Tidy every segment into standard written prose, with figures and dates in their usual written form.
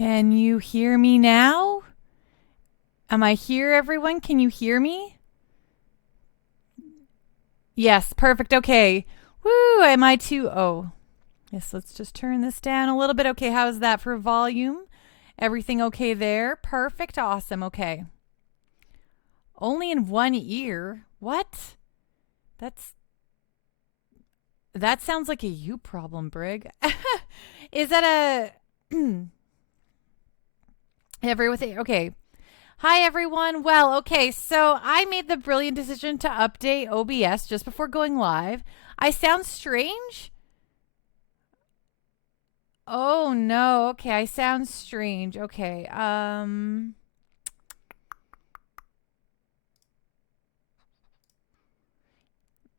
Can you hear me now? Am I here, everyone? Can you hear me? Yes, perfect. Okay. Woo, am I too? Oh, yes, let's just turn this down a little bit. Okay, how's that for volume? Everything okay there? Perfect. Awesome. Okay. Only in one ear? What? That sounds like a you problem, Brig. Is that a everything? Okay. Hi, everyone. Well, okay, so I made the brilliant decision to update OBS just before going live. I sound strange? Oh, no. Okay, I sound strange. Okay,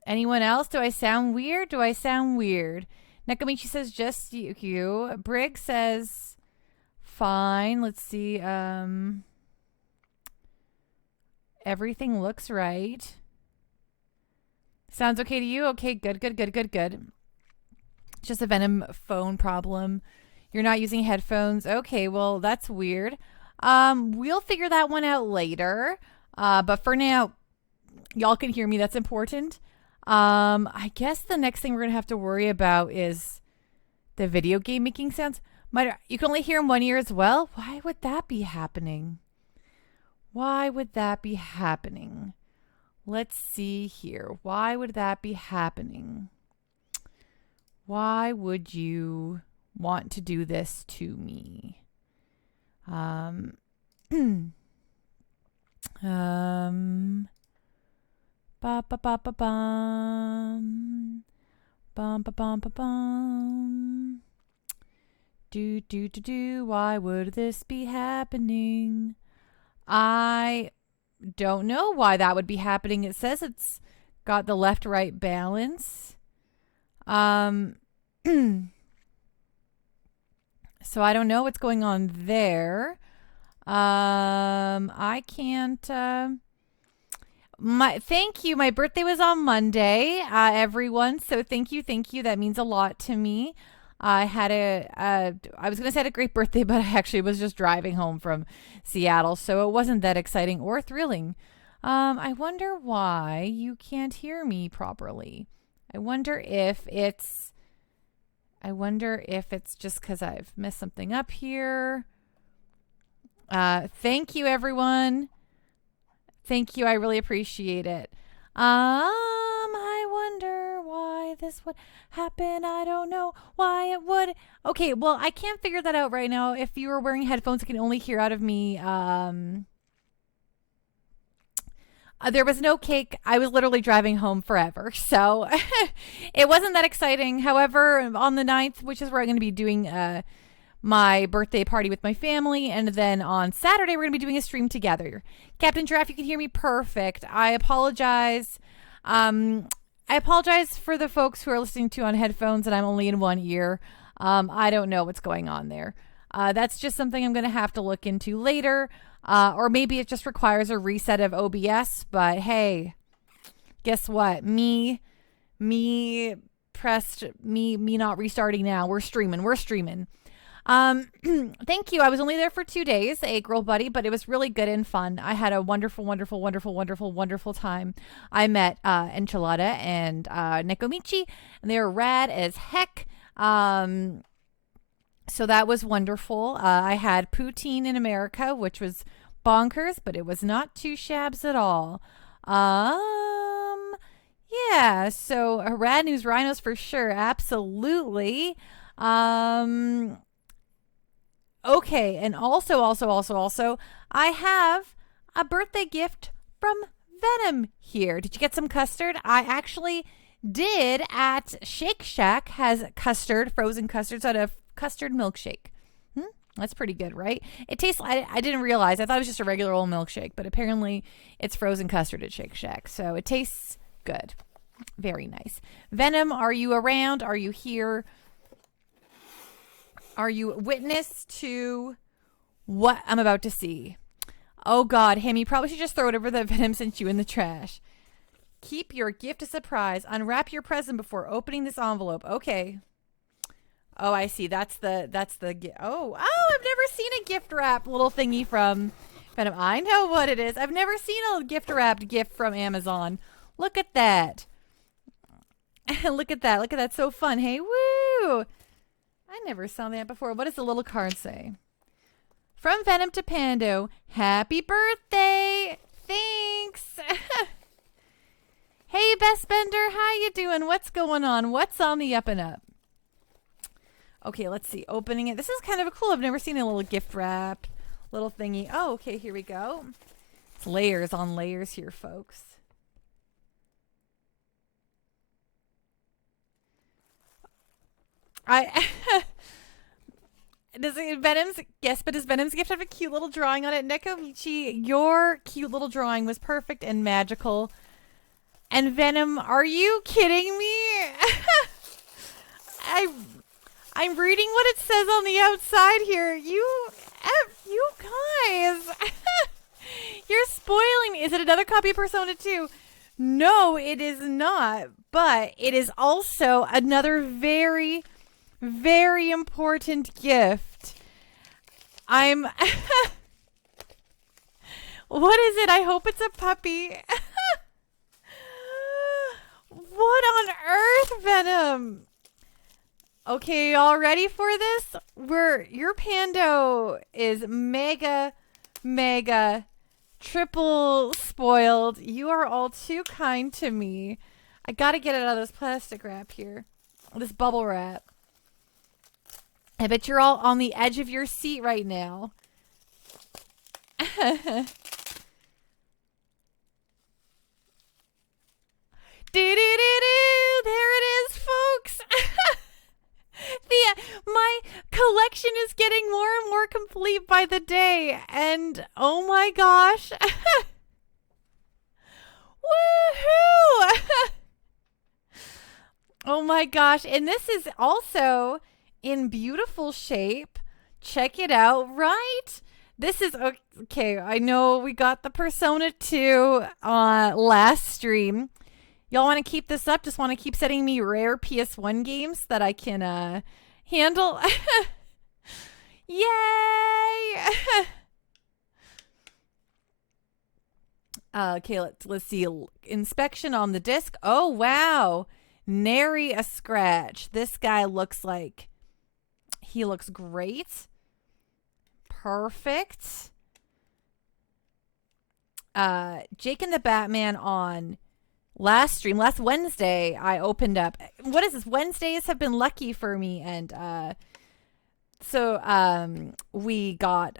anyone else? Do I sound weird? Do I sound weird? Nakamichi says just you. Brig says fine. Let's see. Everything looks right. Sounds okay to you? Okay, good. It's just a Venom phone problem. You're not using headphones. Okay, well, that's weird. We'll figure that one out later. But for now, y'all can hear me. That's important. I guess the next thing we're gonna have to worry about is the video game making sounds. You can only hear in one ear as well. Why would that be happening? Why would that be happening? Let's see here. Why would that be happening? Why would you want to do this to me? Ba ba ba ba bum. Bum ba bum ba bum. Do. Why would this be happening? I don't know why that would be happening. It says it's got the left-right balance. So I don't know what's going on there. I can't. Thank you. My birthday was on Monday, everyone. So thank you. That means a lot to me. I had I was gonna say I had a great birthday, but I actually was just driving home from Seattle, so it wasn't that exciting or thrilling. I wonder why you can't hear me properly. I wonder if it's just because I've messed something up here. Thank you, everyone. Thank you. I really appreciate it. I wonder why this would happen. I don't know why it would. Okay, well, I can't figure that out right now. If you were wearing headphones, you can only hear out of me. There was no cake. I was literally driving home forever. So it wasn't that exciting. However, on the 9th, which is where I'm going to be doing my birthday party with my family, and then on Saturday, we're going to be doing a stream together. Captain Giraffe, you can hear me perfect. I apologize. I apologize for the folks who are listening to on headphones and I'm only in one ear. I don't know what's going on there. That's just something I'm going to have to look into later. Or maybe it just requires a reset of OBS. But hey, guess what? Me not restarting now. We're streaming. Thank you. I was only there for 2 days, Girl Buddy, but it was really good and fun. I had a wonderful time. I met Enchilada and Nekomichi, and they were rad as heck. So that was wonderful. I had poutine in America, which was bonkers, but it was not too shabs at all. Yeah, so rad news rhinos for sure. Absolutely. Okay, and also, I have a birthday gift from Venom here. Did you get some custard? I actually did at Shake Shack. Has custard, frozen custards out of custard milkshake. That's pretty good, right? It tastes, I didn't realize. I thought it was just a regular old milkshake, but apparently it's frozen custard at Shake Shack. So it tastes good. Very nice. Venom, are you around? Are you here? Are you witness to what I'm about to see? Oh, God, Ham, you probably should just throw it over that Venom sent you in the trash. Keep your gift a surprise. Unwrap your present before opening this envelope. Okay. Oh, I see. Oh, I've never seen a gift wrap little thingy from Venom. I know what it is. I've never seen a gift wrapped gift from Amazon. Look at that. Look at that. Look at that. So fun. Hey, woo. I never saw that before. What does the little card say? From Venom to Pando, happy birthday. Thanks. Hey, Best Bender, how you doing? What's going on? What's on the up and up? Okay, let's see. Opening it. This is kind of cool. I've never seen a little gift wrap, little thingy. Oh, okay, here we go. It's layers on layers here, folks. Does Venom's gift have a cute little drawing on it? Nekomichi, your cute little drawing was perfect and magical. And Venom, are you kidding me? I'm reading what it says on the outside here. You guys. You're spoiling me. Is it another copy of Persona 2? No, it is not. But it is also another very, very important gift. What is it? I hope it's a puppy. What on earth, Venom? Okay, y'all ready for this? Your Pando is mega, mega, triple spoiled. You are all too kind to me. I gotta get it out of this plastic wrap here. This bubble wrap. I bet you're all on the edge of your seat right now. Do-do-do-do! There it is, folks! My collection is getting more and more complete by the day, and oh my gosh! Woohoo! Oh my gosh, and this is also in beautiful shape. Check it out, right? This is okay. I know we got the Persona 2 last stream. Y'all want to keep this up? Just want to keep sending me rare PS1 games that I can handle? Yay! Okay, let's see. Inspection on the disc. Oh, wow. Nary a scratch. This guy looks like he looks great. Perfect. Jake and the Batman on last Wednesday, I opened up. What is this? Wednesdays have been lucky for me, and so we got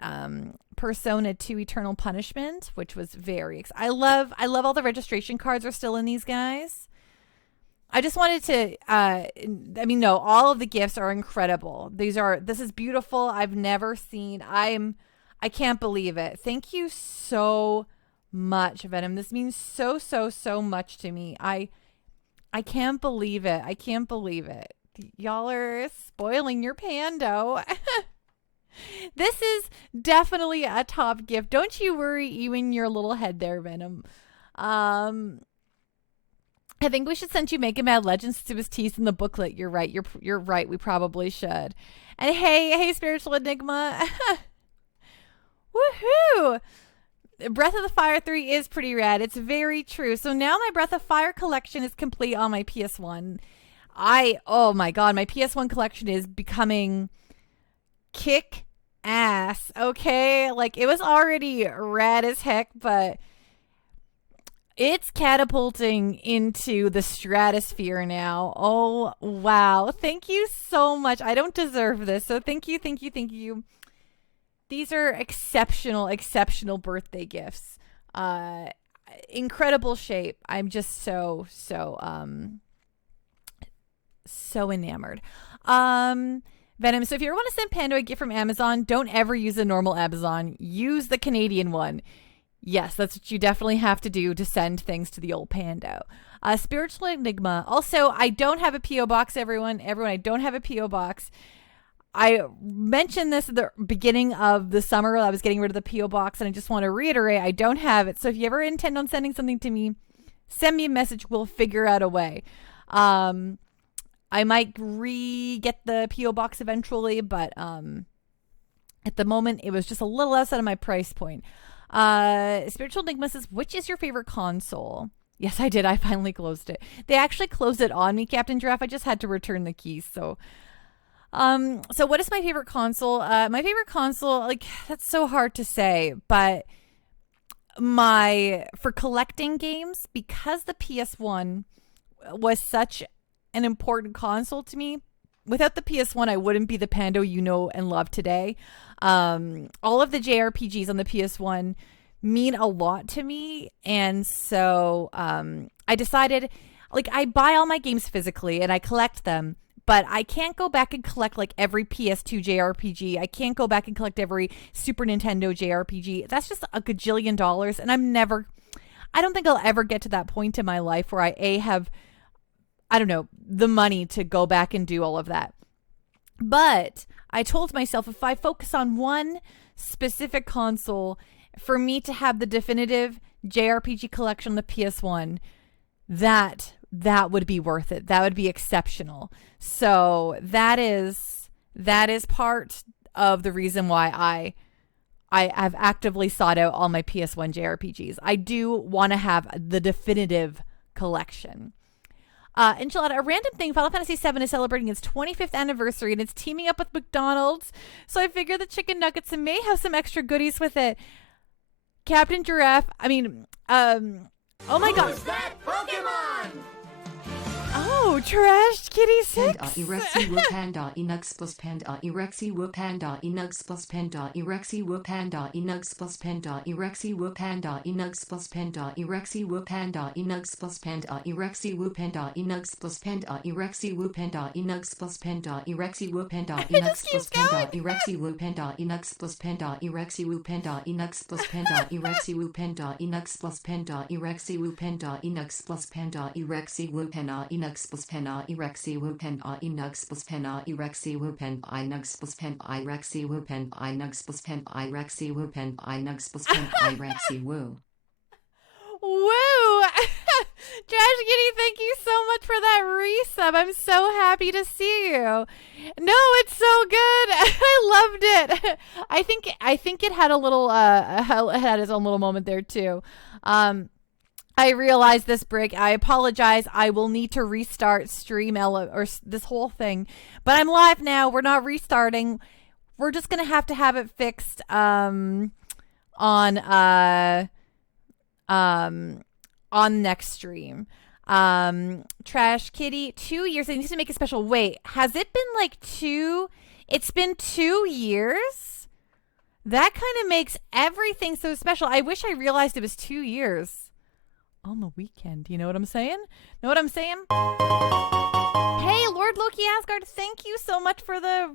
Persona 2 Eternal Punishment, which was very I love all the registration cards are still in these guys. I just wanted to no, all of the gifts are incredible. This is beautiful. I've never seen. I can't believe it. Thank you so much, Venom. This means so much to me. I can't believe it. I can't believe it. Y'all are spoiling your Pando. This is definitely a top gift. Don't you worry even your little head there, Venom. I think we should send you Mega Mad Legends since it was teased in the booklet. You're right. You're right. We probably should. And hey, Spiritual Enigma. Woohoo! Breath of the Fire 3 is pretty rad. It's very true. So now my Breath of Fire collection is complete on my PS1. Oh my god, my PS1 collection is becoming kick ass. Okay? Like, it was already rad as heck, but it's catapulting into the stratosphere now. Oh, wow. Thank you so much. I don't deserve this. So thank you. These are exceptional birthday gifts. Incredible shape. I'm just so enamored. Venom, so if you ever want to send Pando a gift from Amazon, don't ever use the normal Amazon. Use the Canadian one. Yes, that's what you definitely have to do to send things to the old Pando. Spiritual Enigma. Also, I don't have a P.O. box, everyone. I don't have a P.O. box. I mentioned this at the beginning of the summer. I was getting rid of the P.O. box, and I just want to reiterate, I don't have it. So if you ever intend on sending something to me, send me a message. We'll figure out a way. I might get the P.O. box eventually, but at the moment, it was just a little outside of my price point. Spiritual Enigma says, which is your favorite console? Yes, I did. I finally closed it. They actually closed it on me, Captain Giraffe. I just had to return the keys. So what is my favorite console? My favorite console, like, that's so hard to say, but for collecting games, because the PS1 was such an important console to me, without the PS1, I wouldn't be the Pando you know and love today. All of the JRPGs on the PS1 mean a lot to me, and so I decided, like, I buy all my games physically and I collect them, but I can't go back and collect like every PS2 JRPG. I can't go back and collect every Super Nintendo JRPG. That's just a gajillion dollars, and I don't think I'll ever get to that point in my life where I have, I don't know, the money to go back and do all of that. But I told myself, if I focus on one specific console, for me to have the definitive JRPG collection on the PS1, that would be worth it. That would be exceptional. So that is part of the reason why I have actively sought out all my PS1 JRPGs. I do want to have the definitive collection. Enchilada, a random thing, Final Fantasy VII is celebrating its 25th anniversary and it's teaming up with McDonald's. So I figure the chicken nuggets may have some extra goodies with it. Captain Giraffe, oh my god. Who's that Pokemon? Oh, Trash Kitty 6. Panda Erexi Wu Panda Enux plus Panda Erexi Wu Panda Enux plus Panda Erexi Wu Panda Enux plus Panda Erexi Wu Panda Enux plus Panda Erexi Wu Panda Enux plus Panda Erexi Wu Panda Enux plus Panda Erexi Wu Panda Enux plus Panda Erexi Wu Panda Enux plus Panda Erexi Wu Panda Enux plus Panda Erexi Wu Panda Enux plus Panda Erexi Wu Panda Enux plus Panda Erexi Wu Panda Enux plus Panda Erexi Wu Panda Enux plus Pena Erexi Wu Pen Enux plus Pena Erexi Wu Pen Inux plus Pen Irexi Wu Pen Inux plus Pen Irexi Wu Pen Inux plus Pen Irexi Wu. Woo! Trash Kitty, thank you so much for that resub. I'm so happy to see you. No, it's so good. I loved it. I think it had a little it had its own little moment there too. I realized this, Brick. I apologize. I will need to restart stream or this whole thing. But I'm live now. We're not restarting. We're just going to have it fixed on next stream. Trash Kitty, 2 years. I need to make a special. Wait, has it been like it's been 2 years? That kind of makes everything so special. I wish I realized it was 2 years. On the weekend, you know what I'm saying? Know what I'm saying? Hey, Lord Loki Asgard, thank you so much for the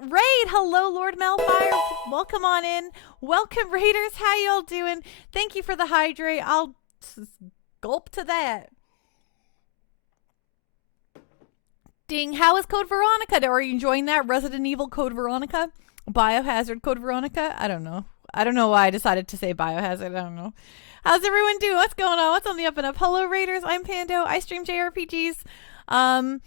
raid. Hello, Lord Malfire. Welcome on in. Welcome, Raiders. How y'all doing? Thank you for the hydrate. I'll gulp to that. Ding. How is Code Veronica? Are you enjoying that? Resident Evil Code Veronica? Biohazard Code Veronica? I don't know. I don't know why I decided to say Biohazard. I don't know. How's everyone doing? What's going on? What's on the up and up? Hello, Raiders. I'm Pando. I stream JRPGs. I'm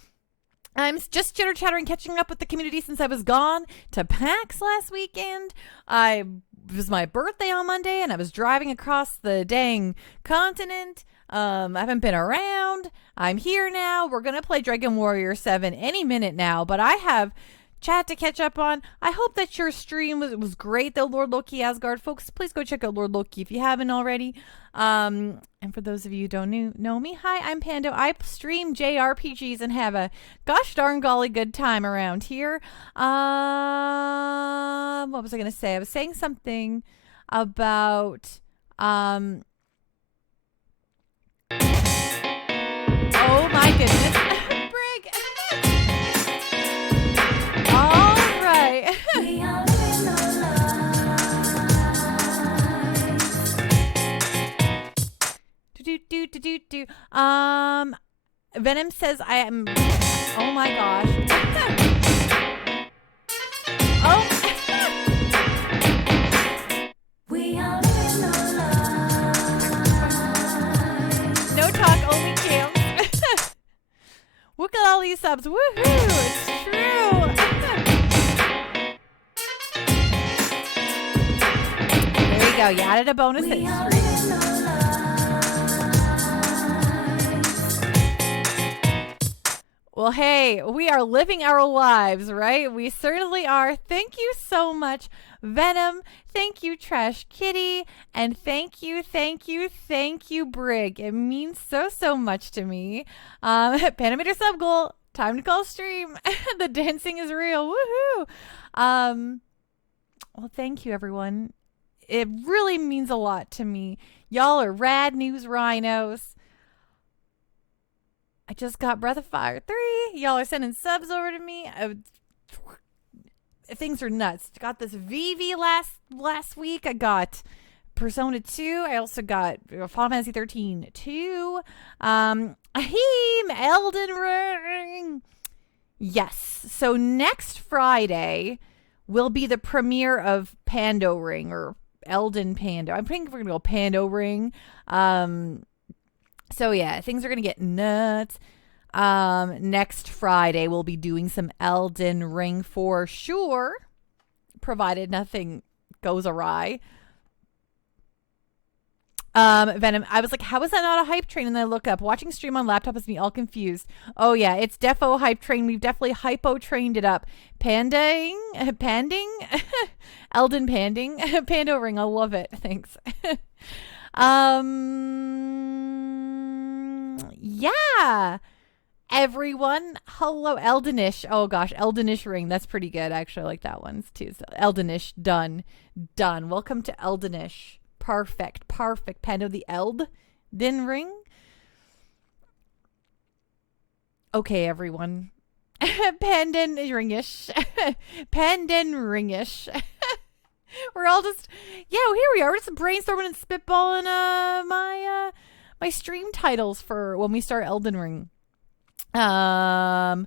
just chitter-chattering, catching up with the community since I was gone to PAX last weekend. It was my birthday on Monday, and I was driving across the dang continent. I haven't been around. I'm here now. We're going to play Dragon Warrior VII any minute now, but I have chat to catch up on. I hope that your stream was great, though, Lord Loki Asgard. Folks, please go check out Lord Loki if you haven't already. And for those of you who don't know me, hi, I'm Pando. I stream JRPGs and have a gosh darn golly good time around here. What was I going to say? I was saying something about... oh my goodness. Brig. All right. We are living our lives. Venom says I am. Oh my gosh. Oh. We are living our lives. No talk, only chill. Look at all these subs. Woohoo! It's true. There you go. You added a bonus hit stream. Well, hey, we are living our lives, right? We certainly are. Thank you so much, Venom. Thank you, Trash Kitty. And thank you, Brig. It means so much to me. Panameter sub goal. Time to call stream. The dancing is real. Woohoo! Well, thank you, everyone. It really means a lot to me. Y'all are rad news rhinos. I just got Breath of Fire 3. Y'all are sending subs over to me. Things are nuts. Got this VV last week. I got Persona 2. I also got Final Fantasy 13 2. Elden Ring. Yes. So next Friday will be the premiere of Pando Ring or Elden Pando. I'm thinking we're going to go Pando Ring. So yeah, things are going to get nuts. Next Friday, we'll be doing some Elden Ring for sure, provided nothing goes awry. Venom, I was like, how is that not a hype train? And then I look up, watching stream on laptop has me all confused. Oh yeah, it's defo hype train. We've definitely hypo trained it up. Panding? Elden Panding? Pando Ring, I love it. Thanks. Yeah. Everyone, hello, Eldenish. Oh gosh, Eldenish Ring. That's pretty good. Actually, I like that one too. So Eldenish, done. Welcome to Eldenish. Perfect. Pando the Elden Ring. Okay, everyone. Pandan Ringish. Pandan Ringish. We're all just, yeah, well, here we are. We're just brainstorming and spitballing my stream titles for when we start Elden Ring. I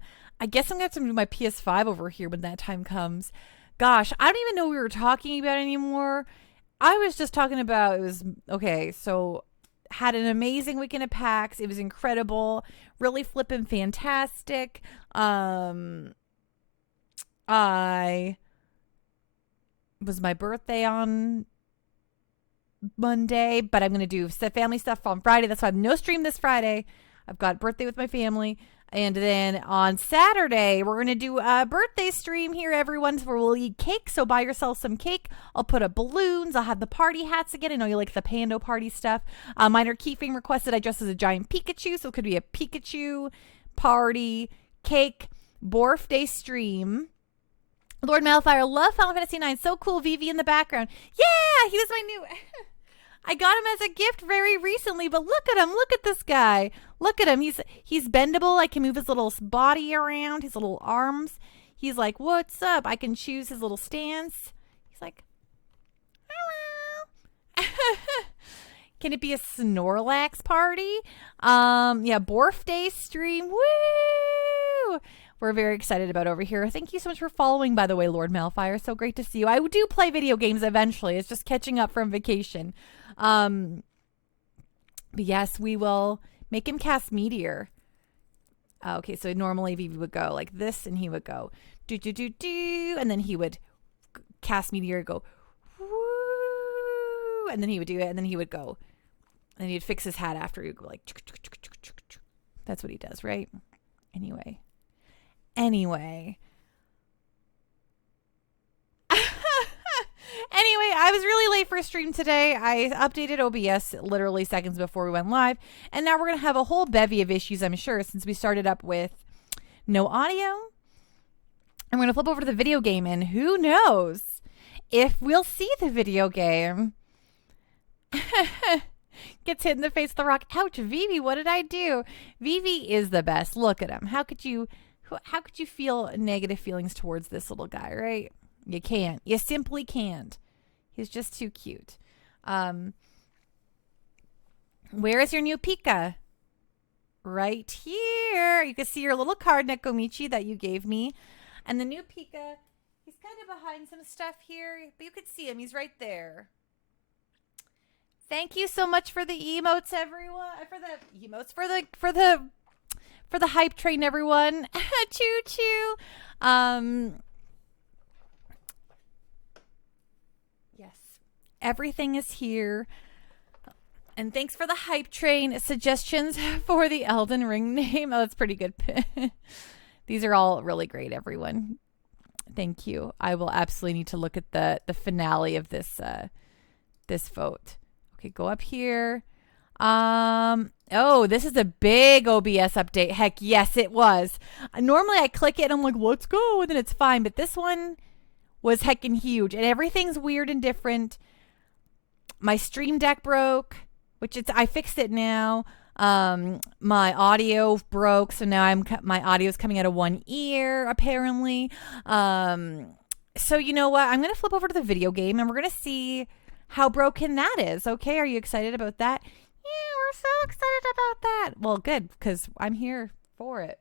guess I'm gonna have to move my PS5 over here when that time comes. Gosh, I don't even know what we were talking about anymore. I was just talking about, it was, okay, so had an amazing weekend of PAX. It was incredible. Really flippin' fantastic. I was my birthday on Monday, but I'm going to do family stuff on Friday. That's why I have no stream this Friday. I've got birthday with my family. And then on Saturday, we're going to do a birthday stream here, everyone, where we'll eat cake. So buy yourself some cake. I'll put up balloons. I'll have the party hats again. I know you like the Pando party stuff. Minor Keyframe requested I dress as a giant Pikachu. So it could be a Pikachu party, cake, birthday stream. Lord Malfire, love Final Fantasy IX. So cool. Vivi in the background. Yeah, he was my new... I got him as a gift very recently, but look at him. Look at this guy. Look at him. He's bendable. I can move his little body around, his little arms. He's like, what's up? I can choose his little stance. He's like, can it be a Snorlax party? Yeah, birthday stream. Woo! We're very excited about over here. Thank you so much for following, by the way, Lord Malfire. So great to see you. I do play video games eventually. It's just catching up from vacation. But yes, we will make him cast Meteor. Okay, so normally Vivi would go like this, and he would go do do do do, and then he would cast Meteor, go woo, and then he would do it, and then he would go, and he'd fix his hat after. He'd go like, that's what he does, right? Anyway. Anyway, I was really late for a stream today. I updated OBS literally seconds before we went live. And now we're going to have a whole bevy of issues, I'm sure, since we started up with no audio. I'm going to flip over to the video game, and who knows if we'll see the video game. Gets hit in the face with the rock. Ouch, Vivi, what did I do? Vivi is the best. Look at him. How could you feel negative feelings towards this little guy, right? You can't. You simply can't. He's just too cute. Where is your new Pika? Right here. You can see your little card, Nekomichi, that you gave me. And the new Pika, he's kind of behind some stuff here, but you could see him. He's right there. Thank you so much for the emotes, everyone. For the emotes, for the hype train, everyone. Choo choo. Yes, everything is here. And thanks for the hype train suggestions for the Elden Ring name. Oh, that's pretty good. These are all really great, everyone. Thank you. I will absolutely need to look at the finale of this this vote. Okay, go up here. Oh, this is a big OBS update. Heck, yes, it was. Normally I click it and I'm like, let's go, and then it's fine. But this one was heckin' huge, and everything's weird and different. My Stream Deck broke, which I fixed it now. My audio broke, so now my audio is coming out of one ear apparently. So you know what? I'm gonna flip over to the video game and we're gonna see how broken that is. Okay, are you excited about that? Yeah, we're so excited about that. Well, good, because I'm here for it.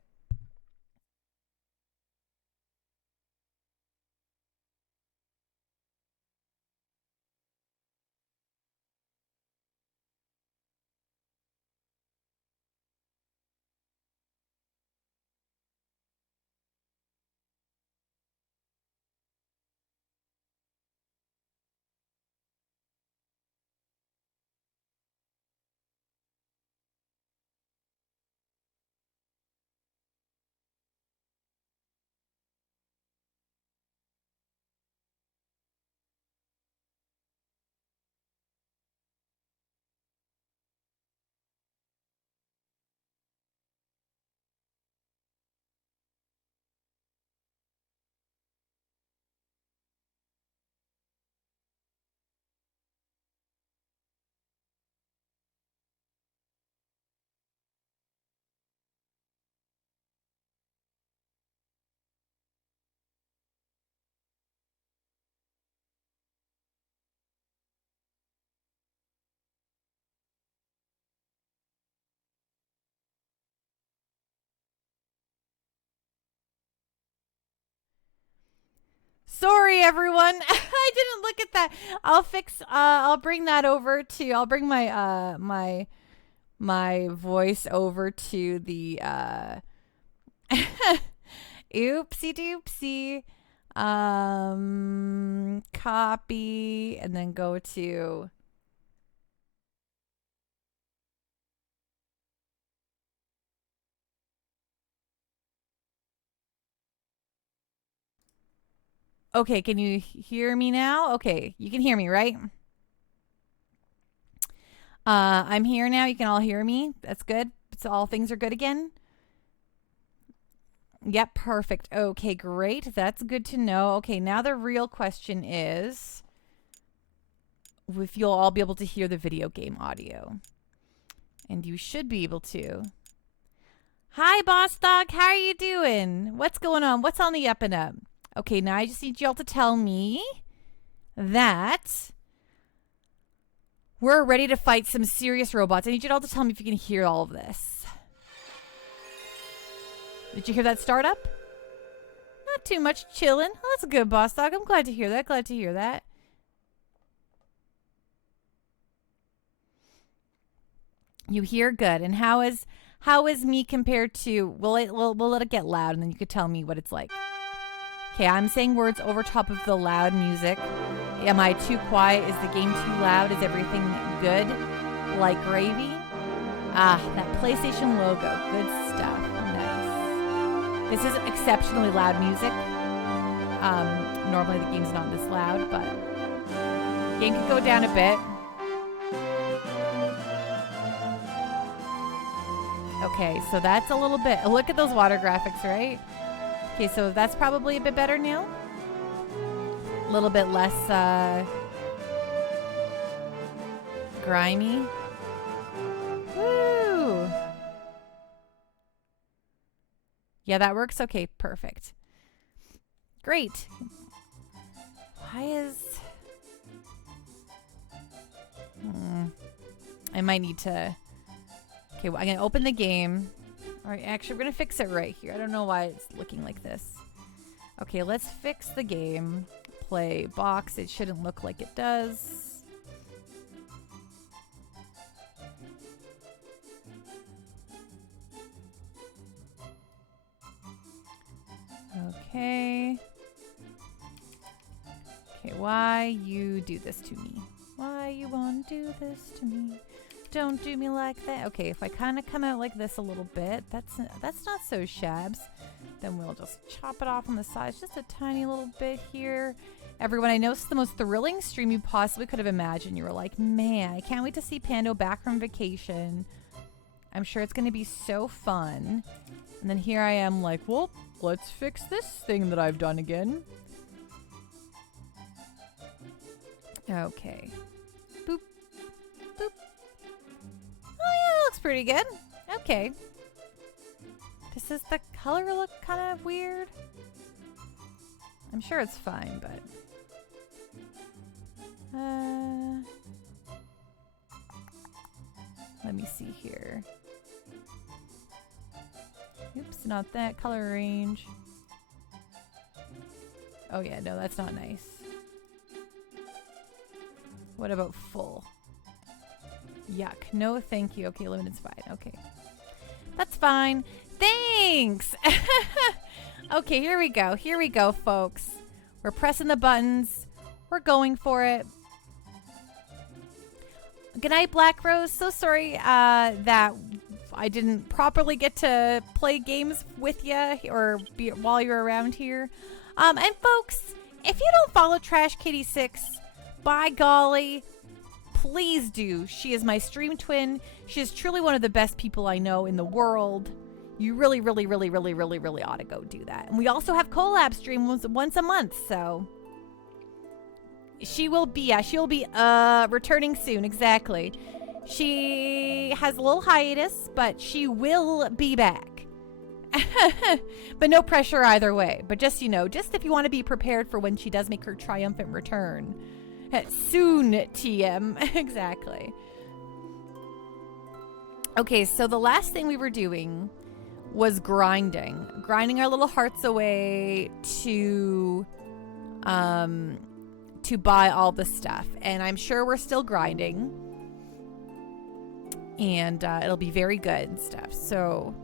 Sorry, everyone. I didn't look at that. I'll bring that over to. I'll bring my my voice over to the oopsie doopsie. Copy and then go to. Okay, can you hear me now? Okay, you can hear me, right? I'm here now. You can all hear me. That's good. So all things are good again. Yep, perfect. Okay, great. That's good to know. Okay, now the real question is if you'll all be able to hear the video game audio. And you should be able to. Hi, Boss Dog. How are you doing? What's going on? What's on the up and up? Okay, now I just need y'all to tell me that we're ready to fight some serious robots. I need you all to tell me if you can hear all of this. Did you hear that startup? Not too much chilling. Oh, that's a good, Boss Dog. I'm glad to hear that. Glad to hear that. You hear good. And how is me compared to? We'll let it get loud, and then you could tell me what it's like. Okay, I'm saying words over top of the loud music. Am I too quiet? Is the game too loud? Is everything good? Like gravy? Ah, that PlayStation logo. Good stuff. Nice. This is exceptionally loud music. Normally the game's not this loud, but the game could go down a bit. Okay, so that's a little bit. Look at those water graphics, right? Okay, so that's probably a bit better now. A little bit less grimy. Woo! Yeah, that works. Okay, perfect. Great. Why is... I might need to... Okay, well, I'm going to open the game. All right, actually, we're going to fix it right here. I don't know why it's looking like this. Okay, let's fix the game. Play box. It shouldn't look like it does. Okay. Okay, why you do this to me? Why you want to do this to me? Don't do me like that. Okay, if I kind of come out like this a little bit, that's not so shabs. Then we'll just chop it off on the sides, just a tiny little bit here. Everyone, I know it's the most thrilling stream you possibly could have imagined. You were like, man, I can't wait to see Pando back from vacation. I'm sure it's going to be so fun. And then here I am like, well, let's fix this thing that I've done again. Okay. Boop. Boop. Oh yeah, that looks pretty good. Okay. Does the color look kind of weird? I'm sure it's fine, but... let me see here. Oops, not that color range. Oh yeah, no, that's not nice. What about full? Yuck. No, thank you. Okay, limited's fine. Okay. That's fine. Thanks! Okay, here we go. Here we go, folks. We're pressing the buttons. We're going for it. Good night, Black Rose. So sorry that I didn't properly get to play games with you or while you're around here. And folks, if you don't follow Trash Kitty 6, by golly, please do. She is my stream twin. She is truly one of the best people I know in the world. You really, really, really, really, really, really ought to go do that. And we also have collab streams once a month, so she will be returning soon. Exactly. She has a little hiatus, but she will be back. But no pressure either way. But just, you know, just if you want to be prepared for when she does make her triumphant return. Soon, TM. Exactly. Okay, so the last thing we were doing was grinding our little hearts away to buy all the stuff. And I'm sure we're still grinding. And it'll be very good and stuff. So,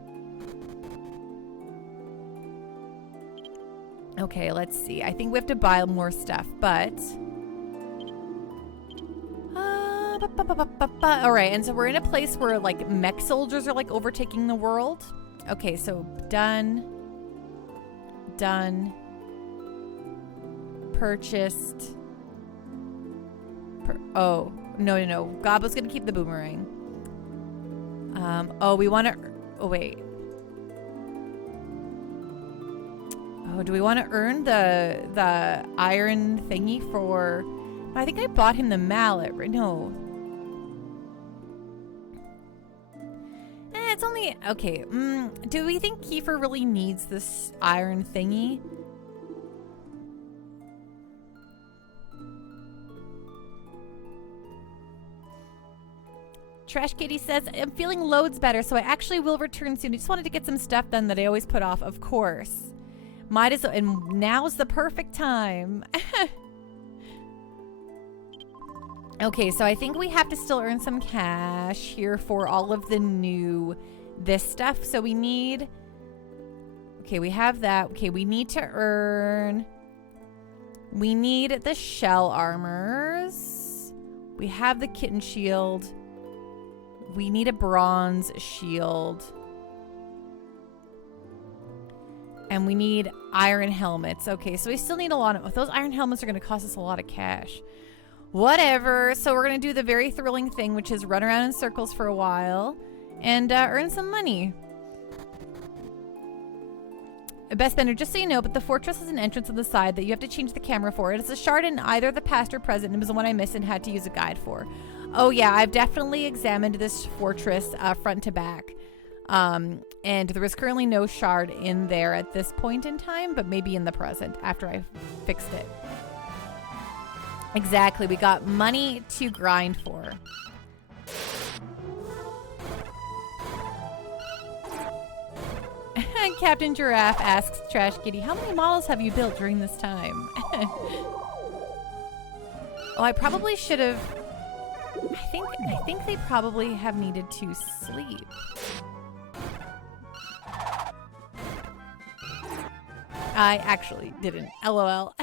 okay, let's see. I think we have to buy more stuff, but... all right, and so we're in a place where, like, mech soldiers are, like, overtaking the world. Okay, so done. Done. Purchased. Oh, no. Gobbo's gonna keep the boomerang. Oh, we want to... Oh, wait. Oh, do we want to earn the iron thingy for... I think I bought him the mallet. No. It's only... Okay. Do we think Kiefer really needs this iron thingy? Trash Katie says, I'm feeling loads better, so I actually will return soon. I just wanted to get some stuff done that I always put off, of course. Might as well, and now's the perfect time. Okay, so I think we have to still earn some cash here for all of the this stuff. So we need, okay, we have that. Okay, we need to earn, we need the shell armors. We have the kitten shield. We need a bronze shield. And we need iron helmets. Okay, so we still need a lot of... Those iron helmets are going to cost us a lot of cash. Whatever. So we're going to do the very thrilling thing, which is run around in circles for a while and earn some money. Best Bender, just so you know, but the fortress has an entrance on the side that you have to change the camera for. It is a shard in either the past or present, and it was the one I missed and had to use a guide for. Oh yeah, I've definitely examined this fortress front to back. And there is currently no shard in there at this point in time, but maybe in the present after I've fixed it. Exactly, we got money to grind for. Captain Giraffe asks Trash Kitty, how many models have you built during this time? Oh, I probably should have... I think they probably have needed to sleep. I actually didn't. LOL.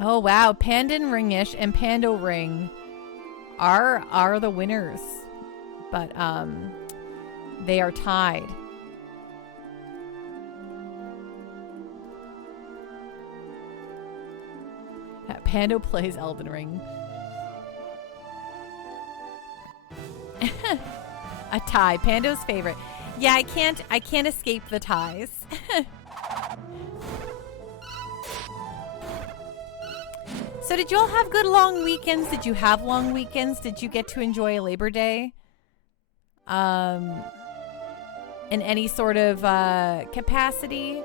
Oh wow, Pandan Ringish and Pando Ring are the winners, but they are tied. Pando plays Elden Ring. A tie, Pando's favorite. Yeah, I can't escape the ties. So did you all have good long weekends? Did you have long weekends? Did you get to enjoy Labor Day? In any sort of capacity?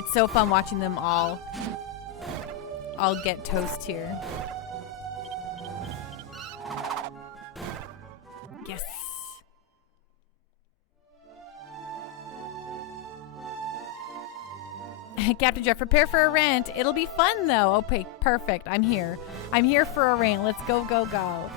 It's so fun watching them all get toast here. Yes. Captain Jeff, prepare for a rant. It'll be fun though. Okay, perfect. I'm here. I'm here for a rant. Let's go, go, go.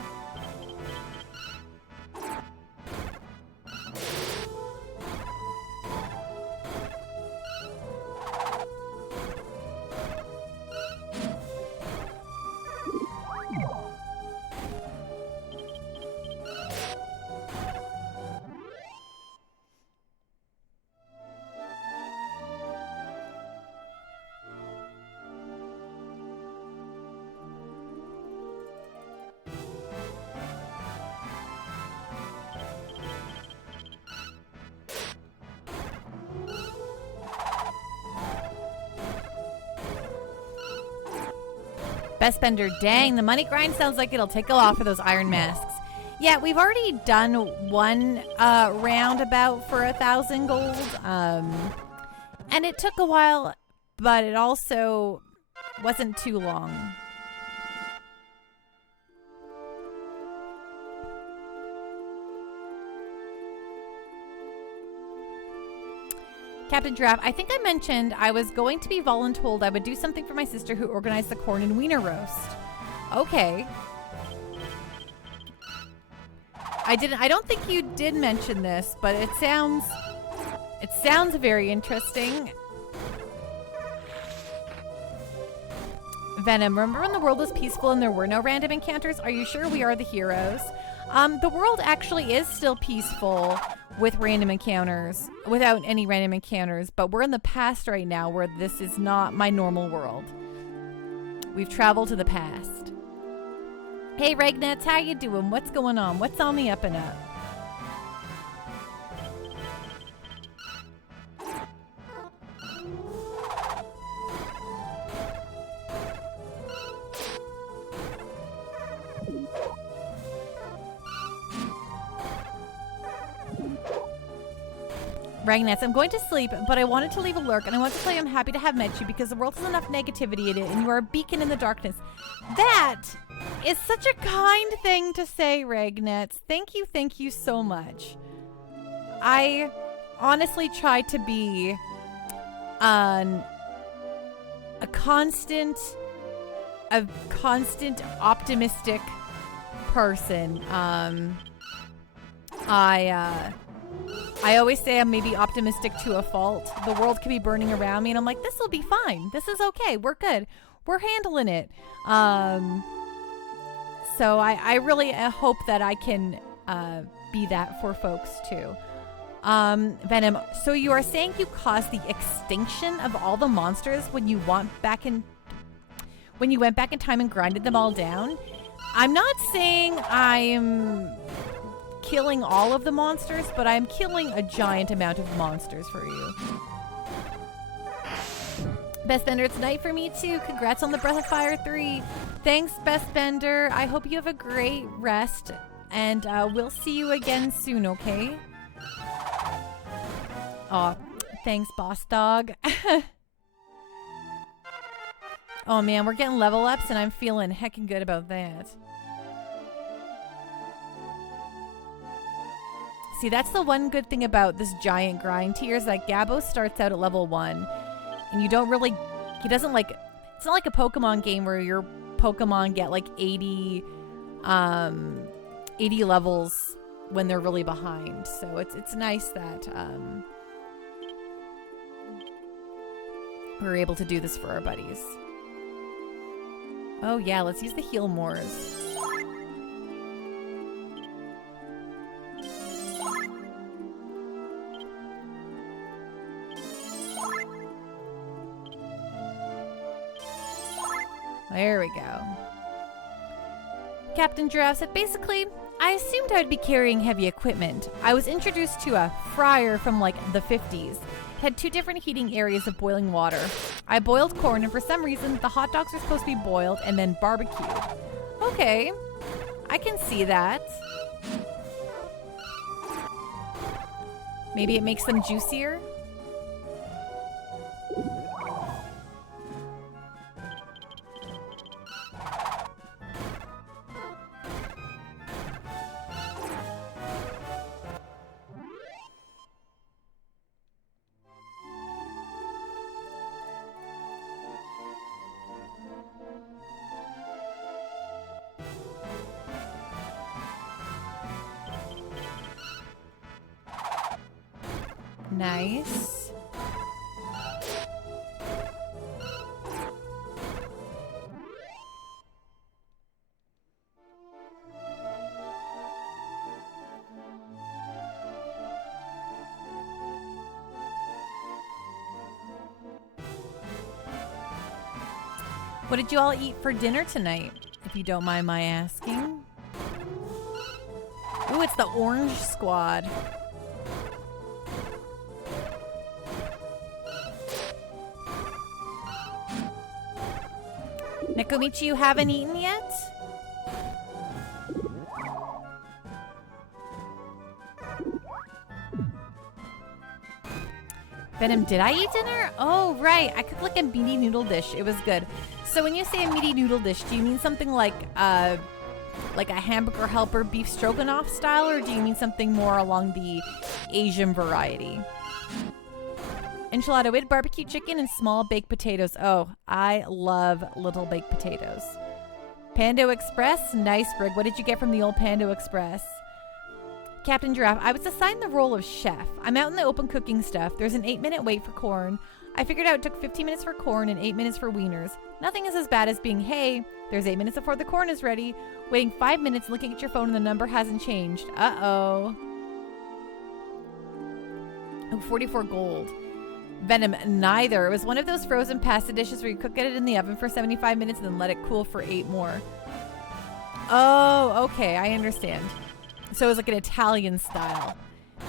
Best Bender, dang, the money grind sounds like it'll take a lot for those iron masks. Yeah, we've already done one roundabout for 1,000 gold. And it took a while, but it also wasn't too long. Captain Giraffe, I think I mentioned I was going to be voluntold I would do something for my sister who organized the corn and wiener roast. Okay. I don't think you did mention this, but it sounds very interesting. Venom, remember when the world was peaceful and there were no random encounters? Are you sure we are the heroes? The world actually is still peaceful with random encounters, without any random encounters, but we're in the past right now where this is not my normal world. We've traveled to the past. Hey Regnets, how you doing? What's going on? What's on the up and up? Ragnats, I'm going to sleep, but I wanted to leave a lurk, and I want to tell you I'm happy to have met you because the world has enough negativity in it, and you are a beacon in the darkness. That is such a kind thing to say, Ragnats. Thank you so much. I honestly try to be a constant optimistic person. I always say I'm maybe optimistic to a fault. The world could be burning around me, and I'm like, this will be fine. This is okay. We're good. We're handling it. So I really hope that I can be that for folks too. Venom, so you are saying you caused the extinction of all the monsters when you went back in time and grinded them all down? I'm not saying I'm killing all of the monsters, but I'm killing a giant amount of monsters for you. Best Bender, it's night for me too. Congrats on the Breath of Fire 3. Thanks, Best Bender. I hope you have a great rest, and we'll see you again soon, okay? Aw, thanks, boss dog. Oh man, we're getting level ups, and I'm feeling heckin' good about that. See, that's the one good thing about this giant grind tier is that Gabo starts out at level 1, and you don't really, he doesn't like, it's not like a Pokemon game where your Pokemon get like 80 levels when they're really behind. So it's nice that we're able to do this for our buddies. Oh yeah, let's use the heal mores. There we go. Captain Giraffe said, basically, I assumed I'd be carrying heavy equipment. I was introduced to a fryer from like the 50s. It had 2 different heating areas of boiling water. I boiled corn, and for some reason, the hot dogs are supposed to be boiled and then barbecued. Okay, I can see that. Maybe it makes them juicier? Nice. What did you all eat for dinner tonight, if you don't mind my asking? Ooh, it's the Orange Squad. Nekomichi, you haven't eaten yet? Venom, did I eat dinner? Oh, right. I cooked like a meaty noodle dish. It was good. So when you say a meaty noodle dish, do you mean something like a hamburger helper beef stroganoff style, or do you mean something more along the Asian variety? Enchilada with barbecue chicken and small baked potatoes. Oh, I love little baked potatoes. Pando Express. Nice, Brig. What did you get from the old Pando Express? Captain Giraffe. I was assigned the role of chef. I'm out in the open cooking stuff. There's an 8-minute wait for corn. I figured out it took 15 minutes for corn and 8 minutes for wieners. Nothing is as bad as being, hey, there's 8 minutes before the corn is ready, waiting 5 minutes, looking at your phone and the number hasn't changed. Uh-oh. Oh, 44 gold. Venom, neither. It was one of those frozen pasta dishes where you cook it in the oven for 75 minutes and then let it cool for 8 more. Oh, okay, I understand. So it was like an Italian style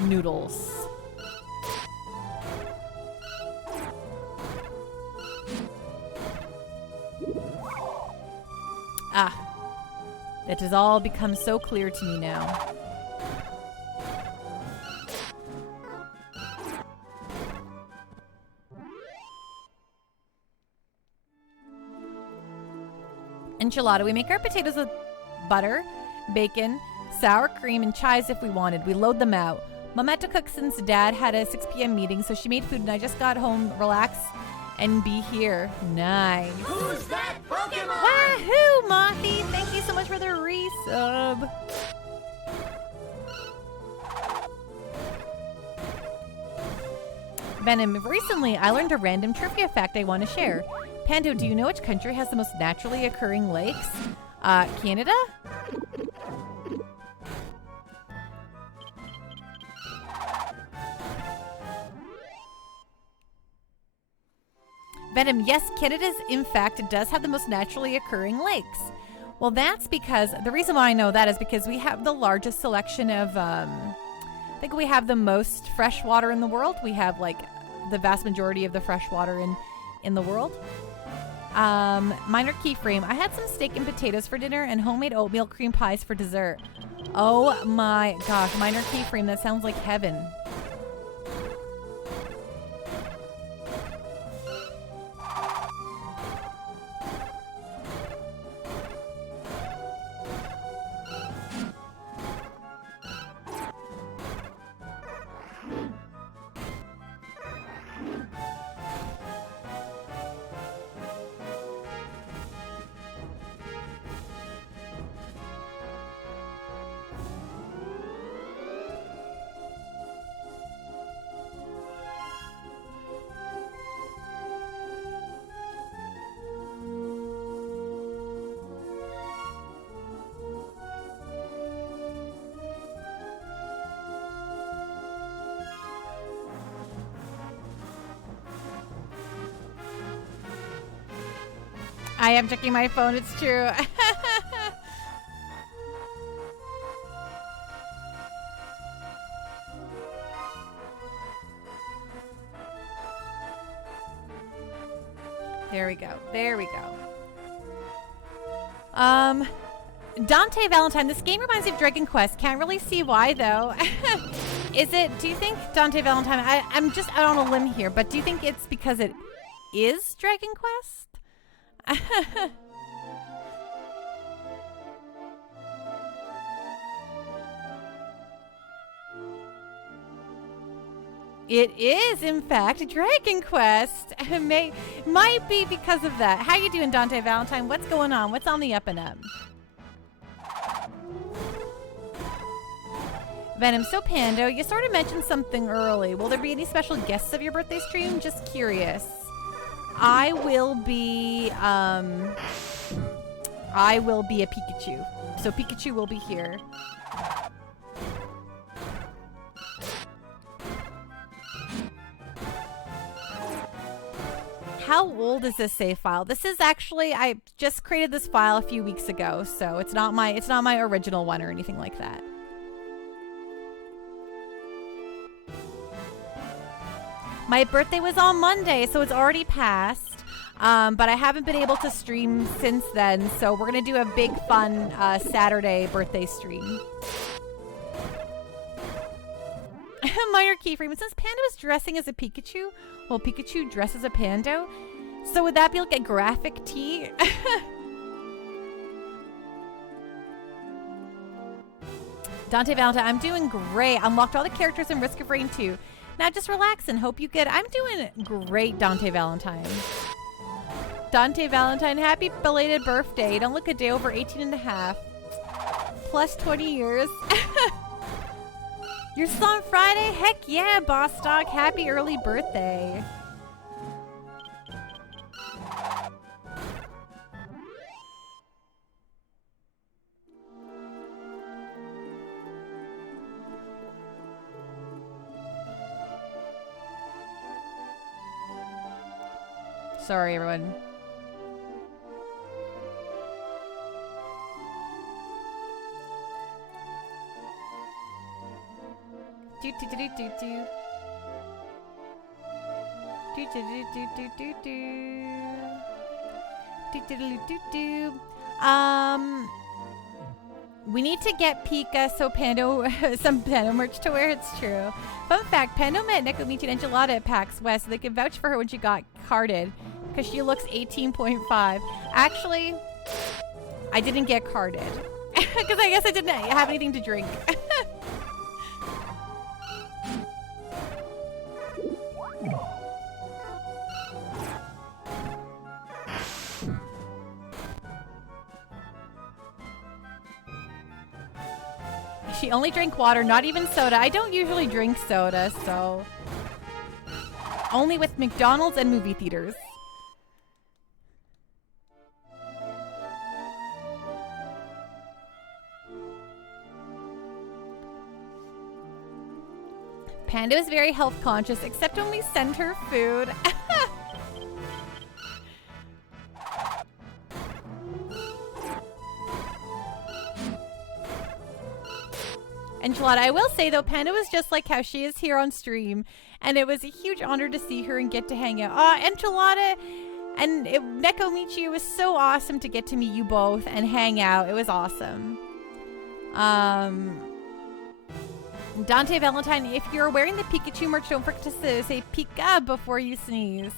noodles. Ah, that has all become so clear to me now. Enchilada. We make our potatoes with butter, bacon, sour cream, and chives if we wanted. We load them out. Mom had to cook since Dad had a 6 p.m. meeting, so she made food and I just got home, relax, and be here. Nice. Who's that Pokemon? Wahoo, Mothy! Thank you so much for the resub. Venom, recently I learned a random trivia fact I want to share. Pando, do you know which country has the most naturally occurring lakes? Canada? Venom, yes, Canada in fact does have the most naturally occurring lakes. Well, that's because, the reason why I know that is because we have the largest selection of, I think we have the most fresh water in the world. We have like the vast majority of the fresh water in the world. Minor keyframe. I had some steak and potatoes for dinner and homemade oatmeal cream pies for dessert. Oh my gosh, minor keyframe. That sounds like heaven. I am checking my phone, it's true. There we go. There we go. Dante Valentine. This game reminds me of Dragon Quest. Can't really see why though. Is it, do you think Dante Valentine, I'm just out on a limb here, but do you think it's because it is Dragon Quest? It is, in fact, Dragon Quest. Might be because of that. How you doing, Dante Valentine? What's going on? What's on the up and up? Venom, so Pando, you sort of mentioned something early. Will there be any special guests of your birthday stream? Just curious. I will be a Pikachu. So Pikachu will be here. How old is this save file? This is actually, I just created this file a few weeks ago, so it's not my original one or anything like that. My birthday was on Monday, so it's already passed. But I haven't been able to stream since then, so we're gonna do a big fun Saturday birthday stream. Minor keyframe. It says Pando is dressing as a Pikachu. Well, Pikachu dresses as a Pando. So would that be like a graphic tee? Dante Valentine, I'm doing great. Unlocked all the characters in Risk of Rain 2. Now just relax and hope you get. I'm doing great, Dante Valentine. Dante Valentine, happy belated birthday. Don't look a day over 18 and a half. Plus 20 years. You're still on Friday? Heck yeah, Boss Dog. Happy early birthday. Sorry, everyone. Do do do do do do. Do do do do do do do. Do do do do do. We need to get Pika so Pando some Pando merch to wear. It's true. Fun fact: Pando met Nekomichi and Enchilada at PAX West. So they can vouch for her when she got carded because she looks 18.5. Actually, I didn't get carded because I guess I didn't have anything to drink. She only drank water, not even soda. I don't usually drink soda, so... Only with McDonald's and movie theaters. Panda is very health conscious, except when we send her food. Enchilada. I will say, though, Panda was just like how she is here on stream. And it was a huge honor to see her and get to hang out. Enchilada and Nekomichi, it was so awesome to get to meet you both and hang out. It was awesome. Dante Valentine, if you're wearing the Pikachu merch, don't forget to say Pika before you sneeze.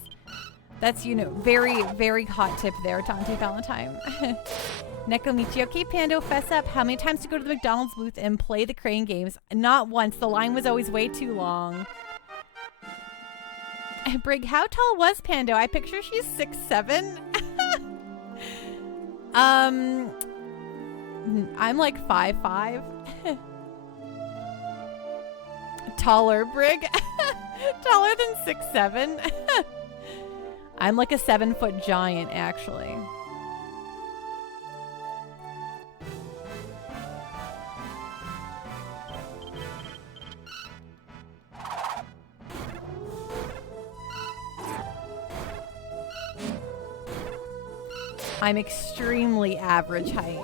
That's, you know, very, very hot tip there, Dante Valentine. Nekomichi, okay, Pando, fess up. How many times do you go to the McDonald's booth and play the crane games? Not once. The line was always way too long. Brig, how tall was Pando? I picture she's 6'7". I'm like 5'5". Taller, Brig. Taller than 6'7". I'm like a 7-foot giant, actually. I'm extremely average height.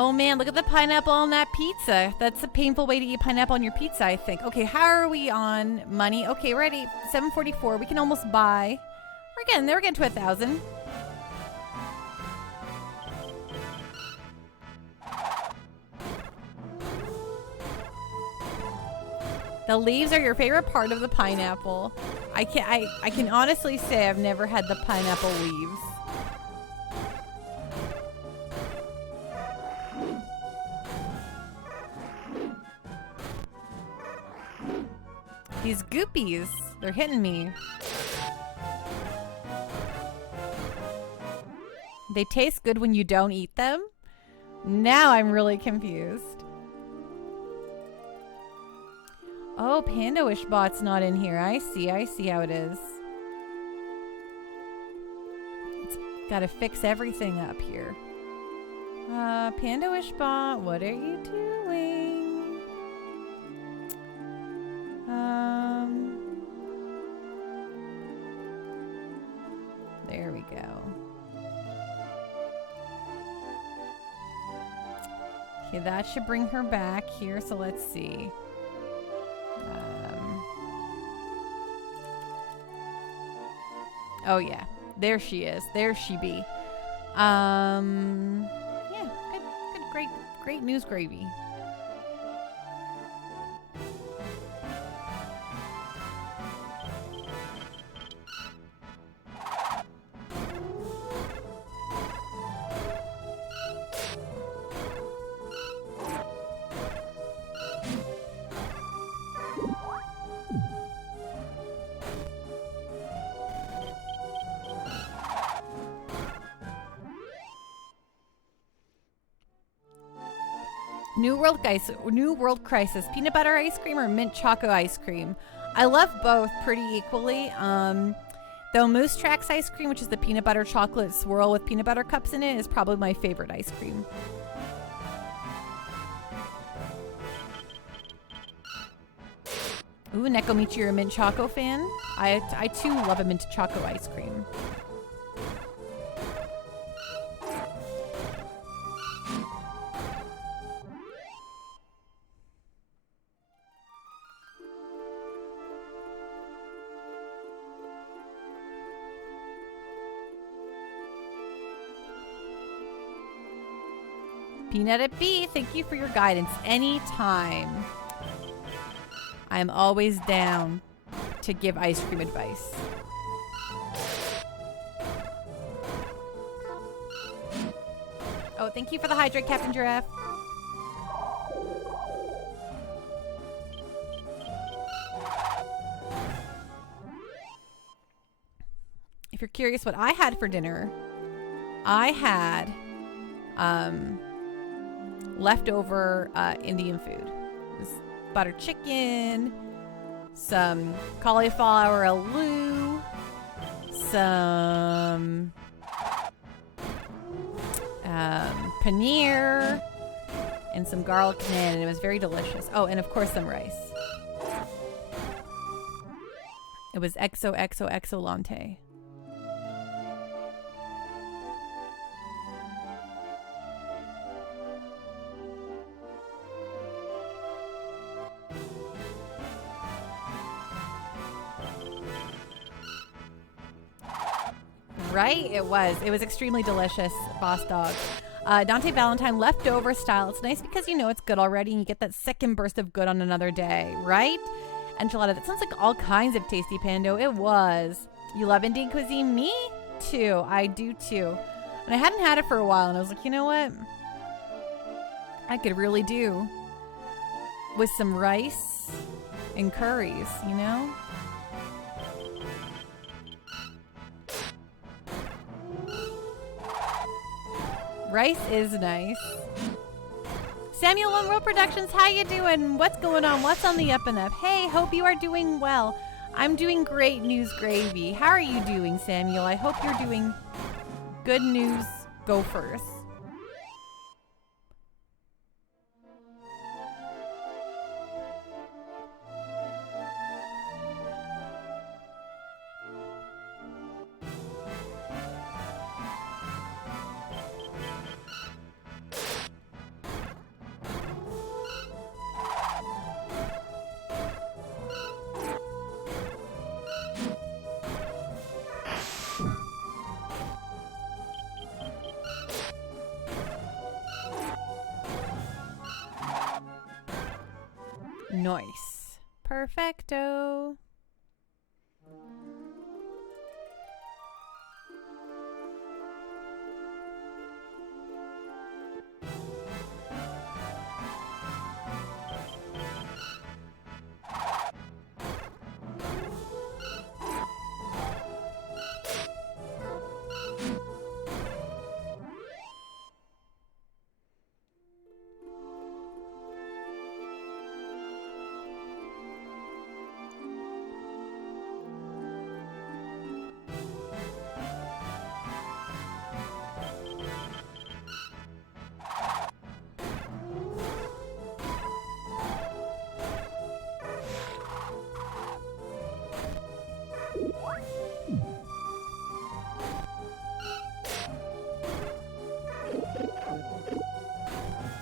Oh man, look at the pineapple on that pizza. That's a painful way to eat pineapple on your pizza, I think. Okay, how are we on money? Okay, ready. 744. We can almost buy. We're getting to 1,000. The leaves are your favorite part of the pineapple. I can honestly say I've never had the pineapple leaves. These goopies, they're hitting me. They taste good when you don't eat them? Now I'm really confused. Oh, Pandoish Bot's not in here. I see how it is. It's gotta fix everything up here. Pandoish Bot, what are you doing? There we go. Okay, that should bring her back here, so let's see. Oh yeah, there she is. There she be. Yeah, good, great news gravy. New World Crisis. Peanut butter ice cream or mint choco ice cream? I love both pretty equally. Though Moose Tracks ice cream, which is the peanut butter chocolate swirl with peanut butter cups in it, is probably my favorite ice cream. Ooh, Nekomichi, you're a mint choco fan? I too love a mint choco ice cream. Peanut at B, thank you for your guidance anytime. I'm always down to give ice cream advice. Oh, thank you for the hydrate, Captain Giraffe. If you're curious what I had for dinner, I had leftover Indian food. It was butter chicken, some cauliflower aloo, some paneer, and some garlic naan, and it was very delicious. Oh, and of course some rice. It was XOXO Latte. Right? It was. It was extremely delicious, boss dog. Dante Valentine leftover style. It's nice because you know it's good already and you get that second burst of good on another day, right? Enchilada. That sounds like all kinds of tasty, Pando. It was. You love Indian cuisine? Me too. I do too. And I hadn't had it for a while and I was like, you know what? I could really do with some rice and curries, you know? Rice is nice. Samuel on World Productions, how you doing? What's going on? What's on the up and up? Hey, hope you are doing well. I'm doing great, News Gravy. How are you doing, Samuel? I hope you're doing good news. Go first. Nice. Perfecto.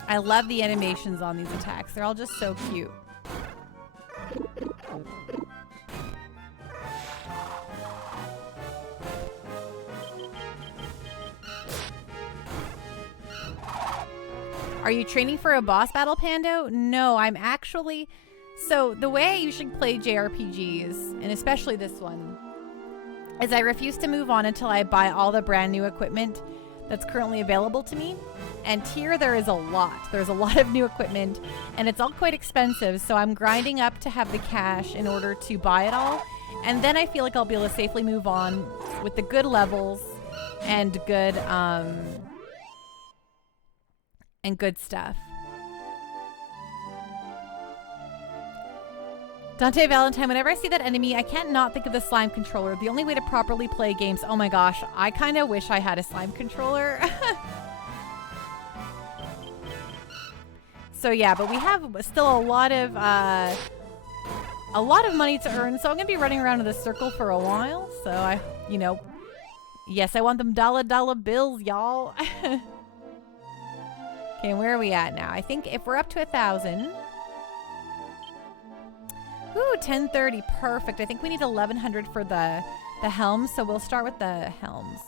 I love the animations on these attacks. They're all just so cute. Are you training for a boss battle, Pando? No, I'm actually... So, the way I usually play JRPGs, and especially this one, is I refuse to move on until I buy all the brand new equipment that's currently available to me. And here there is a lot. There's a lot of new equipment, and it's all quite expensive, so I'm grinding up to have the cash in order to buy it all. And then I feel like I'll be able to safely move on with the good levels and good stuff. Dante Valentine, whenever I see that enemy, I can't not think of the slime controller. The only way to properly play games. Oh my gosh, I kind of wish I had a slime controller. So yeah, but we have still a lot of money to earn. So I'm gonna be running around in this circle for a while. So I, you know, yes, I want them dollar bills, y'all. Okay, where are we at now? I think if we're up to 1,000. Ooh, 1030, perfect. I think we need 1,100 for the helms, so we'll start with the helms.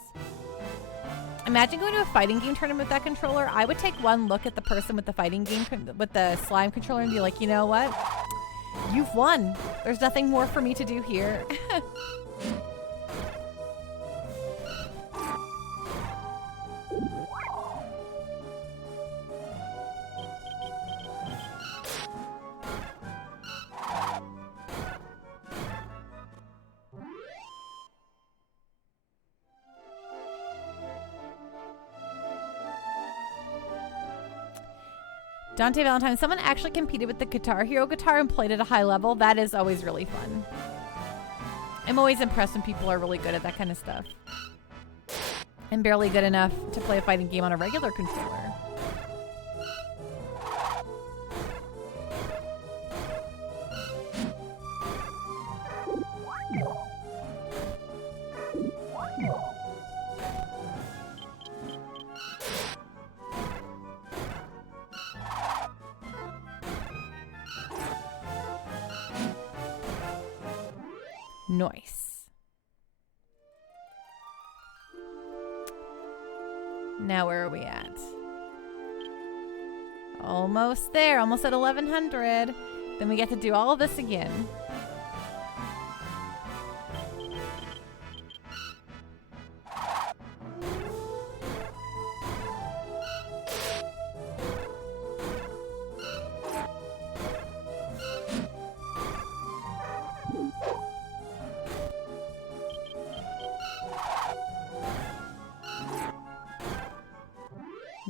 Imagine going to a fighting game tournament with that controller. I would take one look at the person with the fighting game, with the slime controller, and be like, you know what? You've won. There's nothing more for me to do here. Dante Valentine, someone actually competed with the Guitar Hero guitar and played at a high level. That is always really fun. I'm always impressed when people are really good at that kind of stuff. I'm barely good enough to play a fighting game on a regular controller. Nice. Now where are we at? Almost there. Almost at 1100. Then we get to do all of this again.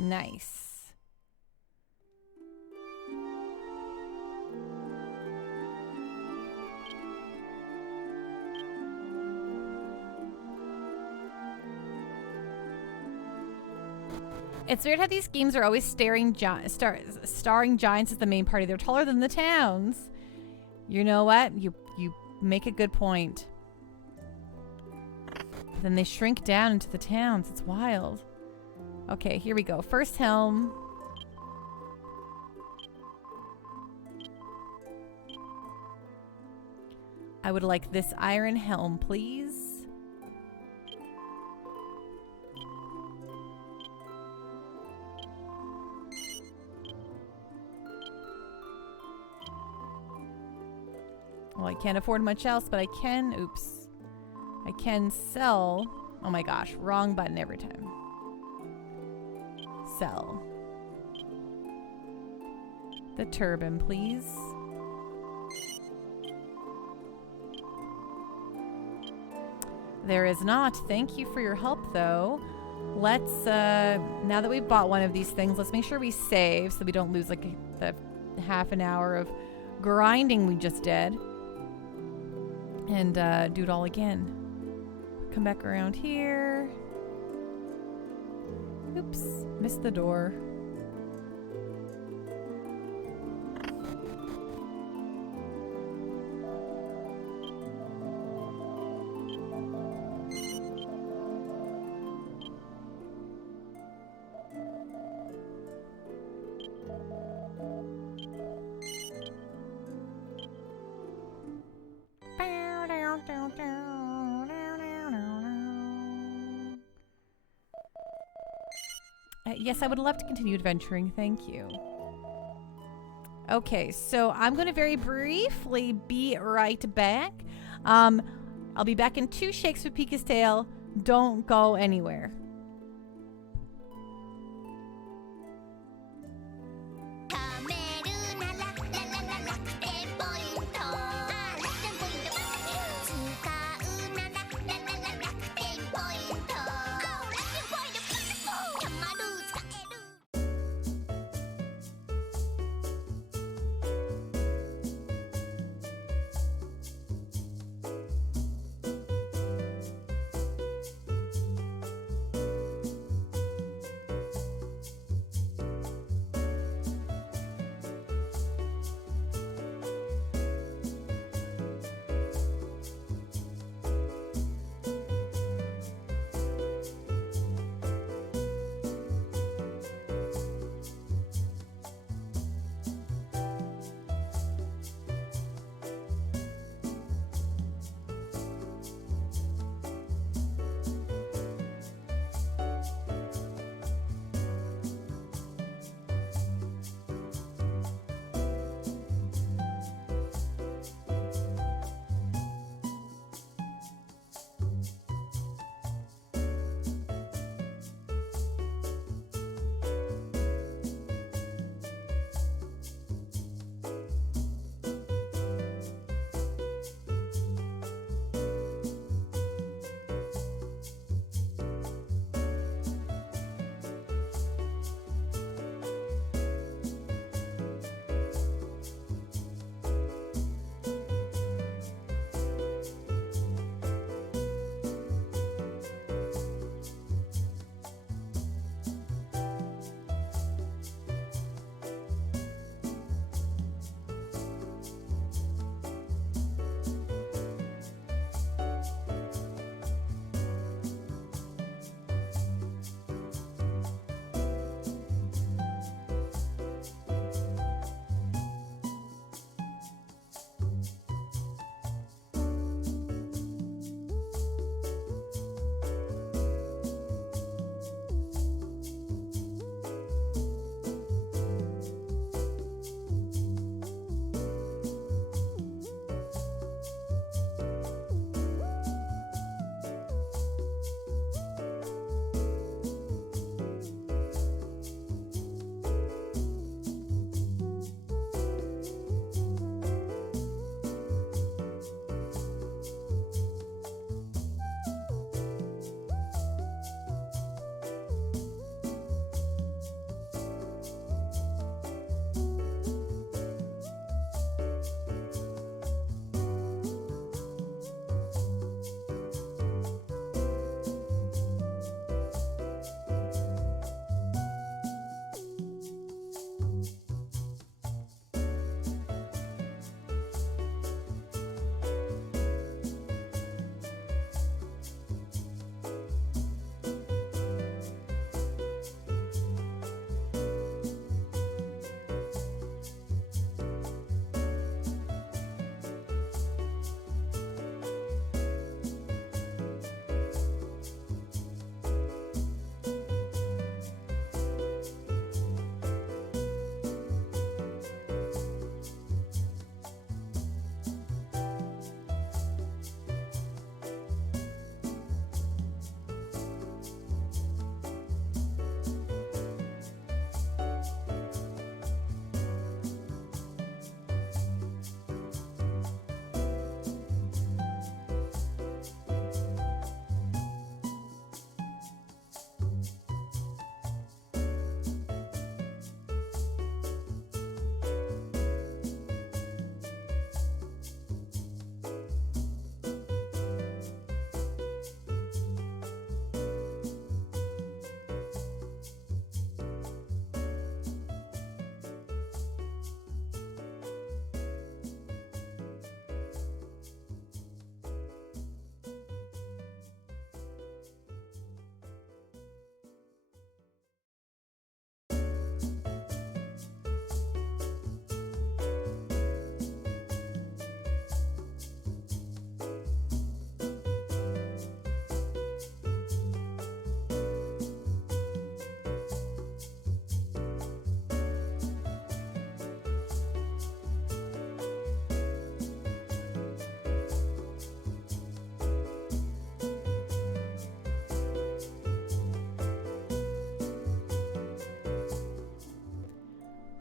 Nice. It's weird how these games are always starring giants as the main party. They're taller than the towns. You know what? You make a good point. But then they shrink down into the towns. It's wild. Okay, here we go. First helm. I would like this iron helm, please. Well, I can't afford much else, but I can... Oops. I can sell... Oh my gosh, wrong button every time. Sell. The turban, please. There is not. Thank you for your help, though. Let's, now that we've bought one of these things, let's make sure we save so we don't lose, like, the half an hour of grinding we just did. And, do it all again. Come back around here. Oops, missed the door. Yes, I would love to continue adventuring. Thank you. Okay, so I'm going to very briefly be right back. I'll be back in 2 shakes with Pika's tail. Don't go anywhere.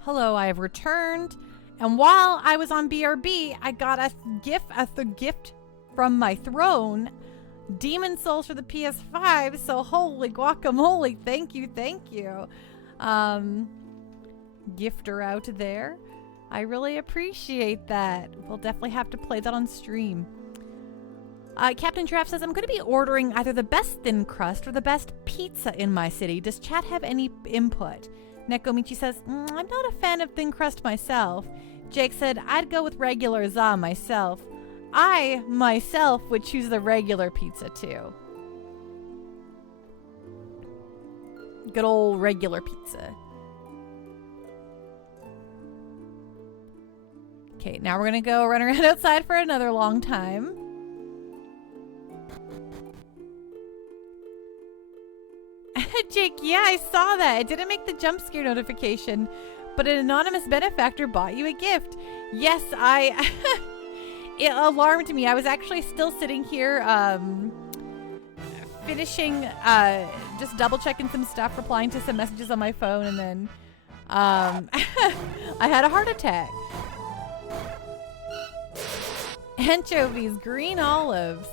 Hello, I have returned. And while I was on BRB, I got a gift from my throne. Demon Souls for the PS5. So holy guacamole. Thank you. Gifter out there. I really appreciate that. We'll definitely have to play that on stream. Captain Giraffe says, I'm going to be ordering either the best thin crust or the best pizza in my city. Does chat have any input? Nekomichi says, I'm not a fan of thin crust myself. Jake said, I'd go with regular za myself. I, myself, would choose the regular pizza too. Good old regular pizza. Okay, now we're going to go run around outside for another long time. Jake, yeah, I saw that. It didn't make the jump scare notification, but an anonymous benefactor bought you a gift. Yes, it alarmed me. I was actually still sitting here, finishing, just double checking some stuff, replying to some messages on my phone, and then, I had a heart attack. Anchovies, green olives.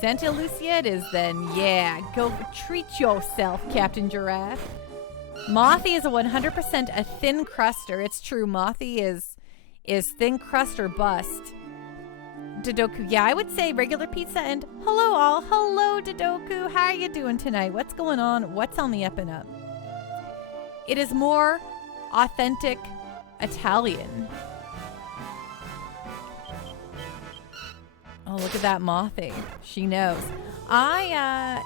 Santa Lucia it is then. Yeah, go treat yourself, Captain Giraffe. Mothy is a 100% a thin cruster. It's true. Mothy is thin crust or bust. Dodoku, yeah, I would say regular pizza. And hello all. Hello, Dodoku. How are you doing tonight? What's going on? What's on the up and up? It is more authentic Italian. Oh, look at that Mothy. She knows. I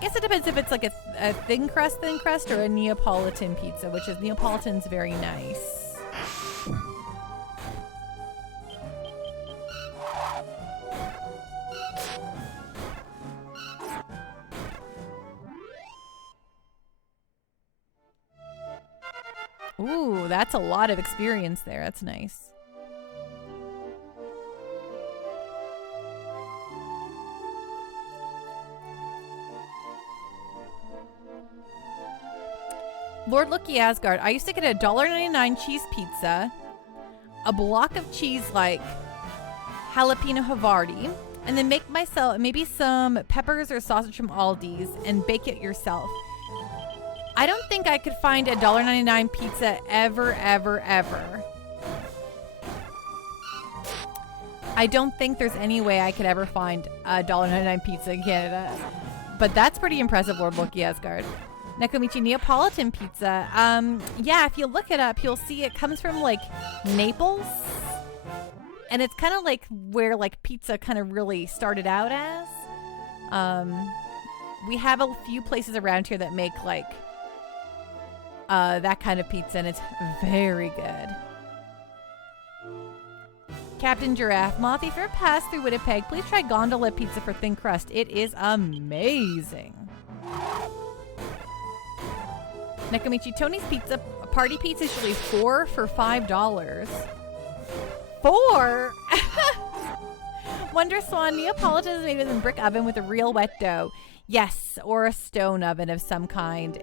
guess it depends if it's like a thin crust or a Neapolitan pizza, which is Neapolitan's very nice. Ooh, that's a lot of experience there. That's nice. Lord Looky Asgard, I used to get a $1.99 cheese pizza, a block of cheese like jalapeno Havarti, and then make myself maybe some peppers or sausage from Aldi's and bake it yourself. I don't think I could find a $1.99 pizza ever. I don't think there's any way I could ever find a $1.99 pizza in Canada. But that's pretty impressive, Lord Loki Asgard. Nekomichi Neapolitan pizza. Yeah, if you look it up, you'll see it comes from like Naples. And it's kind of like where like pizza kind of really started out as. We have a few places around here that make like that kind of pizza, and it's very good. Captain Giraffe, Mothy, if you're passed through Winnipeg, please try gondola pizza for thin crust. It is amazing. Nekomichi, Tony's Pizza Party Pizza is usually 4 for $5. 4? Wonder Swan, Neapolitan is made with a brick oven with a real wet dough. Yes, or a stone oven of some kind.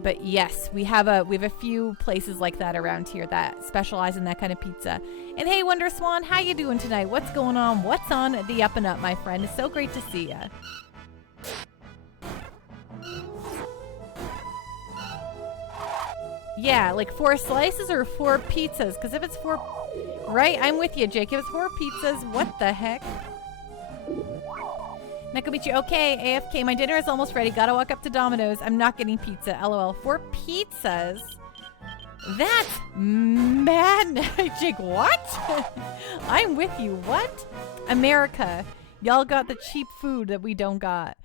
But yes, we have a few places like that around here that specialize in that kind of pizza. And hey, Wonder Swan, how you doing tonight? What's going on? What's on the up and up, my friend? It's so great to see ya. Yeah, like 4 slices or 4 pizzas? Because if it's 4... Right, I'm with you, Jake. If it's 4 pizzas, what the heck? Nekomichi, okay, AFK, my dinner is almost ready. Gotta walk up to Domino's. I'm not getting pizza. LOL. 4 pizzas? That's mad. Jake, what? I'm with you. What? America. Y'all got the cheap food that we don't got.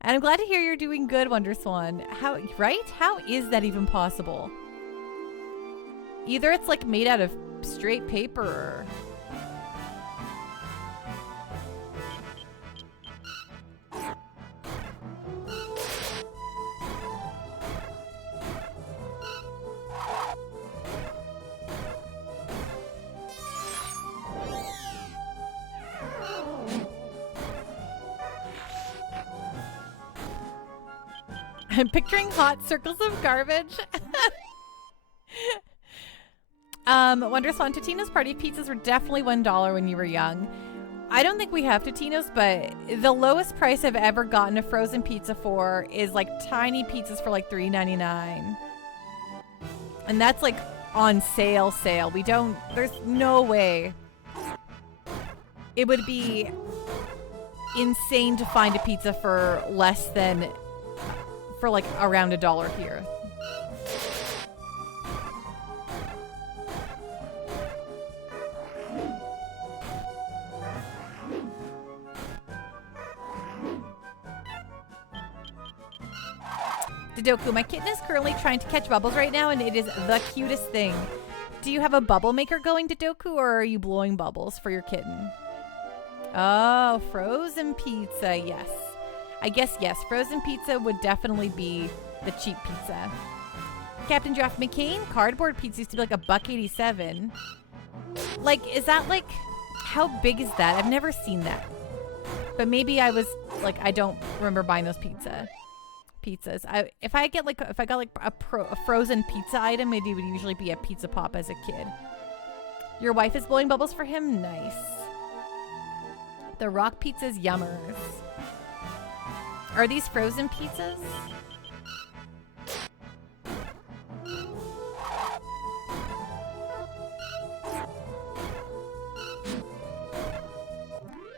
And I'm glad to hear you're doing good, Wonder Swan. How, right? How is that even possible? Either it's like made out of straight paper or... I'm picturing hot circles of garbage. Wonderswan, Totino's party pizzas were definitely $1 when you were young. I don't think we have Totino's, but the lowest price I've ever gotten a frozen pizza for is like tiny pizzas for like $3.99. And that's like on sale. We don't, there's no way. It would be insane to find a pizza for less than, for like around $1 here. Doku, my kitten is currently trying to catch bubbles right now, and it is the cutest thing. Do you have a bubble maker going, Doku, or are you blowing bubbles for your kitten? Oh, frozen pizza, yes. I guess, yes, frozen pizza would definitely be the cheap pizza. Captain Jeff McCain, cardboard pizza used to be like $1.87. Like, is that like, how big is that? I've never seen that. But maybe I was, like, I don't remember buying those pizzas. If I got like a frozen pizza item, it would usually be a pizza pop as a kid. Your wife is blowing bubbles for him? Nice. The rock pizza's yummers. Are these frozen pizzas?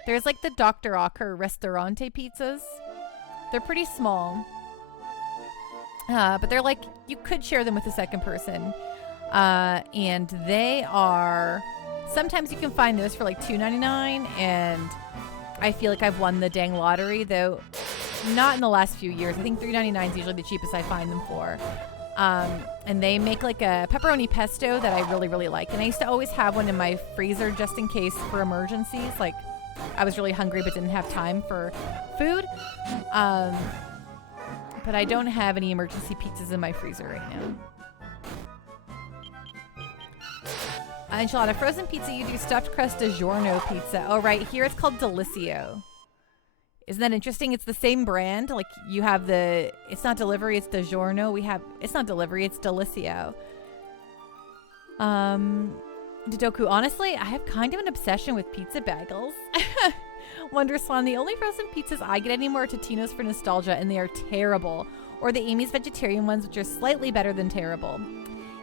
There's like the Dr. Ocker Restaurante pizzas. They're pretty small. But they're like, you could share them with a second person. And they are, sometimes you can find those for like $2.99, and I feel like I've won the dang lottery, though not in the last few years. I think $3.99 is usually the cheapest I find them for. And they make like a pepperoni pesto that I really, really like. And I used to always have one in my freezer just in case for emergencies. Like I was really hungry but didn't have time for food. But I don't have any emergency pizzas in my freezer right now. Enchilada frozen pizza, you do stuffed crust DiGiorno pizza. Oh, right. Here it's called Delicio. Isn't that interesting? It's the same brand. Like you have the, it's not delivery, it's DiGiorno. It's not delivery, it's Delicio. Dodoku, honestly, I have kind of an obsession with pizza bagels. Wonderswan, the only frozen pizzas I get anymore are Totino's for nostalgia, and they are terrible. Or the Amy's vegetarian ones, which are slightly better than terrible.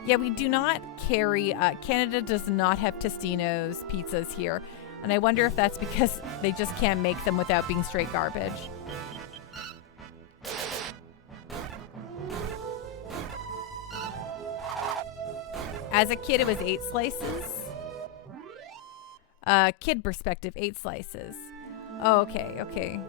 Yeah, we do not carry, Canada does not have Totino's pizzas here. And I wonder if that's because they just can't make them without being straight garbage. As a kid, it was 8 slices. Kid perspective, 8 slices. Oh, okay, okay.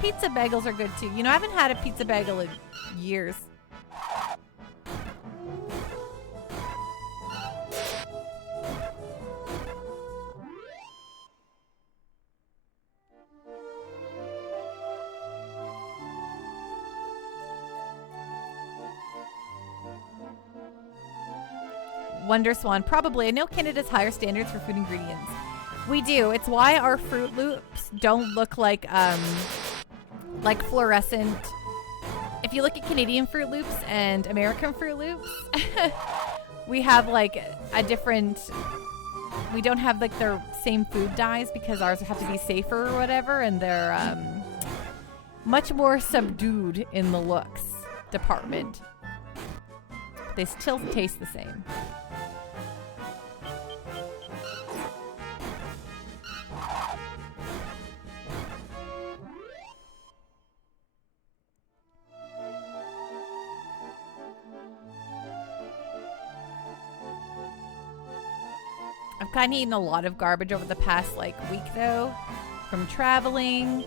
Pizza bagels are good too. You know, I haven't had a pizza bagel in years. Wonderswan, probably. I know Canada's higher standards for food ingredients. We do. It's why our Fruit Loops don't look like fluorescent. If you look at Canadian Fruit Loops and American Fruit Loops, we have like a different, we don't have like their same food dyes because ours have to be safer or whatever, and they're much more subdued in the looks department. They still taste the same. I've kind of eaten a lot of garbage over the past week though, from traveling.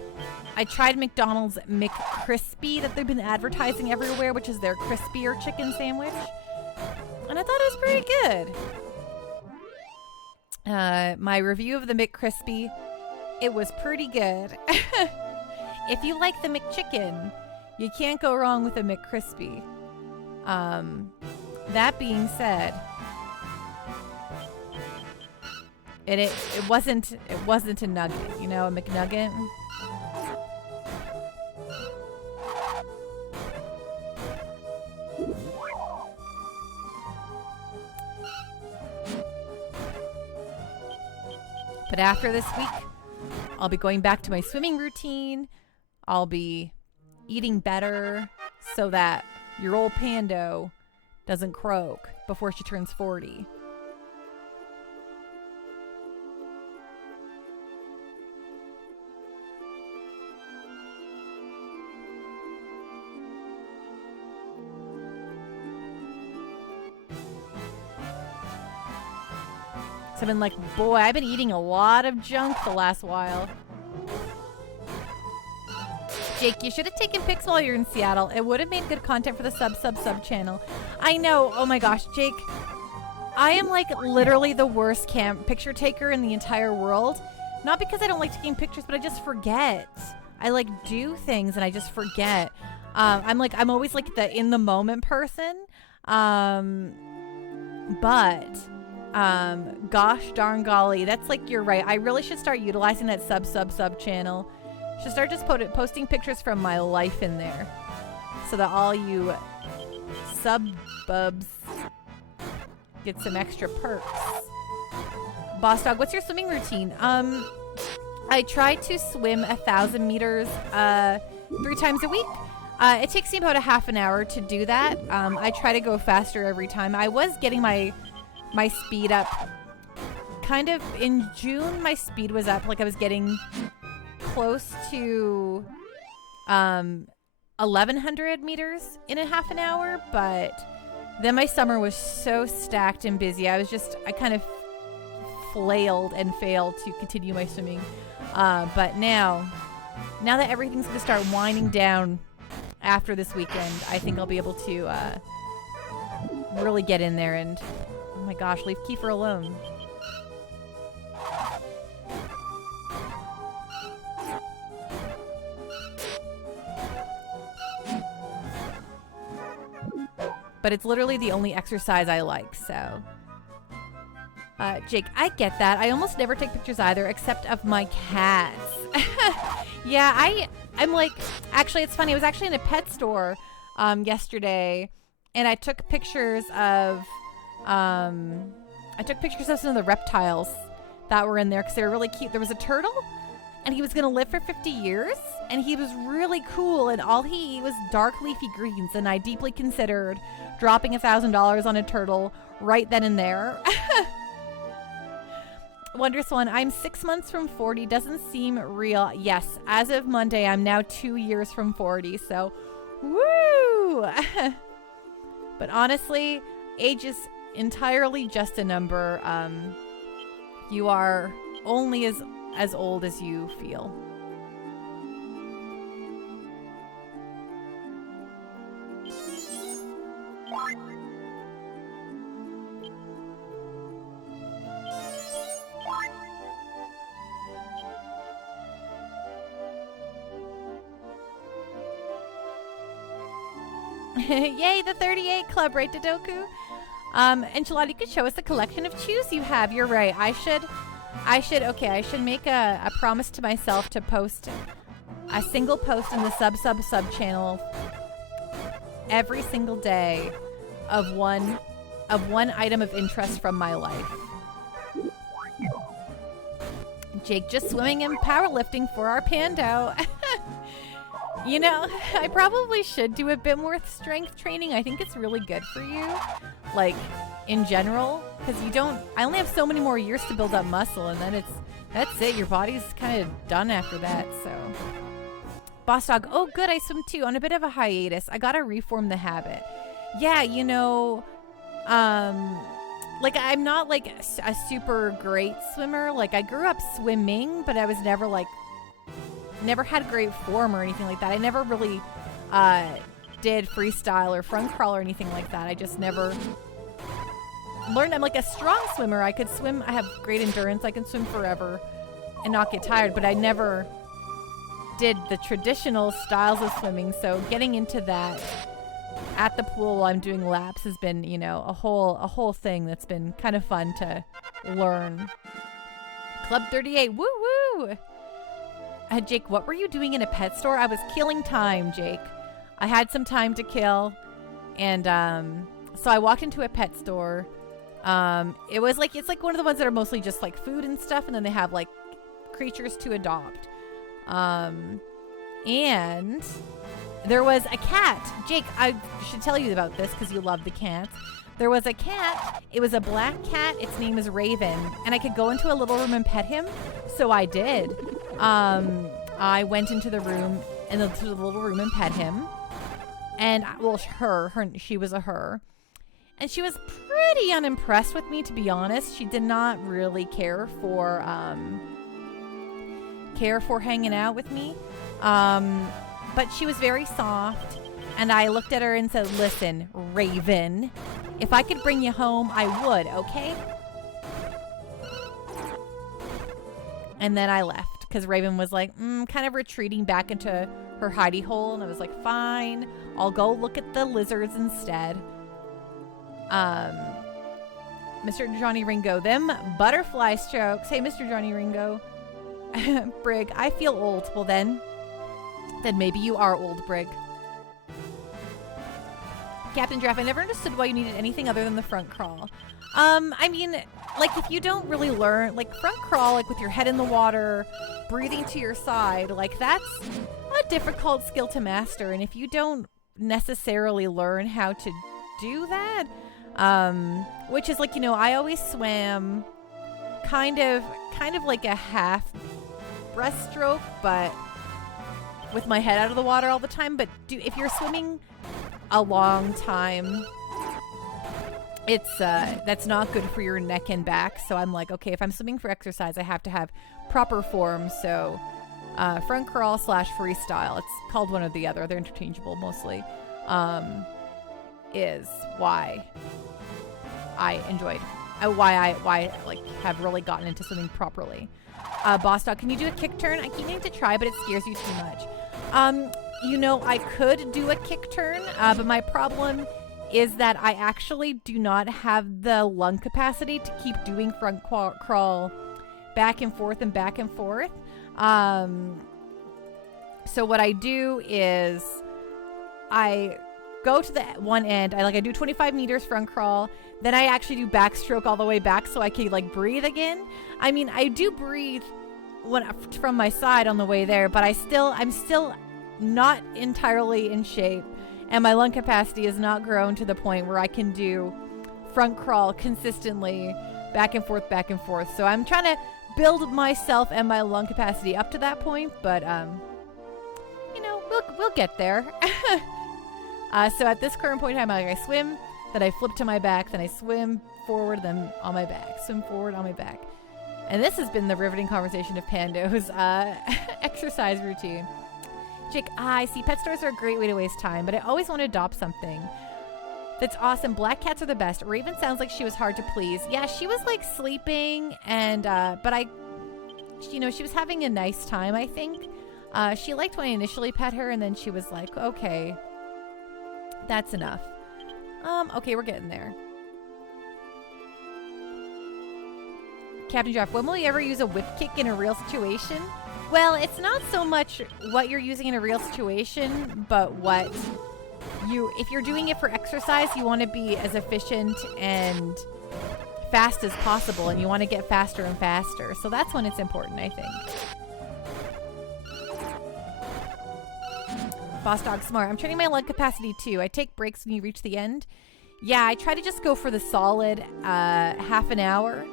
I tried McDonald's McCrispy that they've been advertising everywhere, which is their crispier chicken sandwich, and I thought it was pretty good. My review of the McCrispy, it was pretty good. If you like the McChicken, you can't go wrong with a McCrispy. That being said, it wasn't a nugget, you know, a McNugget. But after this week, I'll be going back to my swimming routine. I'll be eating better so that your old Pando doesn't croak before she turns 40. So I've been like, boy, I've been eating a lot of junk the last while. Jake, you should have taken pics while you're in Seattle. It would have made good content for the sub channel. I know. Oh my gosh, Jake. I am like literally the worst picture taker in the entire world. Not because I don't like taking pictures, but I just forget. I like do things and I just forget. I'm always like the in the moment person. Gosh darn golly, that's like, you're right. I really should start utilizing that sub channel. Should start just posting pictures from my life in there, so that all you sub-bubs get some extra perks. Boss Dog, what's your swimming routine? I try to swim 1,000 meters 3 times a week. It takes me about a half an hour to do that. I try to go faster every time. I was getting my speed up kind of in June. My speed was up, like I was getting close to 1,100 meters in a half an hour, but then my summer was so stacked and busy. I kind of flailed and failed to continue my swimming. But now that everything's going to start winding down after this weekend, I think I'll be able to really get in there and, oh my gosh, leave Kiefer alone. But it's literally the only exercise I like, so. Jake, I get that. I almost never take pictures either, except of my cats. Yeah, I'm like, actually, it's funny. I was actually in a pet store yesterday, and I took pictures of some of the reptiles that were in there because they were really cute. There was a turtle, and he was going to live for 50 years, and he was really cool, and all he ate was dark leafy greens, and I deeply considered dropping $1,000 on a turtle right then and there. Wondrous One, I'm 6 months from 40. Doesn't seem real. Yes, as of Monday, I'm now 2 years from 40, so woo! But honestly, age is entirely just a number. You are only as old as you feel. Yay, the 38 club, right, Dodoku? Enchilada, you could show us the collection of chews you have. You're right. I should make a promise to myself to post a single post in the sub channel every single day of one item of interest from my life. Jake just swimming and powerlifting for our Pando. You know, I probably should do a bit more strength training. I think it's really good for you, like, in general, because I only have so many more years to build up muscle, and then that's it. Your body's kind of done after that, so. Boss Dog, oh good, I swim too, on a bit of a hiatus. I gotta reform the habit. Yeah, you know, like, I'm not, like, a super great swimmer. Like, I grew up swimming, but I was never, like, never had great form or anything like that. I never really did freestyle or front crawl or anything like that. I just never learned. I'm like a strong swimmer. I could swim. I have great endurance. I can swim forever and not get tired, but I never did the traditional styles of swimming. So getting into that at the pool while I'm doing laps has been, you know, a whole thing that's been kind of fun to learn. Club 38, woo woo! Jake, what were you doing in a pet store? I was killing time, Jake. I had some time to kill, and so I walked into a pet store It was like, it's like one of the ones that are mostly just like food and stuff, and then they have like creatures to adopt. And there was a cat. Jake, I should tell you about this because you love the cats. There was a cat. It was a black cat. Its name is Raven. And I could go into a little room and pet him. So I did. I went into the room, to the little room and pet him. And, well, she was a her. And she was pretty unimpressed with me, to be honest. She did not really care for hanging out with me. But she was very soft. And I looked at her and said, listen, Raven, if I could bring you home, I would, okay? And then I left because Raven was like, kind of retreating back into her hidey hole. And I was like, fine, I'll go look at the lizards instead. Mr. Johnny Ringo, them butterfly strokes. Hey, Mr. Johnny Ringo. Brig, I feel old. Well, then maybe you are old, Brig. Captain Giraffe, I never understood why you needed anything other than the front crawl. I mean, like, if you don't really learn, like, front crawl, like, with your head in the water, breathing to your side, like, that's a difficult skill to master. And if you don't necessarily learn how to do that, which is, like, you know, I always swam kind of like a half breaststroke, but with my head out of the water all the time. But if you're swimming a long time, it's that's not good for your neck and back. So I'm like, okay, if I'm swimming for exercise, I have to have proper form. So front crawl / freestyle, it's called one or the other, they're interchangeable mostly, is why I enjoyed why I like have really gotten into swimming properly. Boss Dog, can you do a kick turn? I keep meaning to try, but it scares you too much. You know, I could do a kick turn, but my problem is that I actually do not have the lung capacity to keep doing front crawl back and forth and back and forth. So what I do is I go to the one end. I do 25 meters front crawl. Then I actually do backstroke all the way back so I can like breathe again. I mean, I do breathe from my side on the way there, but I'm still not entirely in shape, and my lung capacity has not grown to the point where I can do front crawl consistently back and forth. So I'm trying to build myself and my lung capacity up to that point, but you know, we'll get there. So at this current point in time, I swim, then I flip to my back, then I swim forward, then on my back, swim forward on my back. And this has been the riveting conversation of Pando's exercise routine. Jake, I see pet stores are a great way to waste time, but I always want to adopt something. That's awesome. Black cats are the best. Raven sounds like she was hard to please. Yeah, she was like sleeping, and but she was having a nice time, I think. She liked when I initially pet her, and then she was like, okay, that's enough. Okay, we're getting there. Captain Jeff, when will you ever use a whip kick in a real situation? Well, it's not so much what you're using in a real situation, but if you're doing it for exercise, you want to be as efficient and fast as possible, and you want to get faster and faster. So that's when it's important, I think. Boss Dog Smart, I'm training my lung capacity too. I take breaks when you reach the end. Yeah, I try to just go for the solid half an hour.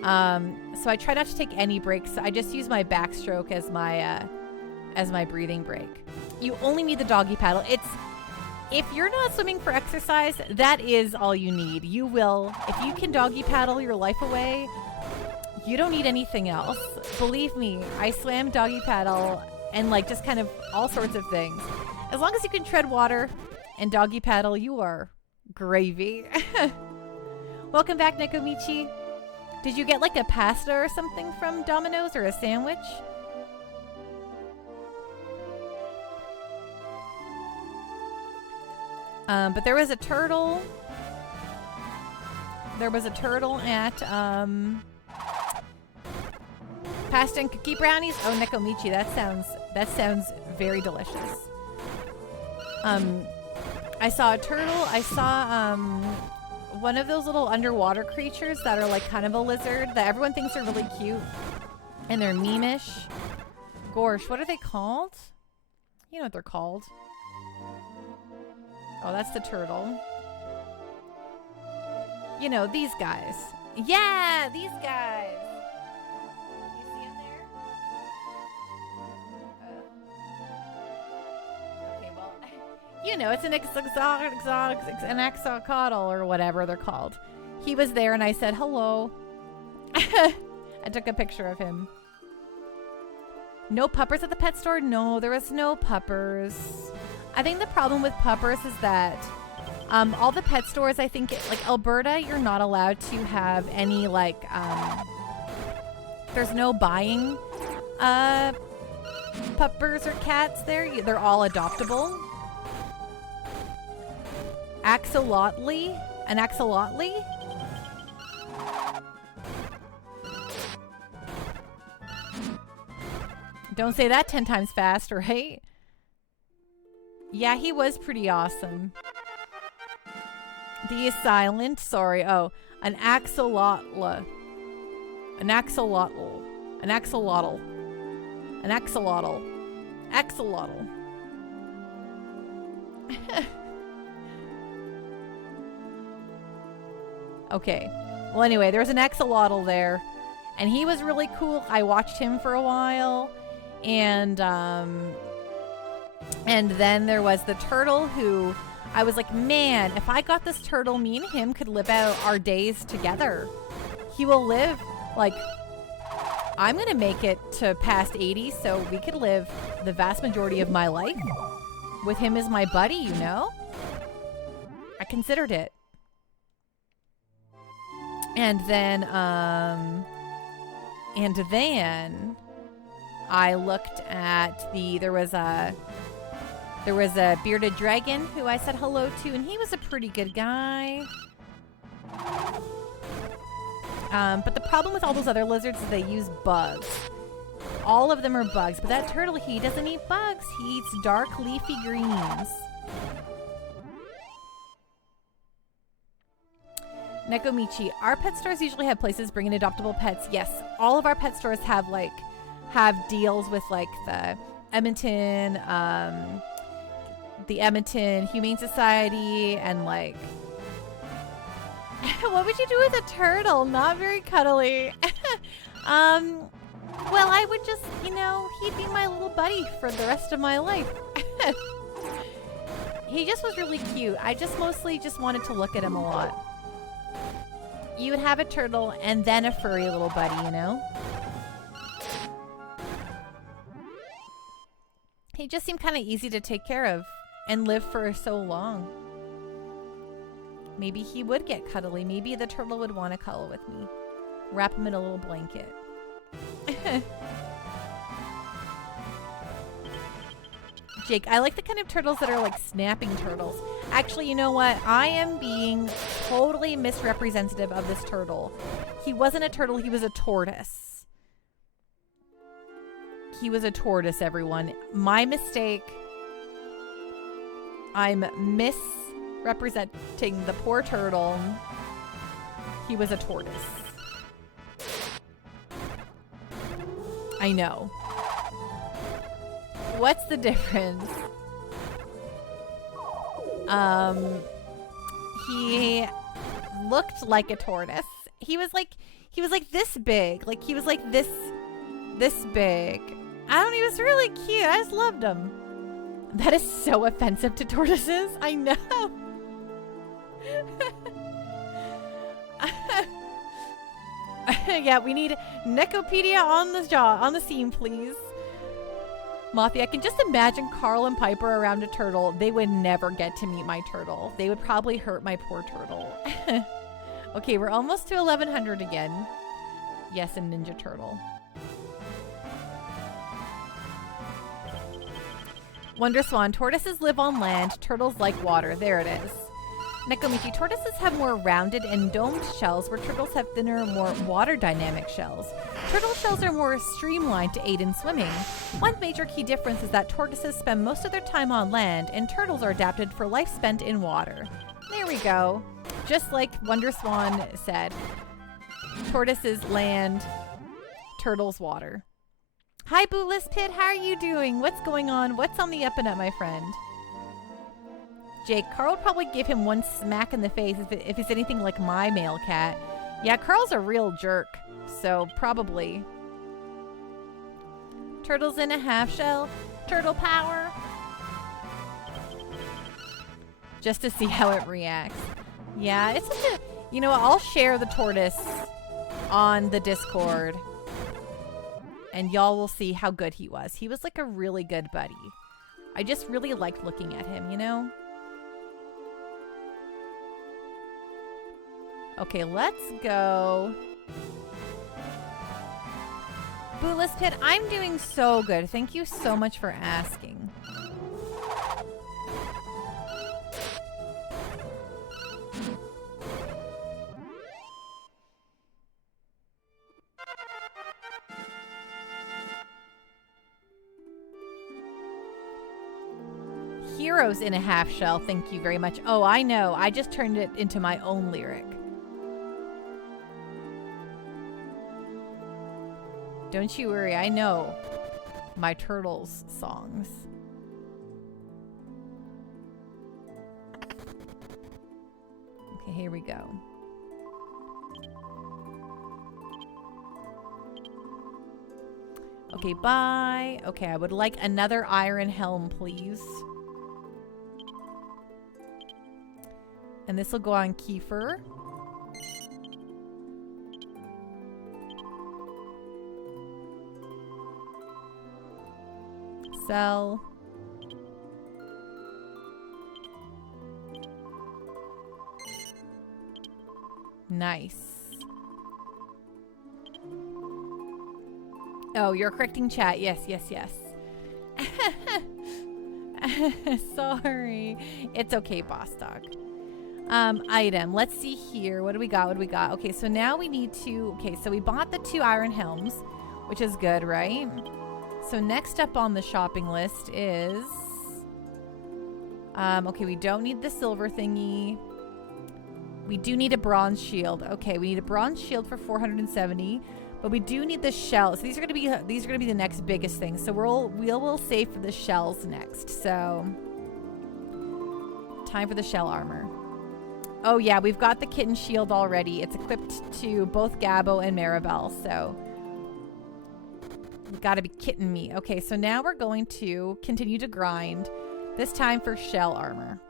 So I try not to take any breaks. I just use my backstroke as my breathing break. You only need the doggy paddle. If you're not swimming for exercise, that is all you need. You will, if you can doggy paddle your life away, you don't need anything else. Believe me, I swam doggy paddle and like just kind of all sorts of things. As long as you can tread water and doggy paddle, you are gravy. Welcome back, Nekomichi. Did you get like a pasta or something from Domino's or a sandwich? But there was a turtle. There was a turtle at pasta and cookie brownies. Oh, Nekomichi, that sounds very delicious. I saw a turtle. I saw one of those little underwater creatures that are like kind of a lizard that everyone thinks are really cute. And they're meme-ish. Gorsh, what are they called? You know what they're called. Oh, that's the turtle. You know, these guys. Yeah, these guys. You see them there? Okay, well, you know, it's an axolotl or whatever they're called. He was there and I said hello. I took a picture of him. No puppers at the pet store? No, there was no puppers. I think the problem with puppers is that all the pet stores, I think, like Alberta, you're not allowed to have any, like, there's no buying puppers or cats there. They're all adoptable. Axolotl? An axolotl? Don't say that 10 times fast, right? Yeah, he was pretty awesome. D is silent. Sorry. Oh, an axolotl. An axolotl. An axolotl. An axolotl. Axolotl. Okay. Well, anyway, there was an axolotl there, and he was really cool. I watched him for a while. And then there was the turtle who I was like, man, if I got this turtle, me and him could live out our days together. He will live, like, I'm going to make it to past 80, so we could live the vast majority of my life with him as my buddy, you know? I considered it. And then I looked at there was a bearded dragon who I said hello to, and he was a pretty good guy. But the problem with all those other lizards is they use bugs. All of them are bugs, but that turtle, he doesn't eat bugs. He eats dark leafy greens. Nekomichi, our pet stores usually have places bringing adoptable pets. Yes, all of our pet stores have deals with like the Edmonton Humane Society and like what would you do with a turtle? Not very cuddly. Well, I would just, you know, he'd be my little buddy for the rest of my life. He just was really cute. I just mostly just wanted to look at him a lot. You would have a turtle and then a furry little buddy, you know? He just seemed kind of easy to take care of and live for so long. Maybe he would get cuddly. Maybe the turtle would want to cuddle with me. Wrap him in a little blanket. Jake, I like the kind of turtles that are like snapping turtles. Actually, you know what? I am being totally misrepresentative of this turtle. He wasn't a turtle, he was a tortoise. He was a tortoise, everyone. My mistake. I'm misrepresenting the poor turtle. He was a tortoise. I know. What's the difference? He looked like a tortoise. He was like this big. Like he was like this big. He was really cute. I just loved him. That is so offensive to tortoises. I know. Yeah, we need Nekopedia on the scene, please. Mothy, I can just imagine Carl and Piper around a turtle. They would never get to meet my turtle. They would probably hurt my poor turtle. Okay, we're almost to 1100 again. Yes, a Ninja Turtle. Wonderswan, tortoises live on land. Turtles like water. There it is. Nekomichi, tortoises have more rounded and domed shells, where turtles have thinner, more water dynamic shells. Turtle shells are more streamlined to aid in swimming. One major key difference is that tortoises spend most of their time on land, and turtles are adapted for life spent in water. There we go. Just like Wonder Swan said. Tortoises land, turtles water. Hi, Bootless Pit. How are you doing? What's going on? What's on the up and up, my friend? Jake, Carl would probably give him one smack in the face if he's anything like my male cat. Yeah, Carl's a real jerk, so probably. Turtles in a half shell. Turtle power. Just to see how it reacts. Yeah, it's such a... You know what? I'll share the tortoise on the Discord. And y'all will see how good he was. He was like a really good buddy. I just really liked looking at him, you know? Okay, let's go. Bootless Pit, I'm doing so good. Thank you so much for asking. Heroes in a half shell, thank you very much. Oh, I know. I just turned it into my own lyric. Don't you worry, I know my Turtles songs. Okay, here we go. Okay, bye. Okay, I would like another iron helm, please. And this will go on Kiefer. Sell. Nice. Oh, you're correcting chat. Yes, yes, yes. Sorry. It's okay, boss dog. Item. Let's see here. What do we got? What do we got? Okay, so now we need to... Okay, so we bought the 2 iron helms, which is good, right? So next up on the shopping list is... okay, we don't need the silver thingy. We do need a bronze shield. Okay, we need a bronze shield for 470, but we do need the shells. So these are gonna be the next biggest things. So we'll save for the shells next. So time for the shell armor. Oh yeah, we've got the kitten shield already. It's equipped to both Gabbo and Maribel, so you've got to be kidding me. Okay, so now we're going to continue to grind, this time for shell armor.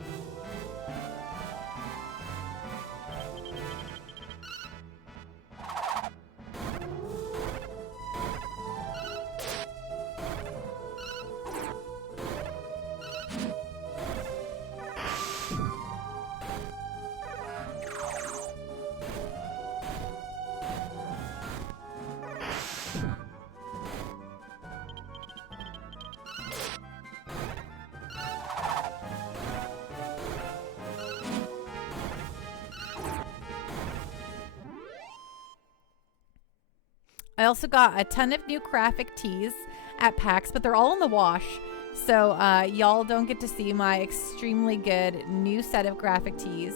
I also got a ton of new graphic tees at PAX, but they're all in the wash. So y'all don't get to see my extremely good new set of graphic tees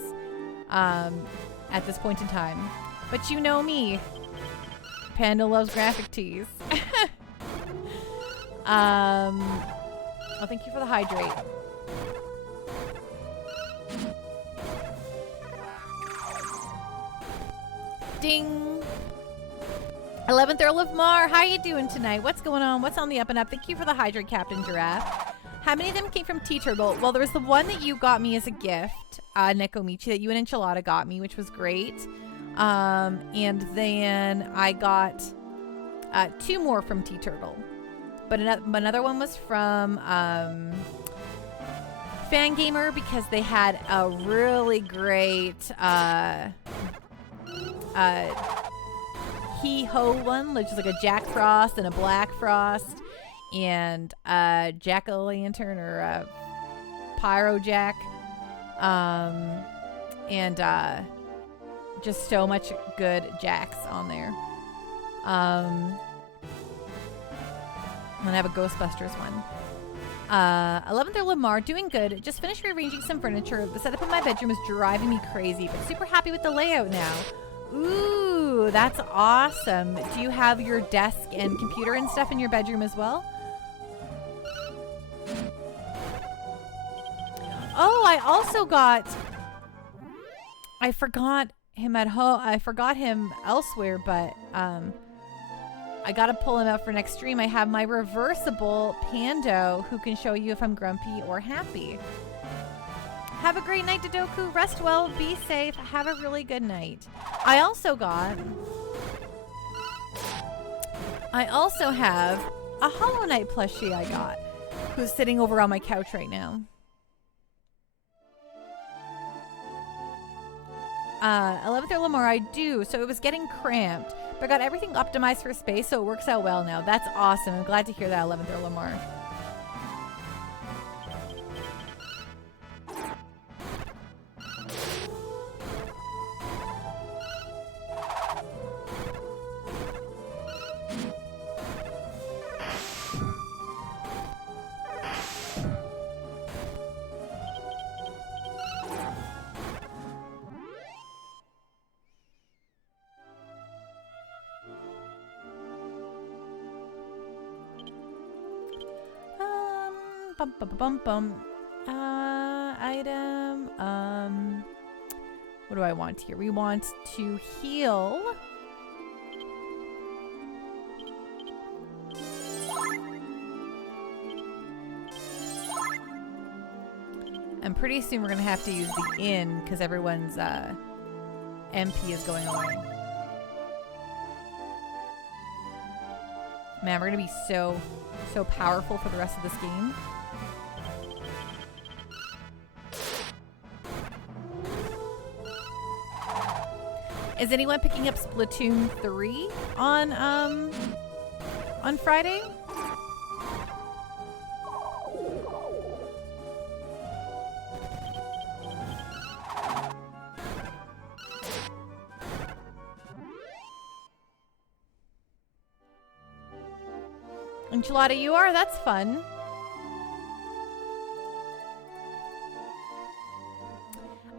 at this point in time. But you know me. Panda loves graphic tees. Oh, thank you for the hydrate. Ding. 11th Earl of Mar, how you doing tonight? What's going on? What's on the up and up? Thank you for the hydrate, Captain Giraffe. How many of them came from T-Turtle? Well, there was the one that you got me as a gift, Nekomichi, that you and Enchilada got me, which was great. And then I got 2 more from T-Turtle. But another one was from Fangamer, because they had a really great He-Ho one, which is like a Jack Frost and a Black Frost, and a Jack-o'-lantern or a Pyro Jack, and just so much good Jacks on there. And I have a Ghostbusters one. 11th or Lamar, doing good. Just finished rearranging some furniture. The setup in my bedroom is driving me crazy, but super happy with the layout now. Ooh, that's awesome. Do you have your desk and computer and stuff in your bedroom as well? Oh, I also got... I forgot him at home. I forgot him elsewhere, but I gotta pull him out for next stream. I have my reversible Pando who can show you if I'm grumpy or happy. Have a great night, Dodoku. Rest well, be safe, have a really good night. I also have a Hollow Knight plushie I got, who's sitting over on my couch right now. 11th or Lamar, I do. So it was getting cramped, but I got everything optimized for space, so it works out well now. That's awesome. I'm glad to hear that, 11th or Lamar. Item. What do I want here? We want to heal. And pretty soon we're gonna have to use the inn because everyone's MP is going away. Man, we're gonna be so powerful for the rest of this game. Is anyone picking up Splatoon 3 on Friday? Enchilada, you are? That's fun.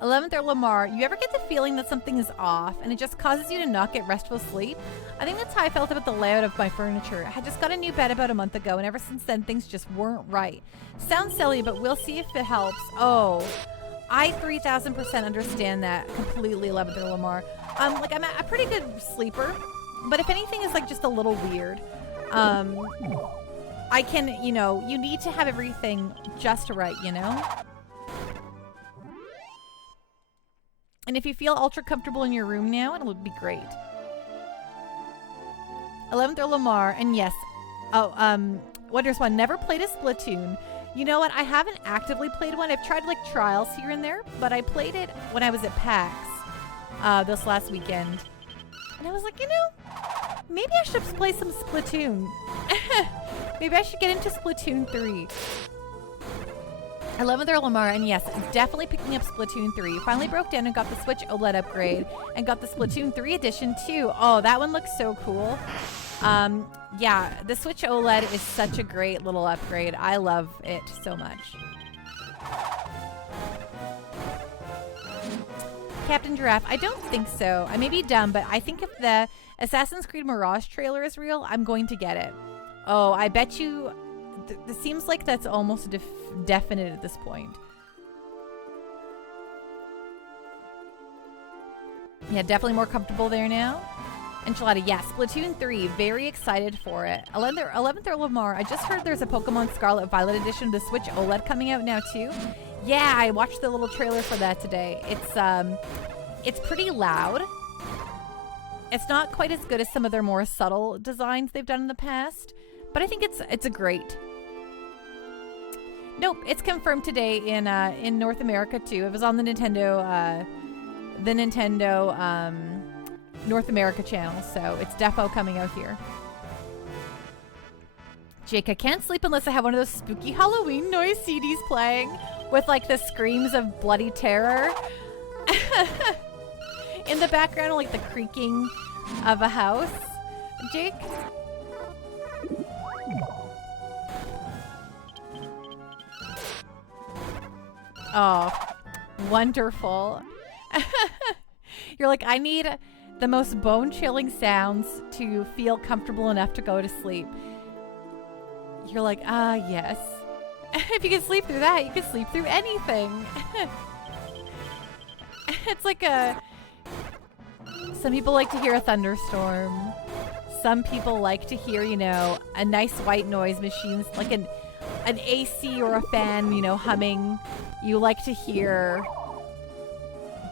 Eleventh or Lamar, you ever get the feeling that something is off and it just causes you to not get restful sleep? I think that's how I felt about the layout of my furniture. I had just got a new bed about a month ago, and ever since then things just weren't right. Sounds silly, but we'll see if it helps. Oh, I 3000% understand that completely, 11th or Lamar. Like I'm a pretty good sleeper, but if anything is like just a little weird, I can, you know, you need to have everything just right, you know? And if you feel ultra comfortable in your room now, it'll be great. 11th or Lamar, and yes. Oh, Wonders One, never played a Splatoon. You know what? I haven't actively played one. I've tried like trials here and there, but I played it when I was at PAX this last weekend. And I was like, you know, maybe I should play some Splatoon. Maybe I should get into Splatoon 3. 11th or Lamar, and yes, definitely picking up Splatoon 3. Finally broke down and got the Switch OLED upgrade and got the Splatoon 3 edition too. Oh, that one looks so cool. Yeah, the Switch OLED is such a great little upgrade. I love it so much. Captain Giraffe, I don't think so. I may be dumb, but I think if the Assassin's Creed Mirage trailer is real, I'm going to get it. Oh, I bet you... It seems like that's almost definite at this point. Yeah, definitely more comfortable there now. Enchilada, yes. Splatoon 3, very excited for it. 11th or Lamar, I just heard there's a Pokemon Scarlet Violet edition of the Switch OLED coming out now too. Yeah, I watched the little trailer for that today. It's pretty loud. It's not quite as good as some of their more subtle designs they've done in the past, but I think it's a great. Nope, it's confirmed today in North America too. It was on the Nintendo North America channel, so it's defo coming out here. Jake, I can't sleep unless I have one of those spooky Halloween noise CDs playing with like the screams of bloody terror in the background, like the creaking of a house. Jake? Oh, wonderful. You're like, I need the most bone-chilling sounds to feel comfortable enough to go to sleep. You're like, yes. If you can sleep through that, you can sleep through anything. It's like some people like to hear a thunderstorm. Some people like to hear, you know, a nice white noise machine, like an AC or a fan, you know, humming. You like to hear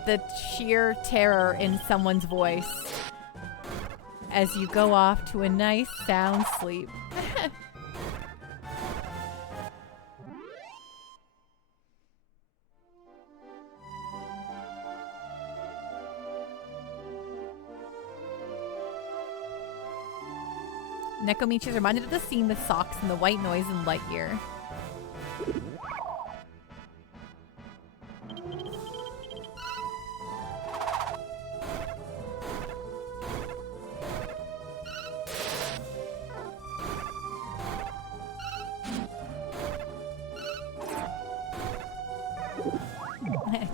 the sheer terror in someone's voice as you go off to a nice sound sleep. Nekomichi is reminded of the scene with Socks and the white noise in Lightyear.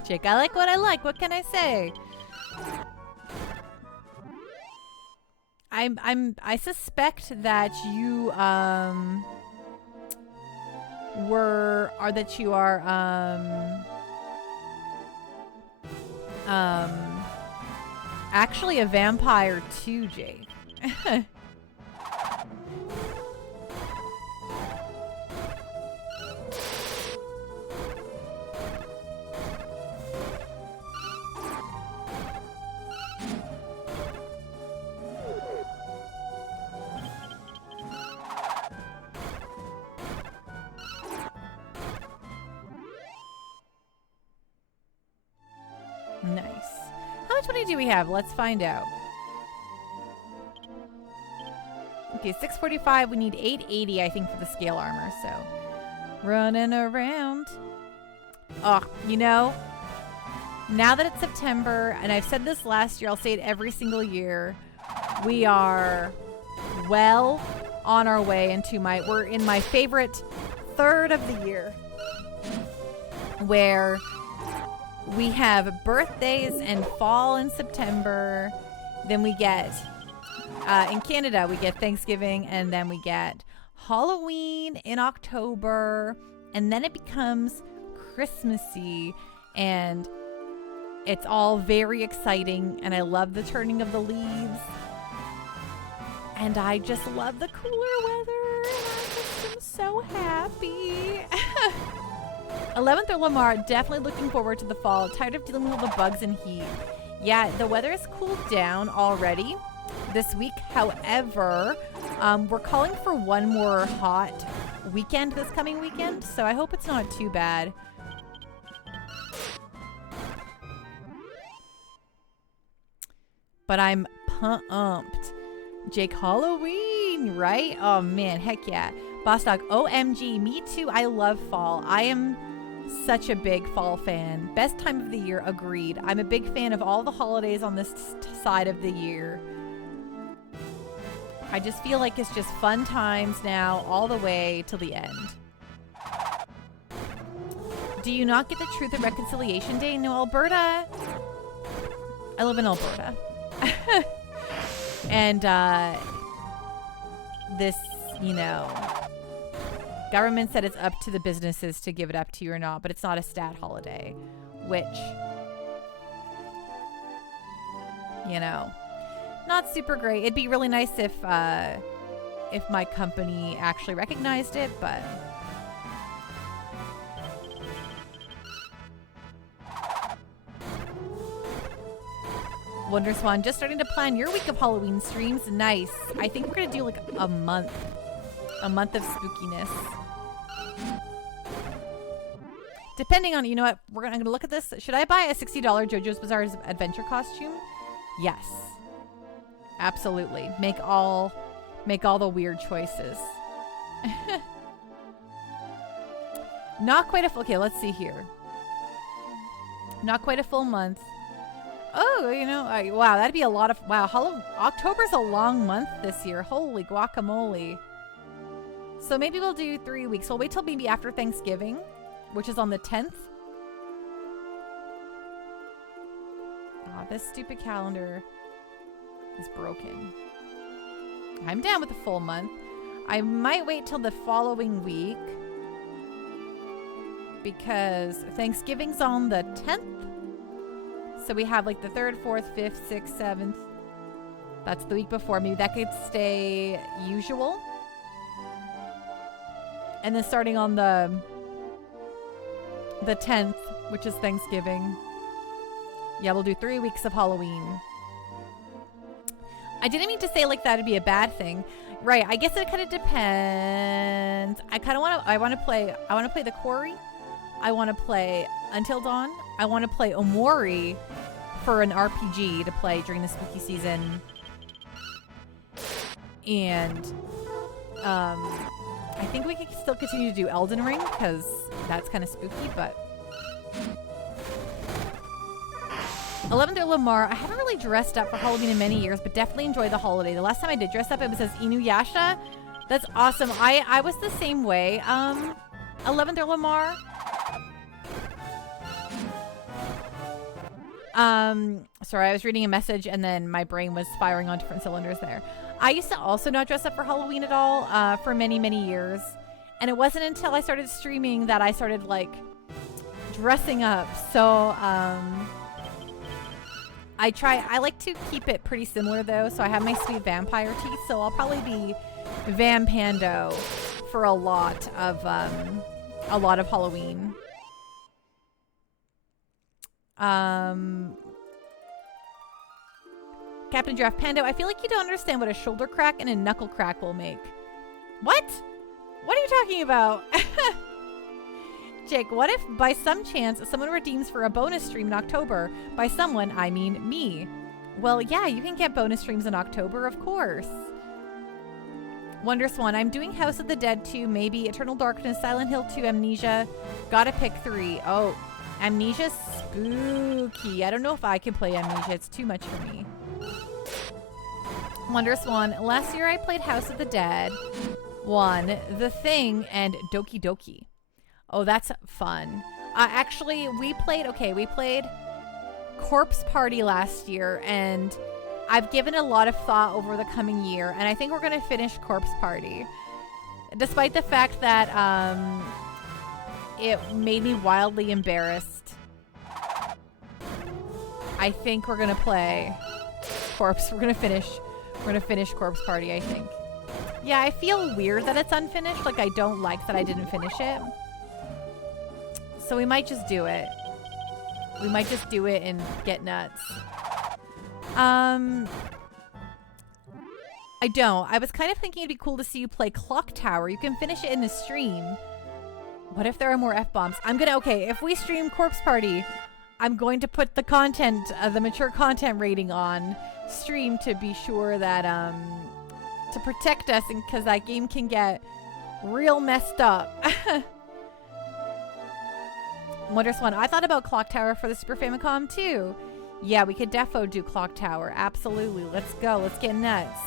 Jake, I like what I like. What can I say? I suspect that you actually a vampire too, Jake. Nice. How much money do we have? Let's find out. Okay, 645. We need 880, I think, for the scale armor. So, running around. Oh, you know, now that it's September, and I've said this last year, I'll say it every single year, we are well on our way into we're in my favorite third of the year, where we have birthdays and fall in September. Then we get, in Canada, we get Thanksgiving, and then we get Halloween in October, and then it becomes Christmassy, and it's all very exciting, and I love the turning of the leaves, and I just love the cooler weather, and I just am so happy. 11th or Lamar, definitely looking forward to the fall. Tired of dealing with all the bugs and heat. Yeah, the weather has cooled down already this week. However, we're calling for one more hot weekend this coming weekend, so I hope it's not too bad. But I'm pumped. Jake, Halloween, right? Oh man, heck yeah. Boss Dog, OMG, me too. I love fall. I am such a big fall fan. Best time of the year, agreed. I'm a big fan of all the holidays on this side of the year. I just feel like it's just fun times now all the way till the end. Do you not get the Truth and Reconciliation Day? No, Alberta. I live in Alberta. And this, you know, government said it's up to the businesses to give it up to you or not, but it's not a stat holiday, which, you know, not super great. It'd be really nice if my company actually recognized it, but Wonder Swan, just starting to plan your week of Halloween streams. Nice. I think we're gonna do like a month of spookiness. Depending on, you know what, I'm gonna look at this. Should I buy a $60 JoJo's Bizarre Adventure costume? Yes, absolutely. Make all the weird choices. Not quite a okay. Let's see here. Not quite a full month. Oh, you know, wow, that'd be a lot of, wow, October's a long month this year. Holy guacamole. So maybe we'll do 3 weeks. We'll wait till maybe after Thanksgiving, which is on the 10th. Oh, this stupid calendar is broken. I'm down with the full month. I might wait till the following week because Thanksgiving's on the 10th. So we have like the 3rd, 4th, 5th, 6th, 7th. That's the week before. Maybe that could stay usual. And then starting on the 10th, which is Thanksgiving. Yeah, we'll do 3 weeks of Halloween. I didn't mean to say like that'd be a bad thing. Right, I guess it kind of depends. I want to play the Quarry. I want to play Until Dawn. I want to play Omori for an RPG to play during the spooky season. And I think we could still continue to do Elden Ring because that's kind of spooky, but 11th Lamar, I haven't really dressed up for Halloween in many years, but definitely enjoy the holiday. The last time I did dress up, it was as Inuyasha. That's awesome. I was the same way. 11th Lamar. Sorry, I was reading a message and then my brain was firing on different cylinders there. I used to also not dress up for Halloween at all for many, many years. And it wasn't until I started streaming that I started like dressing up. So, I like to keep it pretty similar though. So I have my sweet vampire teeth. So I'll probably be Vampando for a lot of Halloween. Captain Giraffe Pando, I feel like you don't understand what a shoulder crack and a knuckle crack will make. What? What are you talking about? Jake, what if by some chance someone redeems for a bonus stream in October? By someone, I mean me. Well, yeah, you can get bonus streams in October, of course. Wonderswan, I'm doing House of the Dead 2, maybe Eternal Darkness, Silent Hill 2, Amnesia. Gotta pick 3. Oh, Amnesia's spooky. I don't know if I can play Amnesia. It's too much for me. Wonderswan, last year I played House of the Dead 1, The Thing, and Doki Doki. Oh, that's fun. Actually, we played Corpse Party last year, and I've given a lot of thought over the coming year, and I think we're going to finish Corpse Party. Despite the fact that it made me wildly embarrassed. I think we're going to play Corpse. We're going to finish Corpse Party, I think. Yeah, I feel weird that it's unfinished. Like, I don't like that I didn't finish it. So we might just do it. We might just do it and get nuts. I don't. I was kind of thinking it'd be cool to see you play Clock Tower. You can finish it in the stream. What if there are more F-bombs? Okay, if we stream Corpse Party, I'm going to put the content, the mature content rating on stream to be sure that, to protect us, and because that game can get real messed up. Wonderswan, I thought about Clock Tower for the Super Famicom too. Yeah, we could defo do Clock Tower. Absolutely. Let's go. Let's get nuts.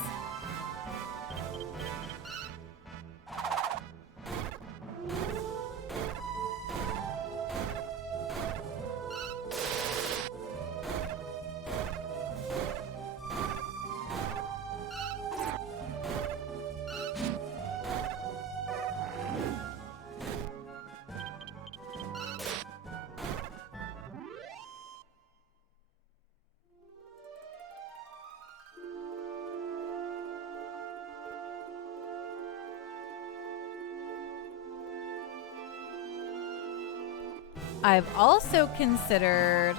I've also considered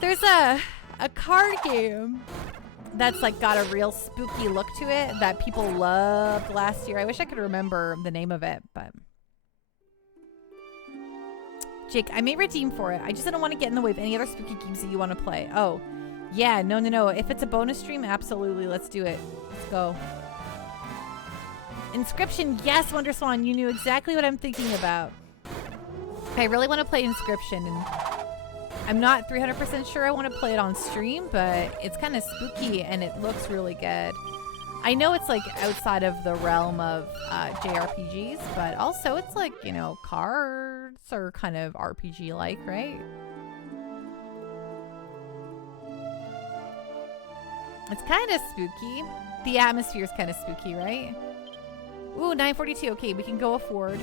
there's a card game that's like got a real spooky look to it that people loved last year. I wish I could remember the name of it, but Jake, I may redeem for it. I just don't want to get in the way of any other spooky games that you want to play. Oh, yeah, no. If it's a bonus stream, absolutely, let's do it. Let's go. Inscription, yes, Wonderswan, you knew exactly what I'm thinking about. I really want to play Inscription, and I'm not 300% sure I want to play it on stream, but it's kind of spooky and it looks really good. I know it's like outside of the realm of JRPGs, but also it's like, you know, cards are kind of RPG-like, right? It's kind of spooky. The atmosphere is kind of spooky, right? Ooh, 942. Okay, we can go afford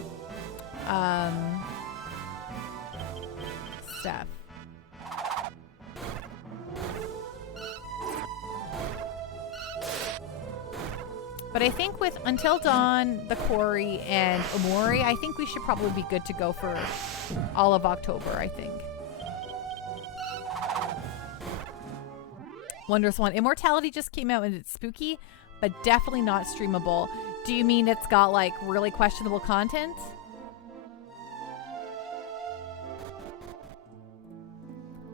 stuff. But I think with Until Dawn, The Quarry, and Omori, I think we should probably be good to go for all of October, I think. Wondrous One. Immortality just came out and it's spooky, but definitely not streamable. Do you mean it's got like really questionable content?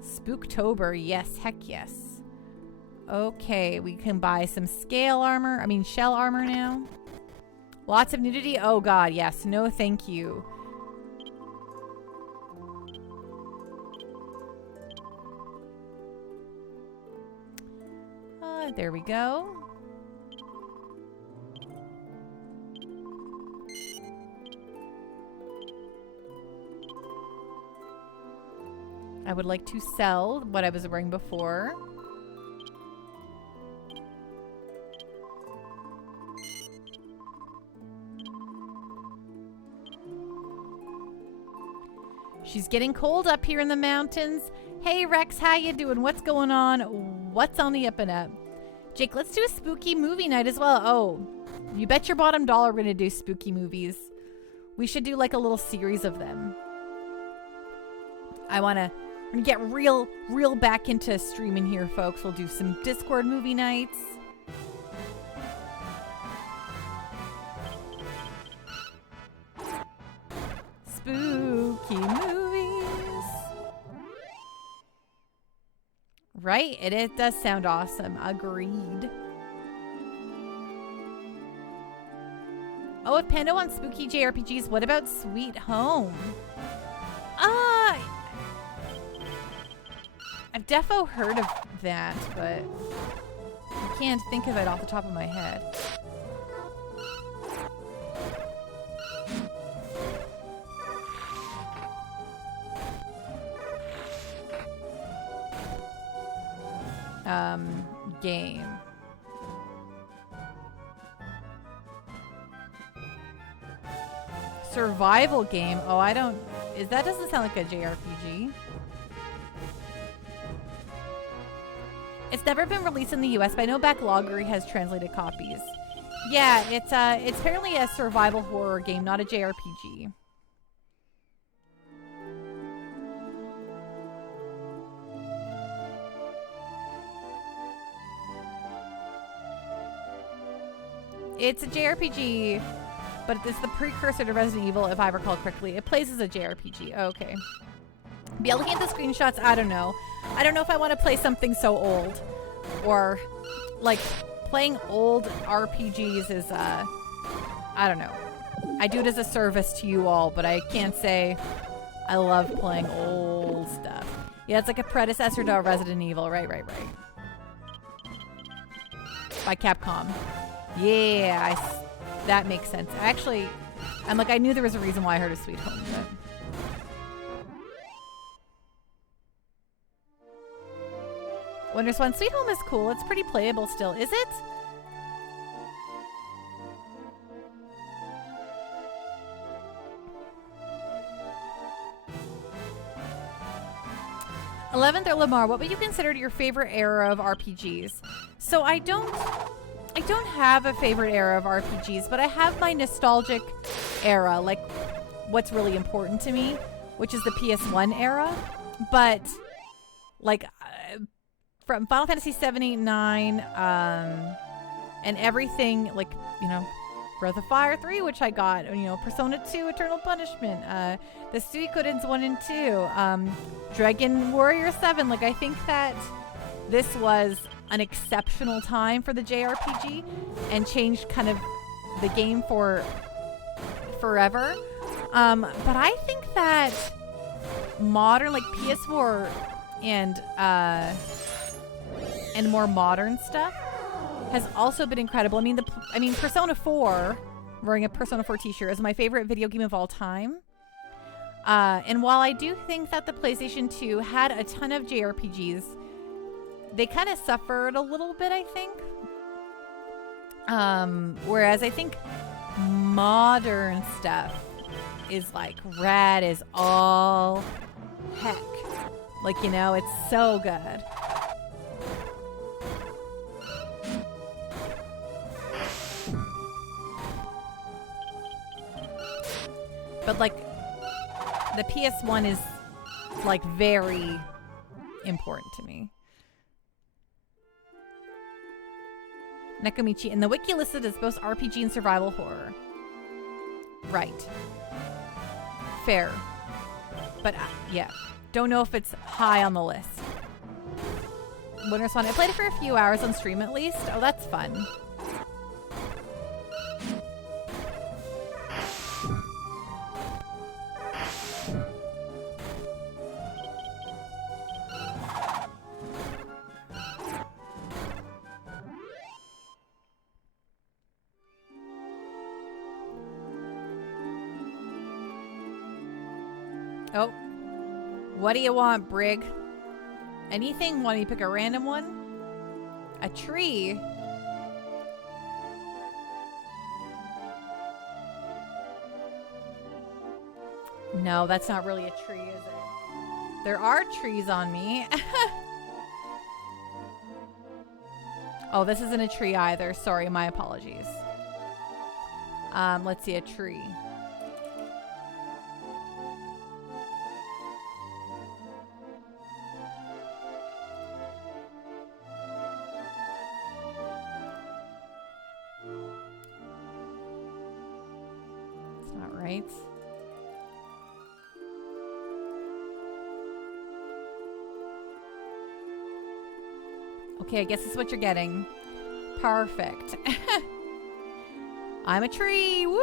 Spooktober, yes, heck yes. Okay, we can buy some shell armor now. Lots of nudity? Oh god, yes. No thank you. There we go. I would like to sell what I was wearing before. She's getting cold up here in the mountains. Hey Rex, how you doing? What's going on? What's on the up and up? Jake, let's do a spooky movie night as well. Oh, you bet your bottom dollar we're gonna do spooky movies. We should do like a little series of them. I'm gonna get real back into streaming here, folks. We'll do some Discord movie nights. Spooky movies. Right? It does sound awesome. Agreed. Oh, if Panda wants spooky JRPGs, what about Sweet Home? I've defo heard of that, but I can't think of it off the top of my head. Game. Survival game. Oh, I don't... that doesn't sound like a JRPG. It's never been released in the US, but I know Backloggery has translated copies. Yeah, it's apparently a survival horror game, not a JRPG. It's a JRPG, but it's the precursor to Resident Evil, if I recall correctly. It plays as a JRPG. Okay. Be looking at the screenshots. I don't know. I don't know if I want to play something so old, or like playing old RPGs is I don't know. I do it as a service to you all, but I can't say I love playing old stuff. Yeah, it's like a predecessor to Resident Evil. Right. By Capcom. Yeah, that makes sense. Actually, I knew there was a reason why I heard of Sweet Home, but... Wondrous One. Sweet Home is cool. It's pretty playable still. Is it? '11th or Lamar, what would you consider your favorite era of RPGs? So I don't have a favorite era of RPGs, but I have my nostalgic era, like what's really important to me, which is the PS1 era. But like from Final Fantasy 7, 8, 9, and everything, like, you know, Breath of Fire 3, which I got, you know, Persona 2, Eternal Punishment, the Suikoden's 1 and 2, Dragon Warrior 7. Like, I think that this was an exceptional time for the JRPG and changed kind of the game for forever. But I think that modern, like PS4 and more modern stuff has also been incredible. I mean, Persona 4, I'm wearing a Persona 4 t-shirt, is my favorite video game of all time. And while I do think that the PlayStation 2 had a ton of JRPGs, they kind of suffered a little bit, I think. Whereas I think modern stuff is like rad as all heck. Like, you know, it's so good. But like the PS1 is like very important to me. Nekomichi, and the wiki listed as both RPG and survival horror. Right. Fair. But yeah, don't know if it's high on the list. Winter Swan, I played it for a few hours on stream at least. Oh, that's fun. Oh. What do you want, Brig? Anything? Want me to pick a random one? A tree? No, that's not really a tree, is it? There are trees on me. Oh, this isn't a tree either. Sorry, my apologies. Let's see, a tree. Right. Okay, I guess this is what you're getting. Perfect. I'm a tree. Woo!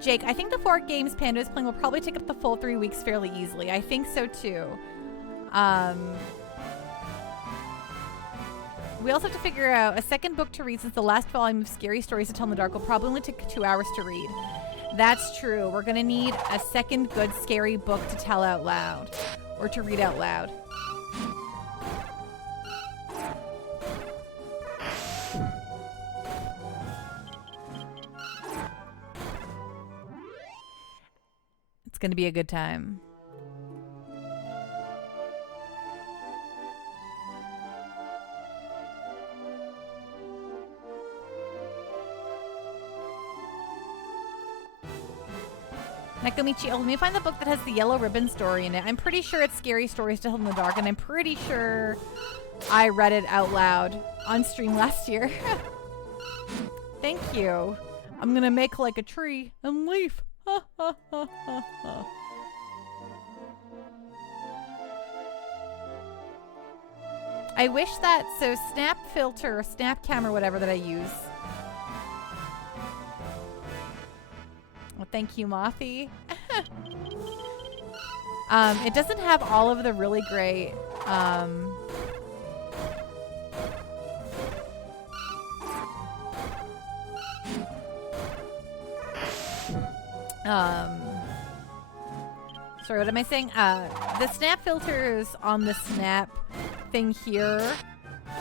Jake, I think the 4 games Panda is playing will probably take up the full 3 weeks fairly easily. I think so too. We also have to figure out a second book to read since the last volume of Scary Stories to Tell in the Dark will probably only take 2 hours to read. That's true. We're going to need a second good scary book to tell out loud. Or to read out loud. It's going to be a good time. Nekomichi, let me find the book that has the yellow ribbon story in it. I'm pretty sure it's Scary Stories to Tell in the Dark, and I'm pretty sure I read it out loud on stream last year. Thank you. I'm gonna make like a tree and leaf. I wish that, so snap filter, snap camera, whatever that I use. Well, thank you, Mothy. It doesn't have all of the really great sorry, what am I saying? The snap filters on the snap thing here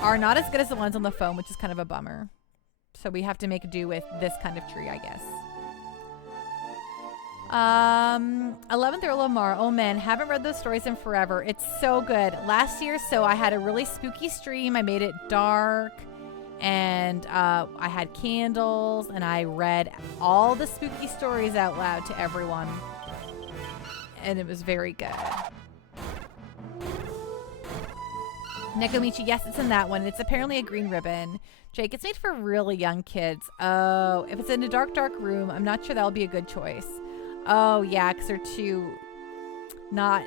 are not as good as the ones on the phone, which is kind of a bummer. So we have to make do with this kind of tree, I guess. 11th Earl of Mar. Oh man, haven't read those stories in forever. It's so good. Last year, so I had a really spooky stream. I made it dark, and I had candles, and I read all the spooky stories out loud to everyone, and it was very good. Nekomichi, yes, it's in that one. It's apparently a green ribbon. Jake, it's made for really young kids. Oh, if it's in a dark, dark room, I'm not sure that'll be a good choice. Oh yeah, because they're too not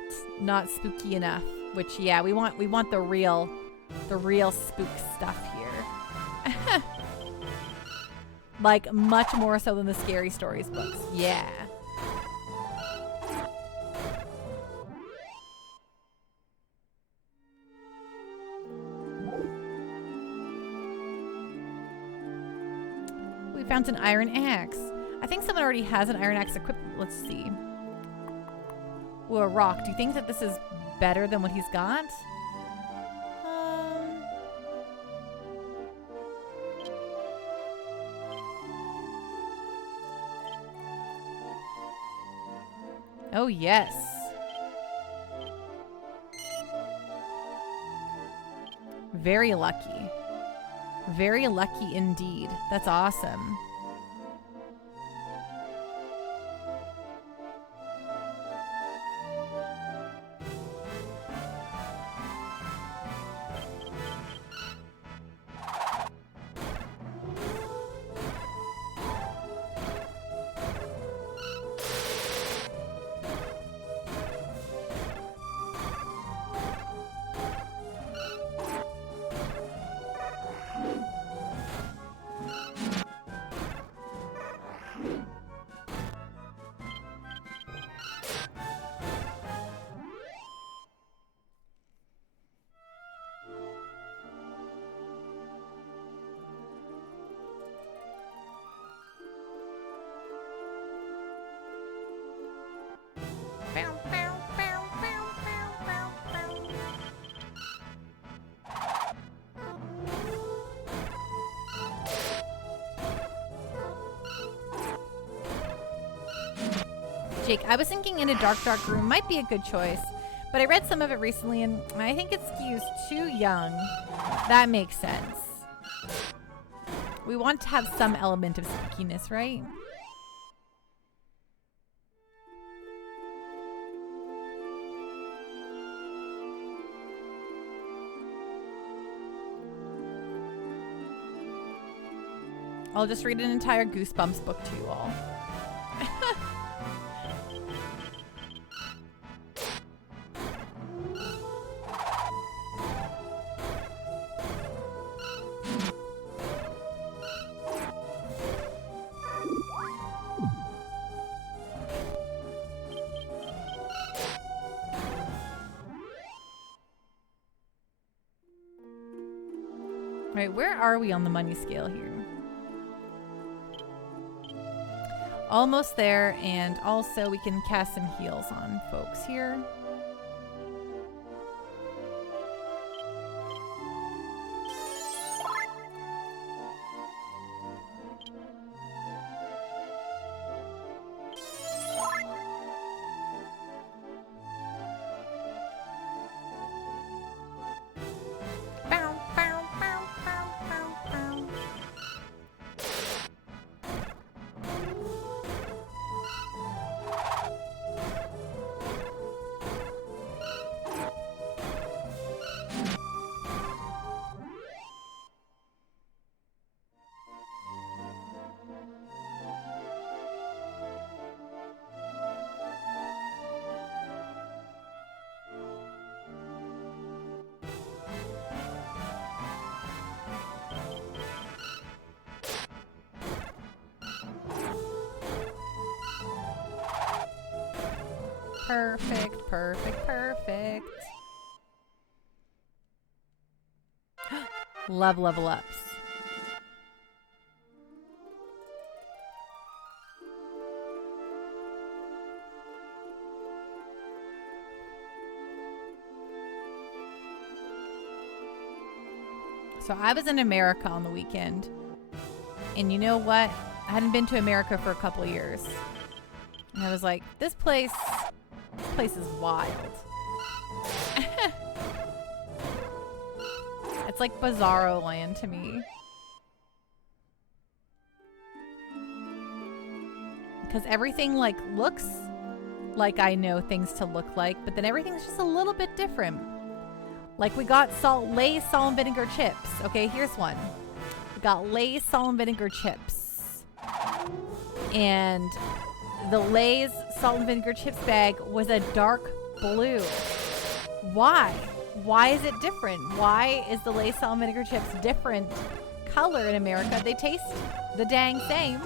spooky enough. Which yeah, we want the real spook stuff here. Like much more so than the Scary Stories books. Yeah. We found an iron axe. I think someone already has an iron axe equipped. Let's see. Ooh, a rock. Do you think that this is better than what he's got? Oh, yes. Very lucky. Very lucky indeed. That's awesome. Jake, I was thinking In a Dark Room might be a good choice, but I read some of it recently and I think it skews too young. That makes sense. We want to have some element of spookiness, right? I'll just read an entire Goosebumps book to you all. Right, where are we on the money scale here? Almost there, and also we can cast some heals on folks here. Perfect, perfect, perfect. Love level ups. So I was in America on the weekend. And you know what? I hadn't been to America for a couple of years. And I was like, this place is wild. It's like Bizarro Land to me. Because everything like looks like I know things to look like, but then everything's just a little bit different. Like we got Lay's salt and vinegar chips. Okay, here's one. We got Lay's salt and vinegar chips. And the Lay's salt and vinegar chips bag was a dark blue. Why? Why is it different? Why is the Lay's salt and vinegar chips different color in America? They taste the dang same.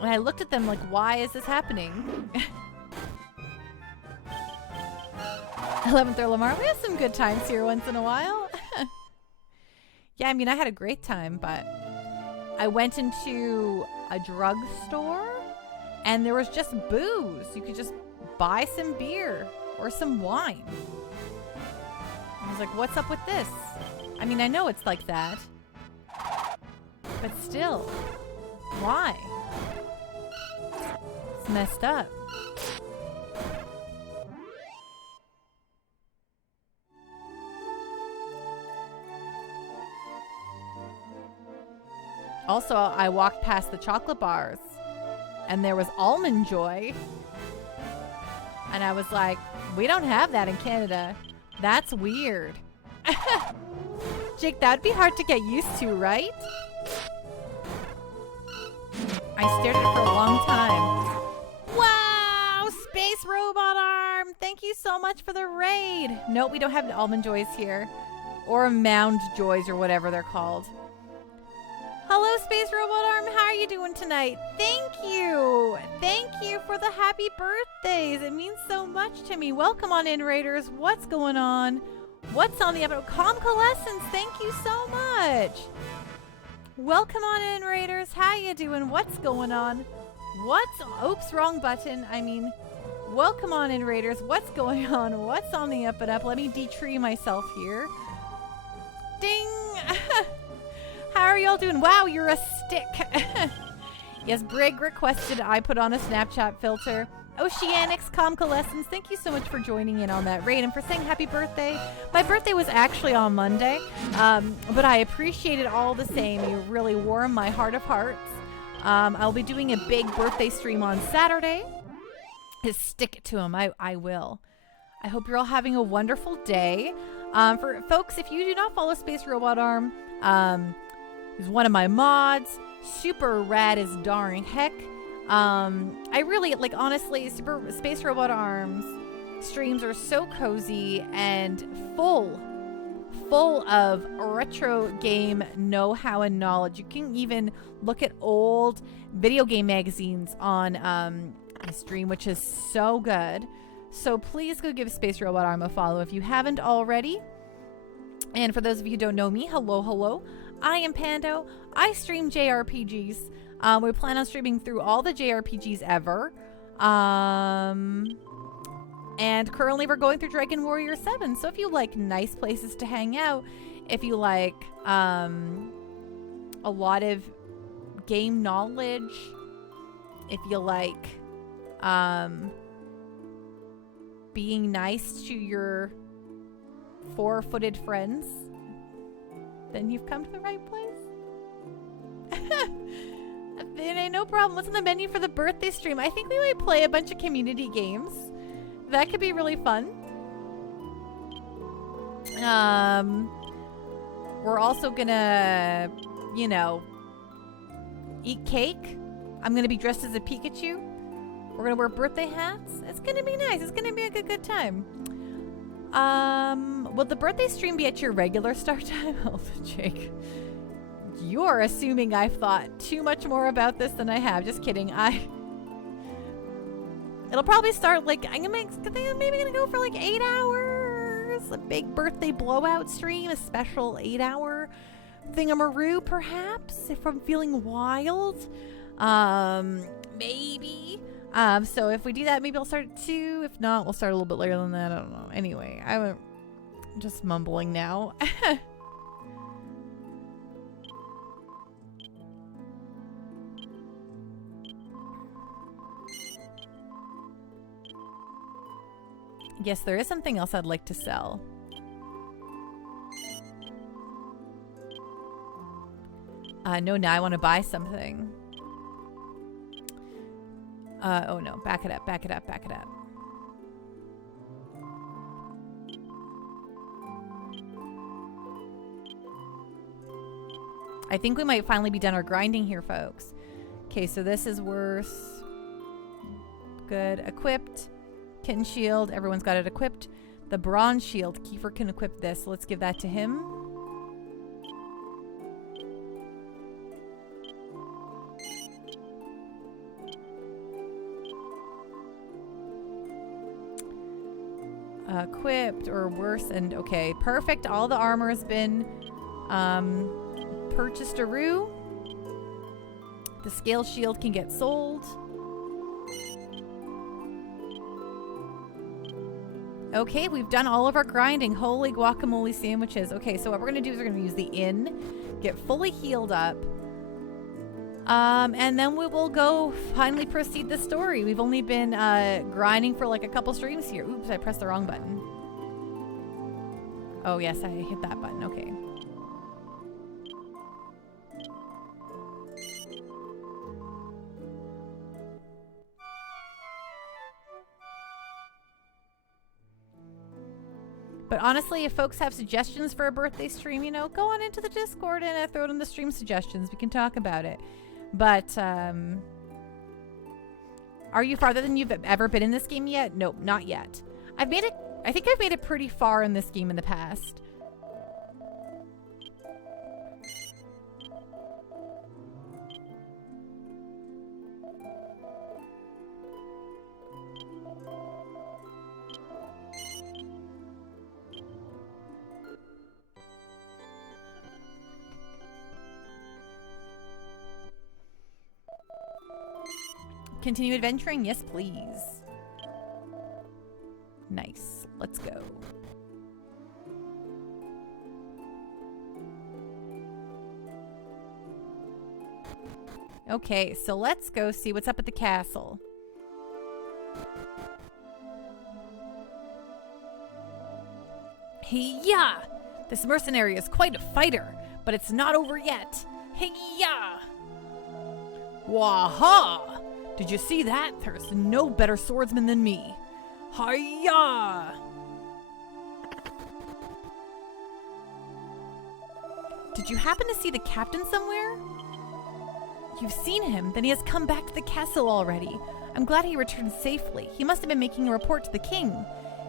And I looked at them like, why is this happening? 11th or Lamar, we have some good times here once in a while. Yeah, I mean, I had a great time, but I went into a drugstore and there was just booze. You could just buy some beer or some wine. I was like, what's up with this? I mean, I know it's like that, but still, why? It's messed up. Also, I walked past the chocolate bars and there was Almond Joy. And I was like, we don't have that in Canada. That's weird. Jake, that'd be hard to get used to, right? I stared at it for a long time. Wow! Space Robot Arm! Thank you so much for the raid. Nope, we don't have Almond Joys here. Or Mound Joys or whatever they're called. Hello, Space Robot Arm. How are you doing tonight? Thank you. Thank you for the happy birthdays. It means so much to me. Welcome on in, Raiders. What's going on? What's on the episode? Convalescence, thank you so much. Welcome on in, Raiders. How you doing? What's going on? What's... Oops, wrong button. I mean, welcome on in, Raiders. What's going on? What's on the up and up? Let me detree myself here. Ding! How are y'all doing? Wow, you're a stick. Yes, Brig requested I put on a Snapchat filter. Oceanics Convalescence, thank you so much for joining in on that raid and for saying happy birthday. My birthday was actually on Monday, but I appreciate it all the same. You really warm my heart of hearts. I'll be doing a big birthday stream on Saturday. Just stick it to him. I will. I hope you're all having a wonderful day. For folks, if you do not follow Space Robot Arm, he's one of my mods. Super rad as darn heck. I really, like, honestly, Space Robot Arms streams are so cozy and full of retro game know-how and knowledge. You can even look at old video game magazines on the stream, which is so good. So please go give Space Robot Arm a follow if you haven't already. And for those of you who don't know me, hello. I am Pando. I stream JRPGs. We plan on streaming through all the JRPGs ever. And currently we're going through Dragon Warrior VII. So if you like nice places to hang out, if you like a lot of game knowledge, if you like being nice to your four-footed friends, then you've come to the right place. No problem. What's on the menu for the birthday stream? I think we might play a bunch of community games. That could be really fun. We're also gonna, eat cake. I'm gonna be dressed as a Pikachu. We're gonna wear birthday hats. It's gonna be nice. It's gonna be a good time. Will the birthday stream be at your regular start time? Oh, Jake. You're assuming I've thought too much more about this than I have. Just kidding. It'll probably start like, I'm maybe gonna go for like 8 hours. A big birthday blowout stream, a special 8-hour thingamaroo, perhaps, if I'm feeling wild. Maybe. So if we do that, maybe I'll start at 2. If not, we'll start a little bit later than that. I don't know. Anyway, I'm just mumbling now. Yes, there is something else I'd like to sell. No, now I want to buy something. Oh no, back it up. I think we might finally be done our grinding here, folks. Okay, so this is worth... Good. Equipped. Kitten shield. Everyone's got it equipped. The bronze shield. Kiefer can equip this. So let's give that to him. Equipped or worse, and okay, perfect. All the armor has been purchased. The scale shield can get sold. Okay, we've done all of our grinding. Holy guacamole sandwiches. Okay, so what we're going to do is we're going to use the inn, get fully healed up, and then we will go finally proceed the story. We've only been grinding for like a couple streams here. Oops, I pressed the wrong button. Oh, yes, I hit that button. Okay. But honestly, if folks have suggestions for a birthday stream, you know, go on into the Discord and throw it in the stream suggestions. We can talk about it. But, are you farther than you've ever been in this game yet? Nope, not yet. I think I've made it pretty far in this game in the past. Continue adventuring? Yes, please. Nice. Let's go. Okay, so let's go see what's up at the castle. Hey-ya! This mercenary is quite a fighter, but it's not over yet. Hey-ya! Waha! Did you see that? There's no better swordsman than me. Hi-ya! Did you happen to see the captain somewhere? You've seen him, then he has come back to the castle already. I'm glad he returned safely. He must have been making a report to the king.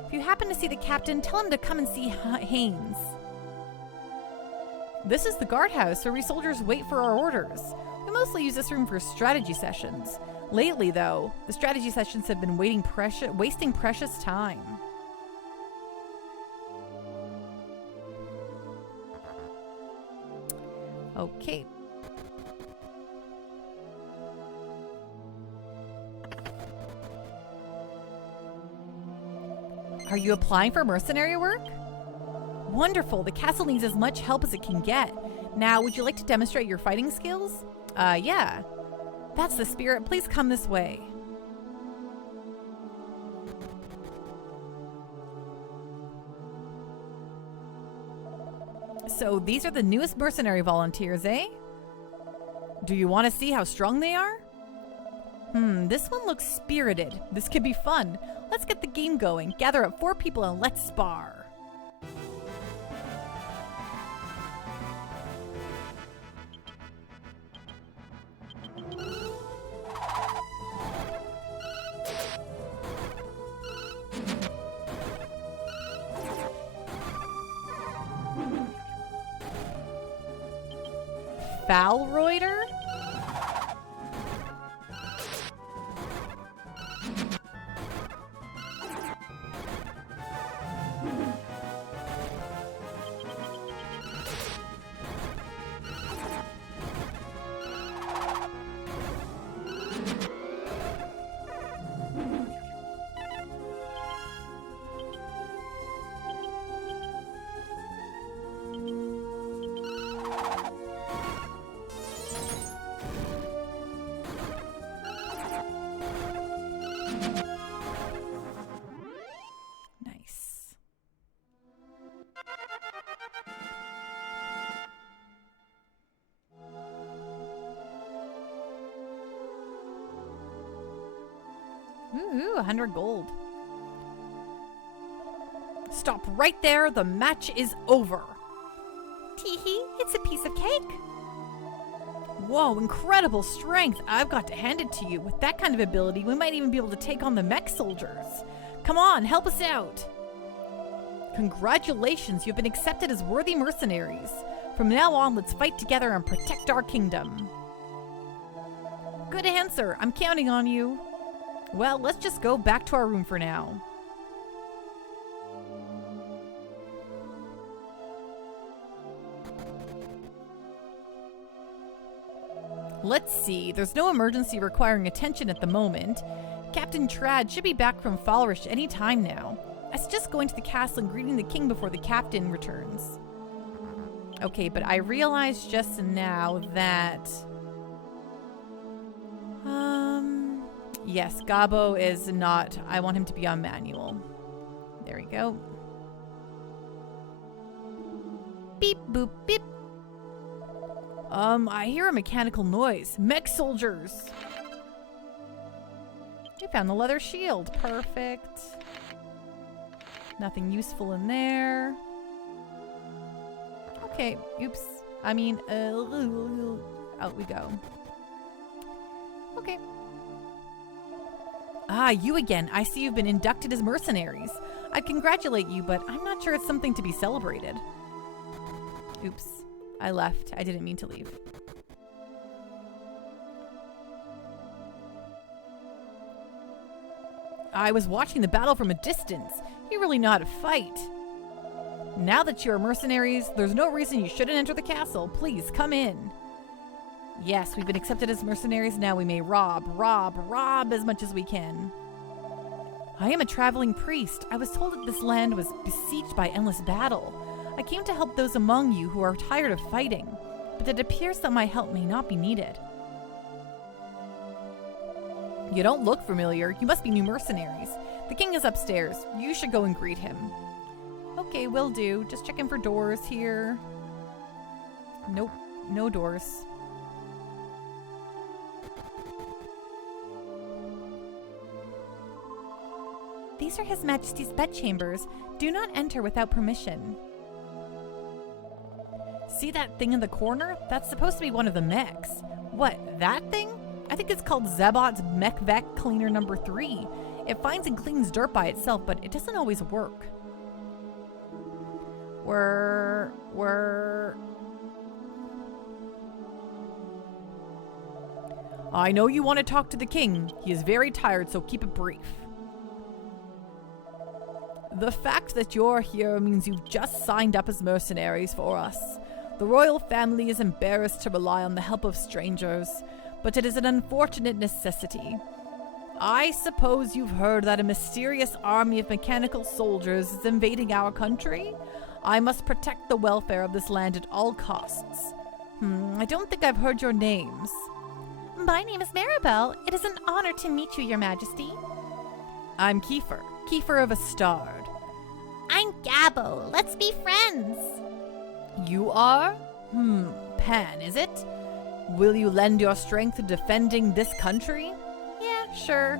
If you happen to see the captain, tell him to come and see Haynes. This is the guardhouse where we soldiers wait for our orders. We mostly use this room for strategy sessions. Lately, though, the strategy sessions have been wasting precious time. Okay. Are you applying for mercenary work? Wonderful. The castle needs as much help as it can get. Now, would you like to demonstrate your fighting skills? Yeah. That's the spirit. Please come this way. So these are the newest mercenary volunteers, eh? Do you want to see how strong they are? This one looks spirited. This could be fun. Let's get the game going. Gather up 4 people and let's spar. Falroider? Ooh, 100 gold. Stop right there. The match is over. Teehee, it's a piece of cake. Whoa, incredible strength. I've got to hand it to you. With that kind of ability, we might even be able to take on the mech soldiers. Come on, help us out. Congratulations, you've been accepted as worthy mercenaries. From now on, let's fight together and protect our kingdom. Good answer. I'm counting on you. Well, let's just go back to our room for now. Let's see. There's no emergency requiring attention at the moment. Captain Trad should be back from Falrish any time now. I suggest going to the castle and greeting the king before the captain returns. Okay, but I realized just now that... Yes, Gabo is not... I want him to be on manual. There we go. Beep, boop, beep. I hear a mechanical noise. Mech soldiers! I found the leather shield. Perfect. Nothing useful in there. Okay, oops. I mean, out we go. Okay. Ah, you again. I see you've been inducted as mercenaries. I congratulate you, but I'm not sure it's something to be celebrated. Oops. I left. I didn't mean to leave. I was watching the battle from a distance. You really know how to fight. Now that you're mercenaries, there's no reason you shouldn't enter the castle. Please, come in. Yes, we've been accepted as mercenaries. Now we may rob as much as we can. I am a traveling priest. I was told that this land was besieged by endless battle. I came to help those among you who are tired of fighting, but it appears that my help may not be needed. You don't look familiar. You must be new mercenaries. The king is upstairs. You should go and greet him. Okay, will do. Just checking for doors here. Nope, no doors. These are His Majesty's bedchambers. Do not enter without permission. See that thing in the corner? That's supposed to be one of the mechs. What, that thing? I think it's called Zebot's Mech Vac Cleaner number 3. It finds and cleans dirt by itself, but it doesn't always work. I know you want to talk to the king. He is very tired, so keep it brief. The fact that you're here means you've just signed up as mercenaries for us. The royal family is embarrassed to rely on the help of strangers, but it is an unfortunate necessity. I suppose you've heard that a mysterious army of mechanical soldiers is invading our country? I must protect the welfare of this land at all costs. I don't think I've heard your names. My name is Maribel. It is an honor to meet you, Your Majesty. I'm Kiefer of Astard. I'm Gabo. Let's be friends. You are? Pan, is it? Will you lend your strength to defending this country? Yeah, sure.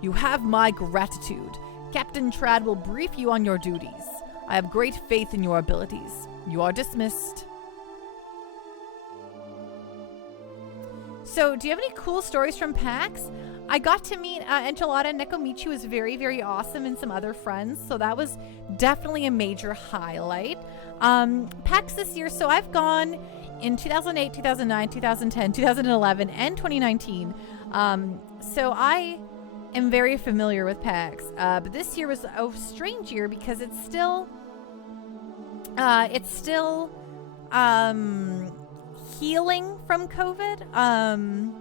You have my gratitude. Captain Trad will brief you on your duties. I have great faith in your abilities. You are dismissed. So, do you have any cool stories from PAX? I got to meet Enchilada Nekomichi, was very, very awesome, and some other friends. So that was definitely a major highlight. PAX this year, so I've gone in 2008, 2009, 2010, 2011, and 2019. So I am very familiar with PAX. But this year was a strange year because it's still healing from COVID.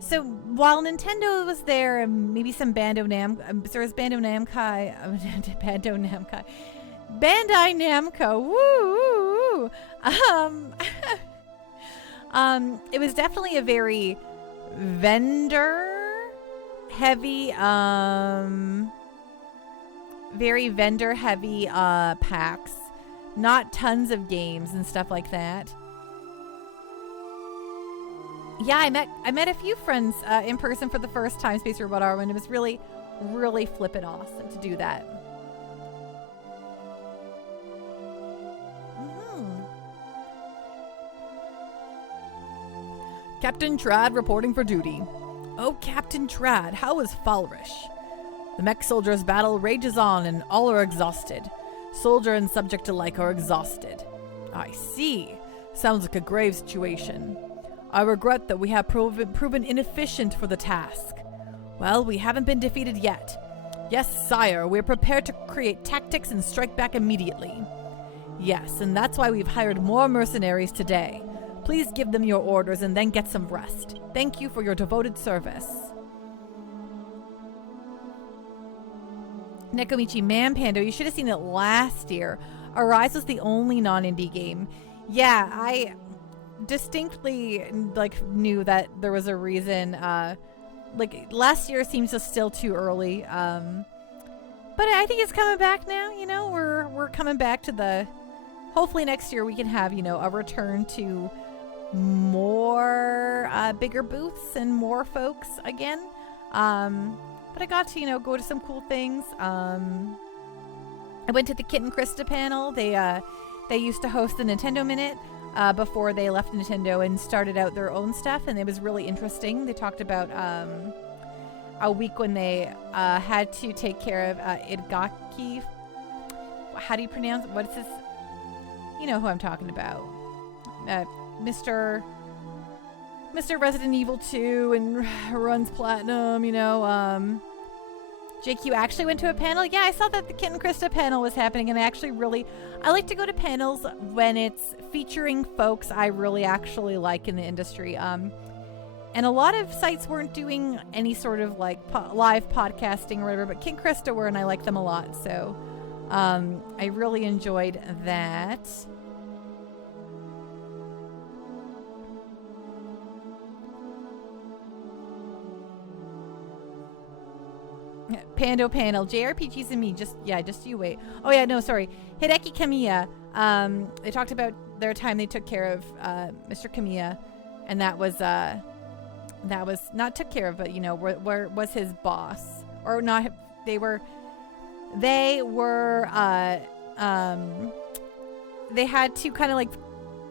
So while Nintendo was there, and maybe some Bandai Namco, woo! It was definitely a very vendor-heavy, PAX. Not tons of games and stuff like that. Yeah, I met a few friends in person for the first time, Space Robot Arwen, and it was really, really flippin' awesome to do that. Captain Trad reporting for duty. Oh, Captain Trad, how is Falrish? The mech soldiers' battle rages on and all are exhausted. Soldier and subject alike are exhausted. I see. Sounds like a grave situation. I regret that we have proven inefficient for the task. Well, we haven't been defeated yet. Yes, sire, we are prepared to create tactics and strike back immediately. Yes, and that's why we've hired more mercenaries today. Please give them your orders and then get some rest. Thank you for your devoted service. Nekomichi Man Pando, you should have seen it last year. Arise was the only non-indie game. Yeah, I distinctly like knew that there was a reason. Like last year seems just still too early. But I think it's coming back now. You know, we're coming back to the. Hopefully next year we can have, you know, a return to more bigger booths and more folks again. But I got to, you know, go to some cool things. I went to the Kit and Krista panel. They used to host the Nintendo Minute before they left Nintendo and started out their own stuff, and it was really interesting. They talked about a week when they had to take care of Idgaki. How do you pronounce it? What is this? You know who I'm talking about. Mr. Resident Evil 2 and runs Platinum, you know. JQ actually went to a panel. Yeah, I saw that the Kit and Krista panel was happening, and I like to go to panels when it's featuring folks I really actually like in the industry. And a lot of sites weren't doing any sort of like live podcasting or whatever, but Kit and Krista were, and I like them a lot. So I really enjoyed that. Pando panel, JRPGs and me, just you wait. Oh yeah, no, sorry. Hideki Kamiya, they talked about their time they took care of Mr. Kamiya, and that was not took care of, but you know, where was his boss, or not? They were they had to kind of like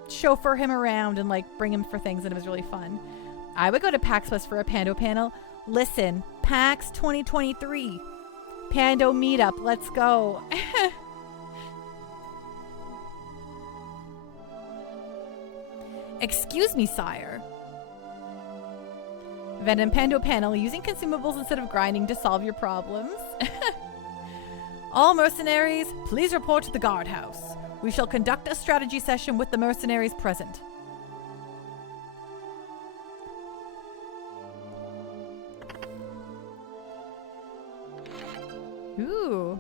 chauffeur him around and like bring him for things, and it was really fun. I would go to PAX West for a Pando panel. Listen, PAX 2023, Pando meetup, let's go. Excuse me, sire. Venom Pando panel, using consumables instead of grinding to solve your problems. All mercenaries, please report to the guardhouse. We shall conduct a strategy session with the mercenaries present. Ooh,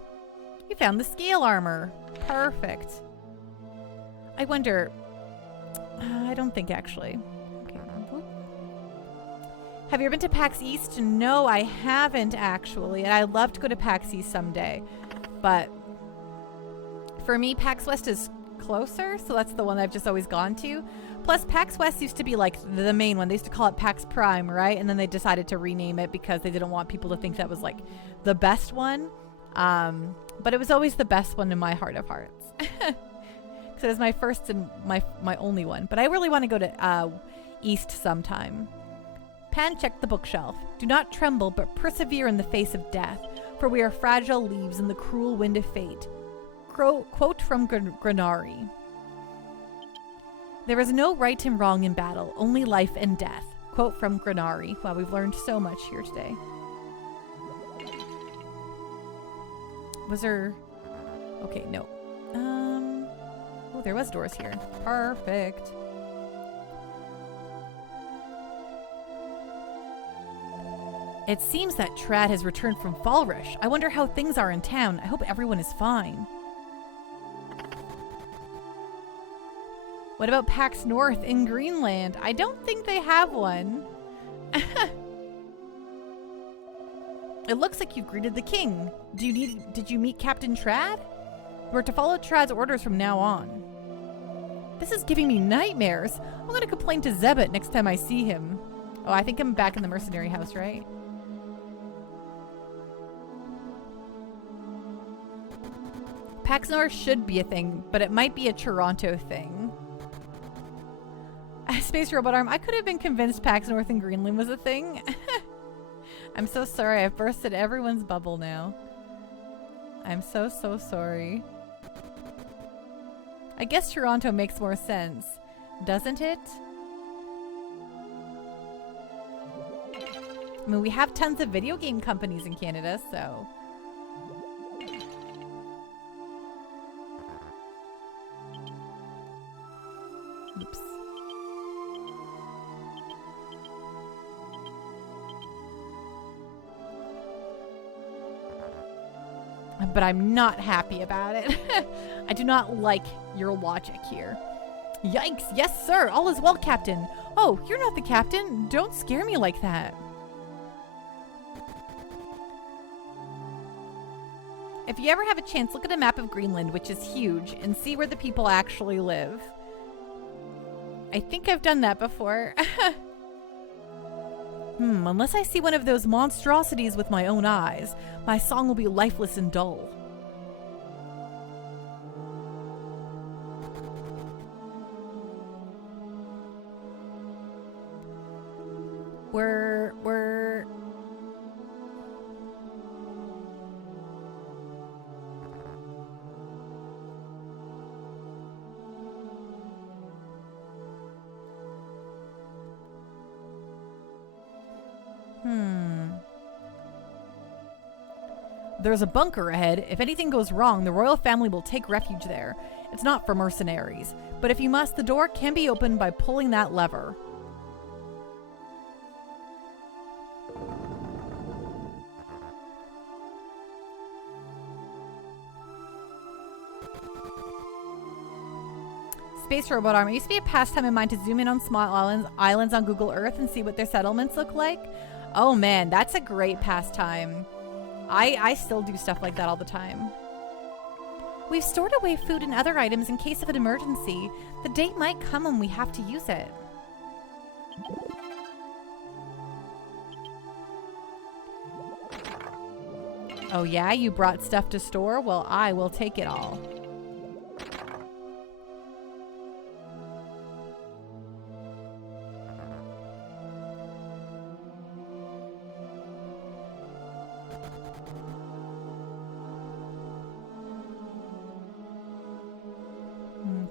you found the scale armor. Perfect. I wonder... I don't think, actually. Okay. Have you ever been to PAX East? No, I haven't, actually. And I'd love to go to PAX East someday. But for me, PAX West is closer, so that's the one I've just always gone to. Plus, PAX West used to be like the main one. They used to call it PAX Prime, right? And then they decided to rename it because they didn't want people to think that was like the best one. But it was always the best one in my heart of hearts. Because it was my first and my only one. But I really want to go to East sometime. Pan checked the bookshelf. Do not tremble, but persevere in the face of death, for we are fragile leaves in the cruel wind of fate. Quote from Granari. There is no right and wrong in battle, only life and death. Quote from Granari. Wow, we've learned so much here today. Was there... Okay, no. Oh, there was doors here. Perfect. It seems that Trad has returned from Fall Rush. I wonder how things are in town. I hope everyone is fine. What about PAX North in Greenland? I don't think they have one. It looks like you've greeted the king. Did you meet Captain Trad? We're to follow Trad's orders from now on. This is giving me nightmares. I'm gonna complain to Zebit next time I see him. Oh, I think I'm back in the mercenary house, right? PAX North should be a thing, but it might be a Toronto thing. Space Robot Arm, I could have been convinced PAX North in Greenland was a thing. I'm so sorry, I've bursted everyone's bubble now. I'm so sorry. I guess Toronto makes more sense, doesn't it? I mean, we have tons of video game companies in Canada, so... Oops. but I'm not happy about it. I do not like your logic here. Yikes! Yes, sir! All is well, Captain! Oh, you're not the captain! Don't scare me like that! If you ever have a chance, look at a map of Greenland, which is huge, and see where the people actually live. I think I've done that before. Unless I see one of those monstrosities with my own eyes, my song will be lifeless and dull. We're... There's a bunker ahead. If anything goes wrong, the royal family will take refuge there. It's not for mercenaries. But if you must, the door can be opened by pulling that lever. Space Robot Army. It used to be a pastime of mine to zoom in on small islands on Google Earth and see what their settlements look like. Oh man, that's a great pastime. I still do stuff like that all the time. We've stored away food and other items in case of an emergency. The date might come when we have to use it. Oh yeah, you brought stuff to store? Well, I will take it all.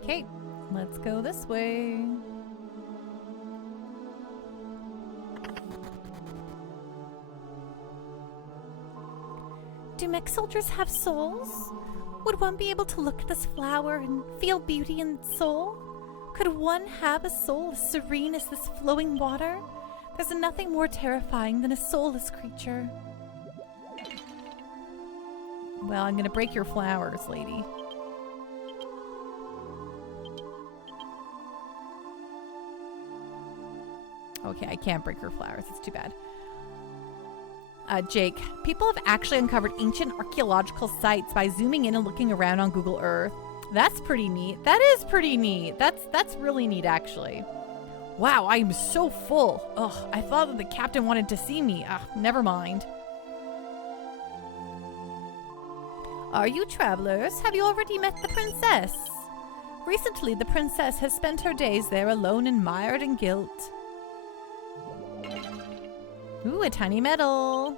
Okay, let's go this way. Do mech soldiers have souls? Would one be able to look at this flower and feel beauty in its soul? Could one have a soul as serene as this flowing water? There's nothing more terrifying than a soulless creature. Well, I'm gonna break your flowers, lady. Okay, I can't break her flowers. It's too bad. Jake, people have actually uncovered ancient archaeological sites by zooming in and looking around on Google Earth. That's pretty neat. That is pretty neat. That's really neat, actually. Wow, I am so full. Ugh, I thought that the captain wanted to see me. Never mind. Are you travelers? Have you already met the princess? Recently, the princess has spent her days there alone and mired in guilt. Ooh, a tiny medal.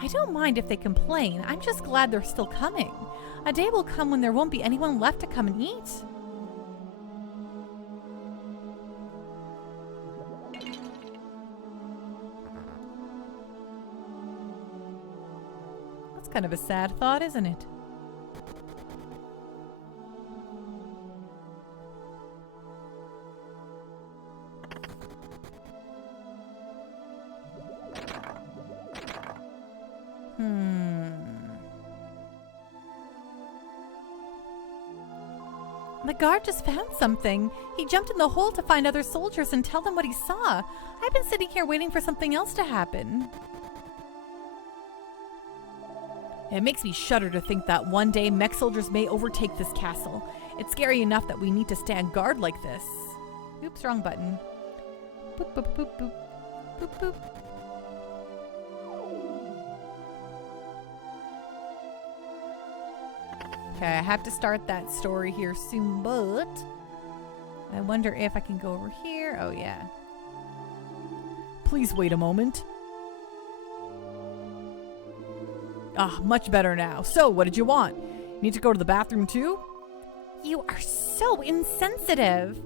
I don't mind if they complain. I'm just glad they're still coming. A day will come when there won't be anyone left to come and eat. Kind of a sad thought, isn't it? The guard just found something. He jumped in the hole to find other soldiers and tell them what he saw. I've been sitting here waiting for something else to happen. It makes me shudder to think that one day mech soldiers may overtake this castle. It's scary enough that we need to stand guard like this. Oops, wrong button. Boop, boop, boop, boop. Boop, boop. Okay, I have to start that story here soon, but I wonder if I can go over here. Oh, yeah. Please wait a moment. Much better now. So, what did you want? Need to go to the bathroom too? You are so insensitive.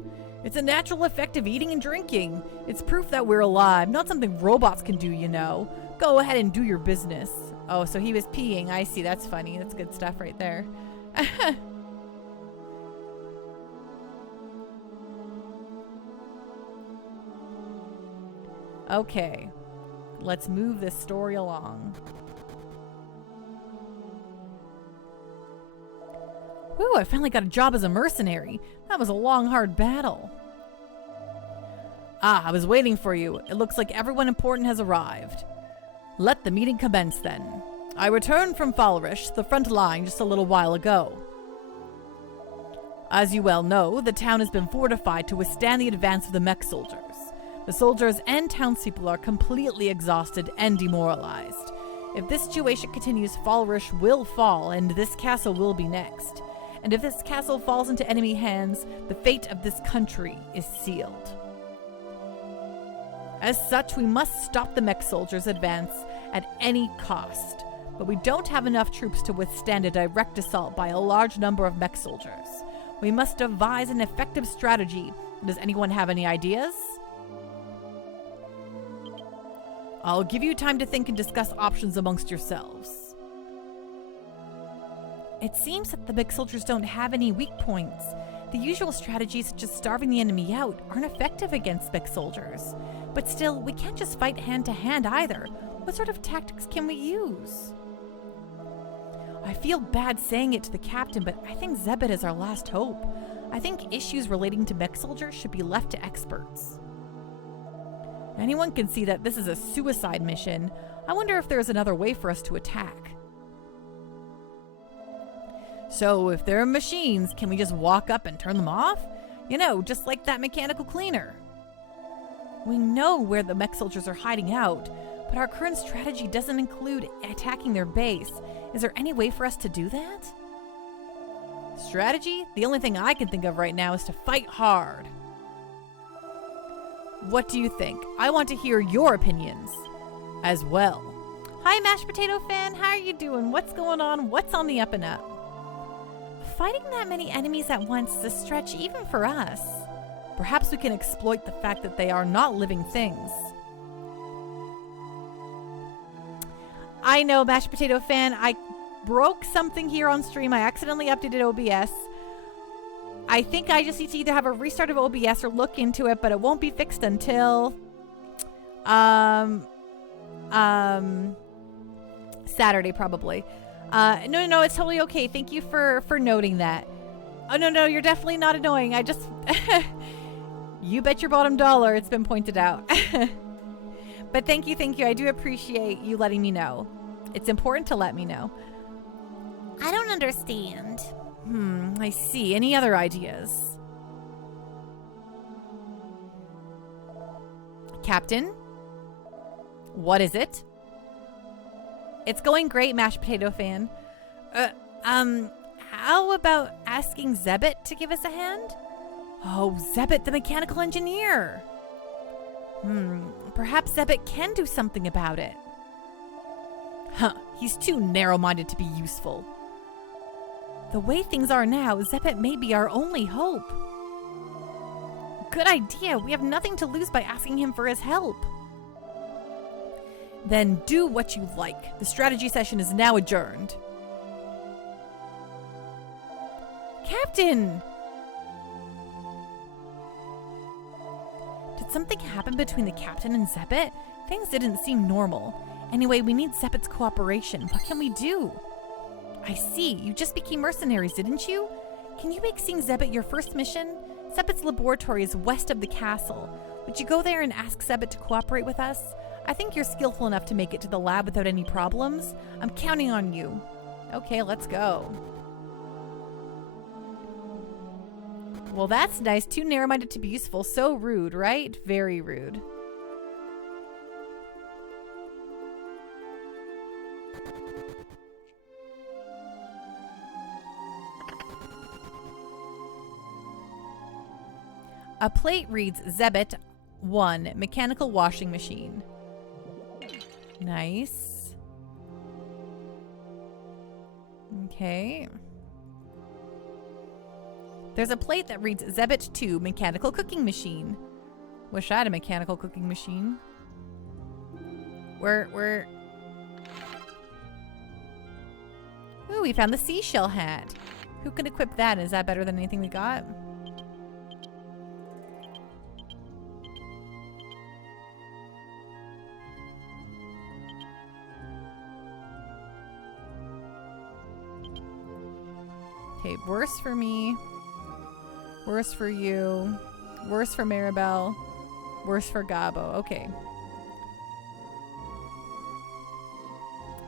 It's a natural effect of eating and drinking. It's proof that we're alive, not something robots can do, you know. Go ahead and do your business. Oh, so he was peeing. I see. That's funny. That's good stuff right there. Okay. Let's move this story along. Whew, I finally got a job as a mercenary. That was a long, hard battle. Ah, I was waiting for you. It looks like everyone important has arrived. Let the meeting commence then. I returned from Falrish, the front line, just a little while ago. As you well know, the town has been fortified to withstand the advance of the Mech soldiers. The soldiers and townspeople are completely exhausted and demoralized. If this situation continues, Falrish will fall, and this castle will be next. And if this castle falls into enemy hands, the fate of this country is sealed. As such, we must stop the Mech soldiers' advance at any cost. But we don't have enough troops to withstand a direct assault by a large number of Mech soldiers. We must devise an effective strategy. Does anyone have any ideas? I'll give you time to think and discuss options amongst yourselves. It seems that the Mech soldiers don't have any weak points. The usual strategies, such as starving the enemy out, aren't effective against Mech soldiers. But still, we can't just fight hand to hand either. What sort of tactics can we use? I feel bad saying it to the captain, but I think Zebit is our last hope. I think issues relating to Mech soldiers should be left to experts. Anyone can see that this is a suicide mission. I wonder if there's another way for us to attack. So, if they're machines, can we just walk up and turn them off? You know, just like that mechanical cleaner. We know where the Mech soldiers are hiding out, but our current strategy doesn't include attacking their base. Is there any way for us to do that? Strategy? The only thing I can think of right now is to fight hard. What do you think? I want to hear your opinions as well. Hi, Mashed Potato Fan. How are you doing? What's going on? What's on the up and up? Fighting that many enemies at once is a stretch even for us. Perhaps we can exploit the fact that they are not living things. I know, Mashed Potato Fan. I broke something here on stream. I accidentally updated OBS. I think I just need to either have a restart of OBS or look into it, but it won't be fixed until Saturday probably. No, it's totally okay. Thank you for noting that. Oh, no, you're definitely not annoying. I just you bet your bottom dollar it's been pointed out. But thank you. I do appreciate you letting me know. It's important to let me know. I don't understand. I see. Any other ideas? Captain? What is it? It's going great, Mashed Potato Fan. How about asking Zebit to give us a hand? Oh, Zebit, the mechanical engineer. Perhaps Zebit can do something about it. He's too narrow-minded to be useful. The way things are now, Zebit may be our only hope. Good idea. We have nothing to lose by asking him for his help. Then do what you like. The strategy session is now adjourned. Captain! Did something happen between the captain and Zebit? Things didn't seem normal. Anyway, we need Zebit's cooperation. What can we do? I see. You just became mercenaries, didn't you? Can you make seeing Zebit your first mission? Zebit's laboratory is west of the castle. Would you go there and ask Zebit to cooperate with us? I think you're skillful enough to make it to the lab without any problems. I'm counting on you. Okay, let's go. Well, that's nice. Too narrow-minded to be useful. So rude, right? Very rude. A plate reads Zebit 1, mechanical washing machine. Nice. Okay. There's a plate that reads Zebit 2, mechanical cooking machine. Wish I had a mechanical cooking machine. Where? Ooh, we found the seashell hat. Who can equip that? Is that better than anything we got? Okay, worse for me. Worse for you. Worse for Maribel. Worse for Gabo. Okay.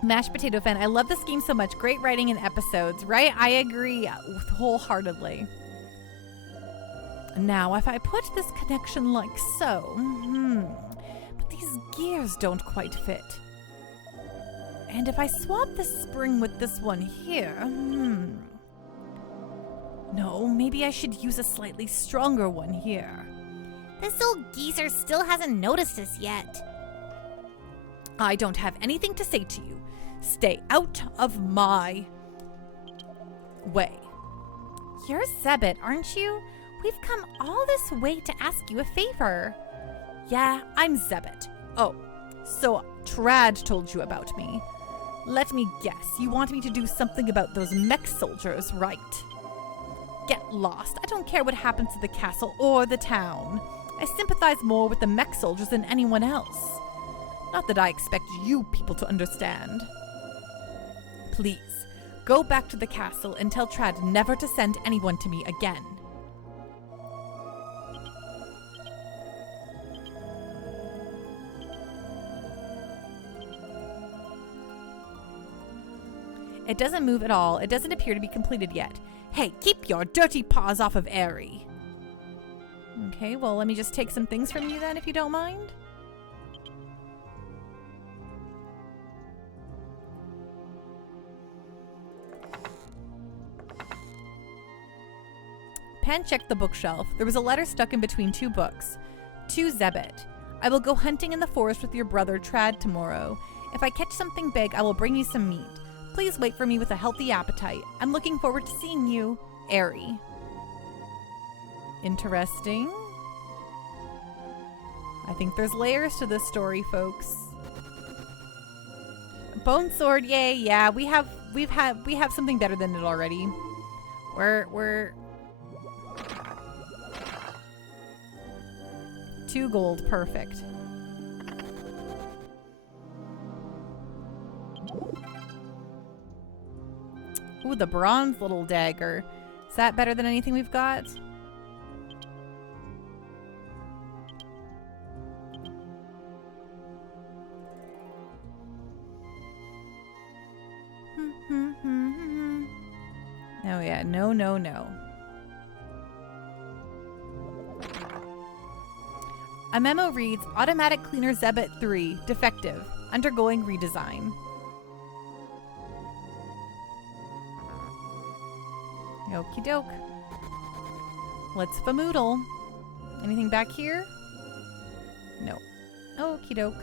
Mashed Potato Fan. I love this game so much. Great writing and episodes, right? I agree wholeheartedly. Now, if I put this connection like so, but these gears don't quite fit. And if I swap this spring with this one here, no, maybe I should use a slightly stronger one here. This old geezer still hasn't noticed us yet. I don't have anything to say to you. Stay out of my way. You're Zebit, aren't you? We've come all this way to ask you a favor. Yeah, I'm Zebit. Oh, so Trad told you about me. Let me guess, you want me to do something about those mech soldiers, right? Get lost. I don't care what happens to the castle or the town. I sympathize more with the mech soldiers than anyone else. Not that I expect you people to understand. Please, go back to the castle and tell Trad never to send anyone to me again. It doesn't move at all. It doesn't appear to be completed yet. Hey, keep your dirty paws off of Aerie. Okay, well, let me just take some things from you then, if you don't mind. Pan checked the bookshelf. There was a letter stuck in between two books. To Zebit. I will go hunting in the forest with your brother Trad tomorrow. If I catch something big, I will bring you some meat. Please wait for me with a healthy appetite. I'm looking forward to seeing you, Aerie. Interesting. I think there's layers to this story, folks. Bone sword, yay, yeah, we have something better than it already. We're 2 gold, perfect. Ooh, the bronze little dagger. Is that better than anything we've got? Oh yeah, no, no, no. A memo reads, Automatic Cleaner Zebit 3, defective, undergoing redesign. Okie doke. Let's famoodle. Anything back here? No. Okie doke.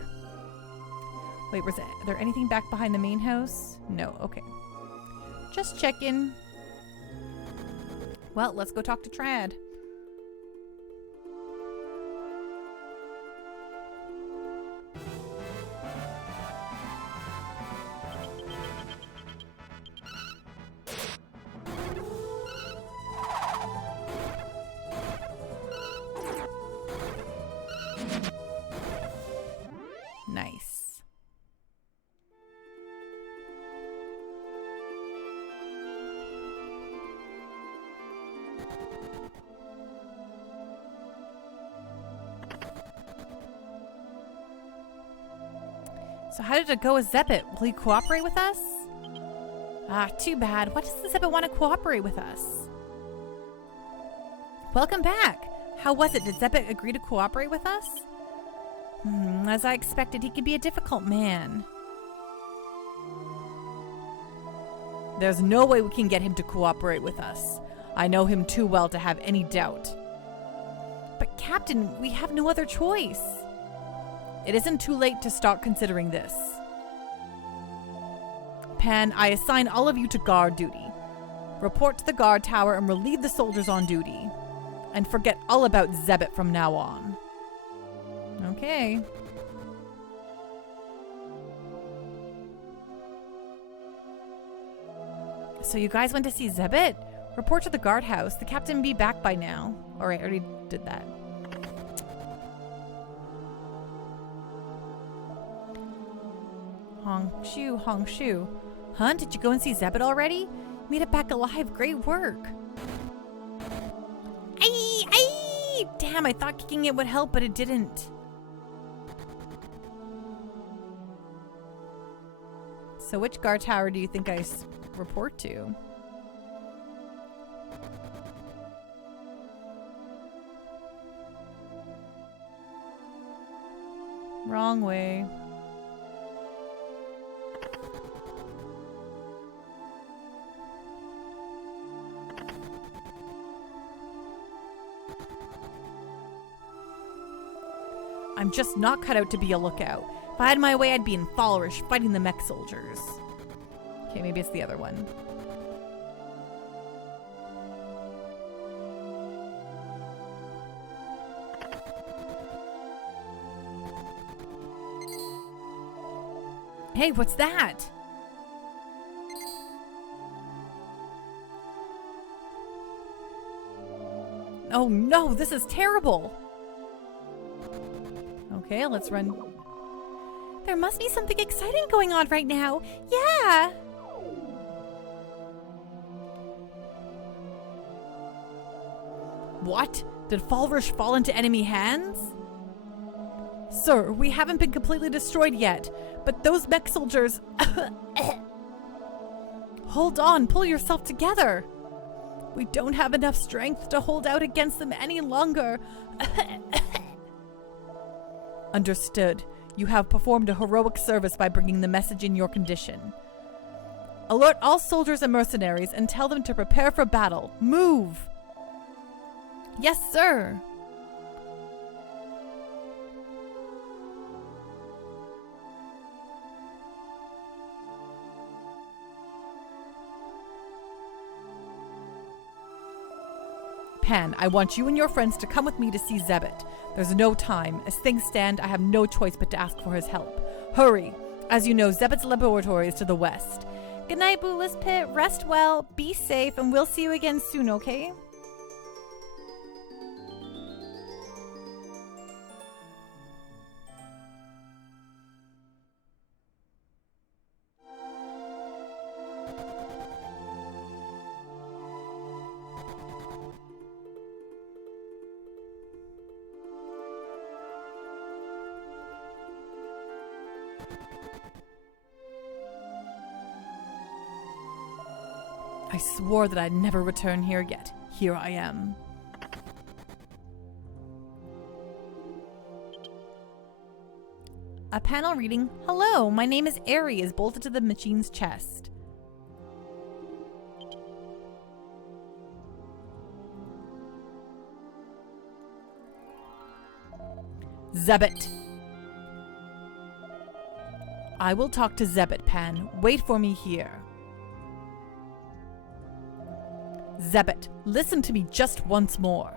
Wait, was there anything back behind the main house? No, okay. Just checking. Well, let's go talk to Trad. Nice. So how did it go with Zebit? Will he cooperate with us? Ah, too bad. Why does Zebit want to cooperate with us? Welcome back. How was it? Did Zebit agree to cooperate with us? As I expected, he could be a difficult man. There's no way we can get him to cooperate with us. I know him too well to have any doubt. But Captain, we have no other choice. It isn't too late to start considering this. Pan, I assign all of you to guard duty. Report to the guard tower and relieve the soldiers on duty. And forget all about Zebit from now on. Okay. So you guys went to see Zebit? Report to the guardhouse. The captain be back by now. Alright, I already did that. Hong Shu. Huh? Did you go and see Zebit already? Made it back alive. Great work. Ay! Damn, I thought kicking it would help, but it didn't. So which guard tower do you think I report to? Wrong way. I'm just not cut out to be a lookout. If I had my way, I'd be in Falrish fighting the mech soldiers. Okay, maybe it's the other one. Hey, what's that? Oh no, this is terrible. Okay, let's run. There must be something exciting going on right now. Yeah! What? Did Falrish fall into enemy hands? Sir, we haven't been completely destroyed yet, but those mech soldiers... Hold on, pull yourself together. We don't have enough strength to hold out against them any longer. Understood. You have performed a heroic service by bringing the message in your condition. Alert all soldiers and mercenaries and tell them to prepare for battle. Move! Yes, sir. Pan, I want you and your friends to come with me to see Zebet. There's no time. As things stand, I have no choice but to ask for his help. Hurry! As you know, Zebet's laboratory is to the west. Good night, Boolis Pit. Rest well, be safe, and we'll see you again soon, okay? I swore that I'd never return here, yet here I am. A panel reading, "Hello, my name is Aerie," is bolted to the machine's chest. Zebet! I will talk to Zebet, Pan. Wait for me here. Zebet, listen to me just once more.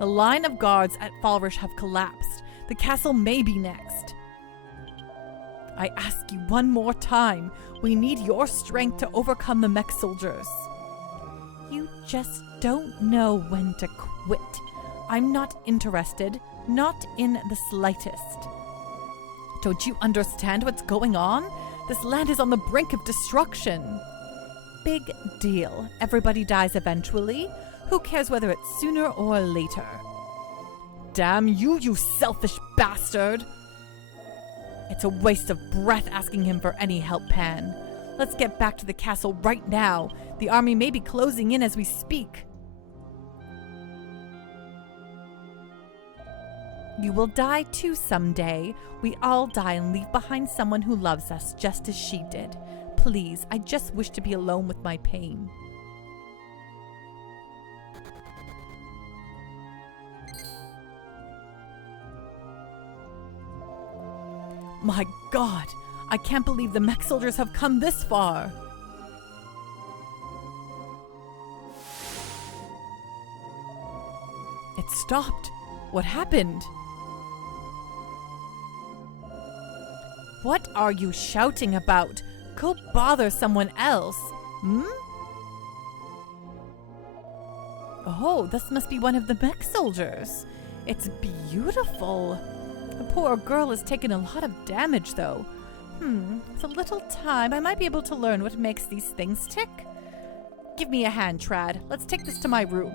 The line of guards at Falrish have collapsed. The castle may be next. I ask you one more time. We need your strength to overcome the mech soldiers. You just don't know when to quit. I'm not interested. Not in the slightest. Don't you understand what's going on? This land is on the brink of destruction. Big deal. Everybody dies eventually. Who cares whether it's sooner or later? Damn you, you selfish bastard! It's a waste of breath asking him for any help, Pan. Let's get back to the castle right now. The army may be closing in as we speak. You will die too someday. We all die and leave behind someone who loves us just as she did. Please, I just wish to be alone with my pain. My God, I can't believe the mech soldiers have come this far. It stopped. What happened? What are you shouting about? Go bother someone else. Oh, this must be one of the mech soldiers. It's beautiful. The poor girl has taken a lot of damage, though. With a little time, I might be able to learn what makes these things tick. Give me a hand, Trad. Let's take this to my room.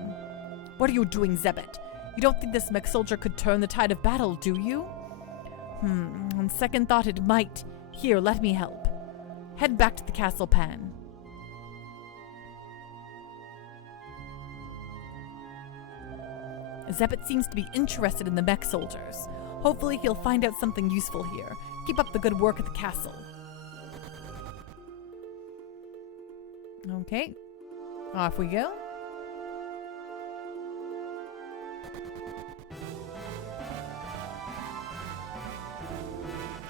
What are you doing, Zebet? You don't think this mech soldier could turn the tide of battle, do you? On second thought, it might. Here, let me help. Head back to the castle, Pan. Zebet seems to be interested in the mech soldiers. Hopefully he'll find out something useful here. Keep up the good work at the castle. Okay. Off we go.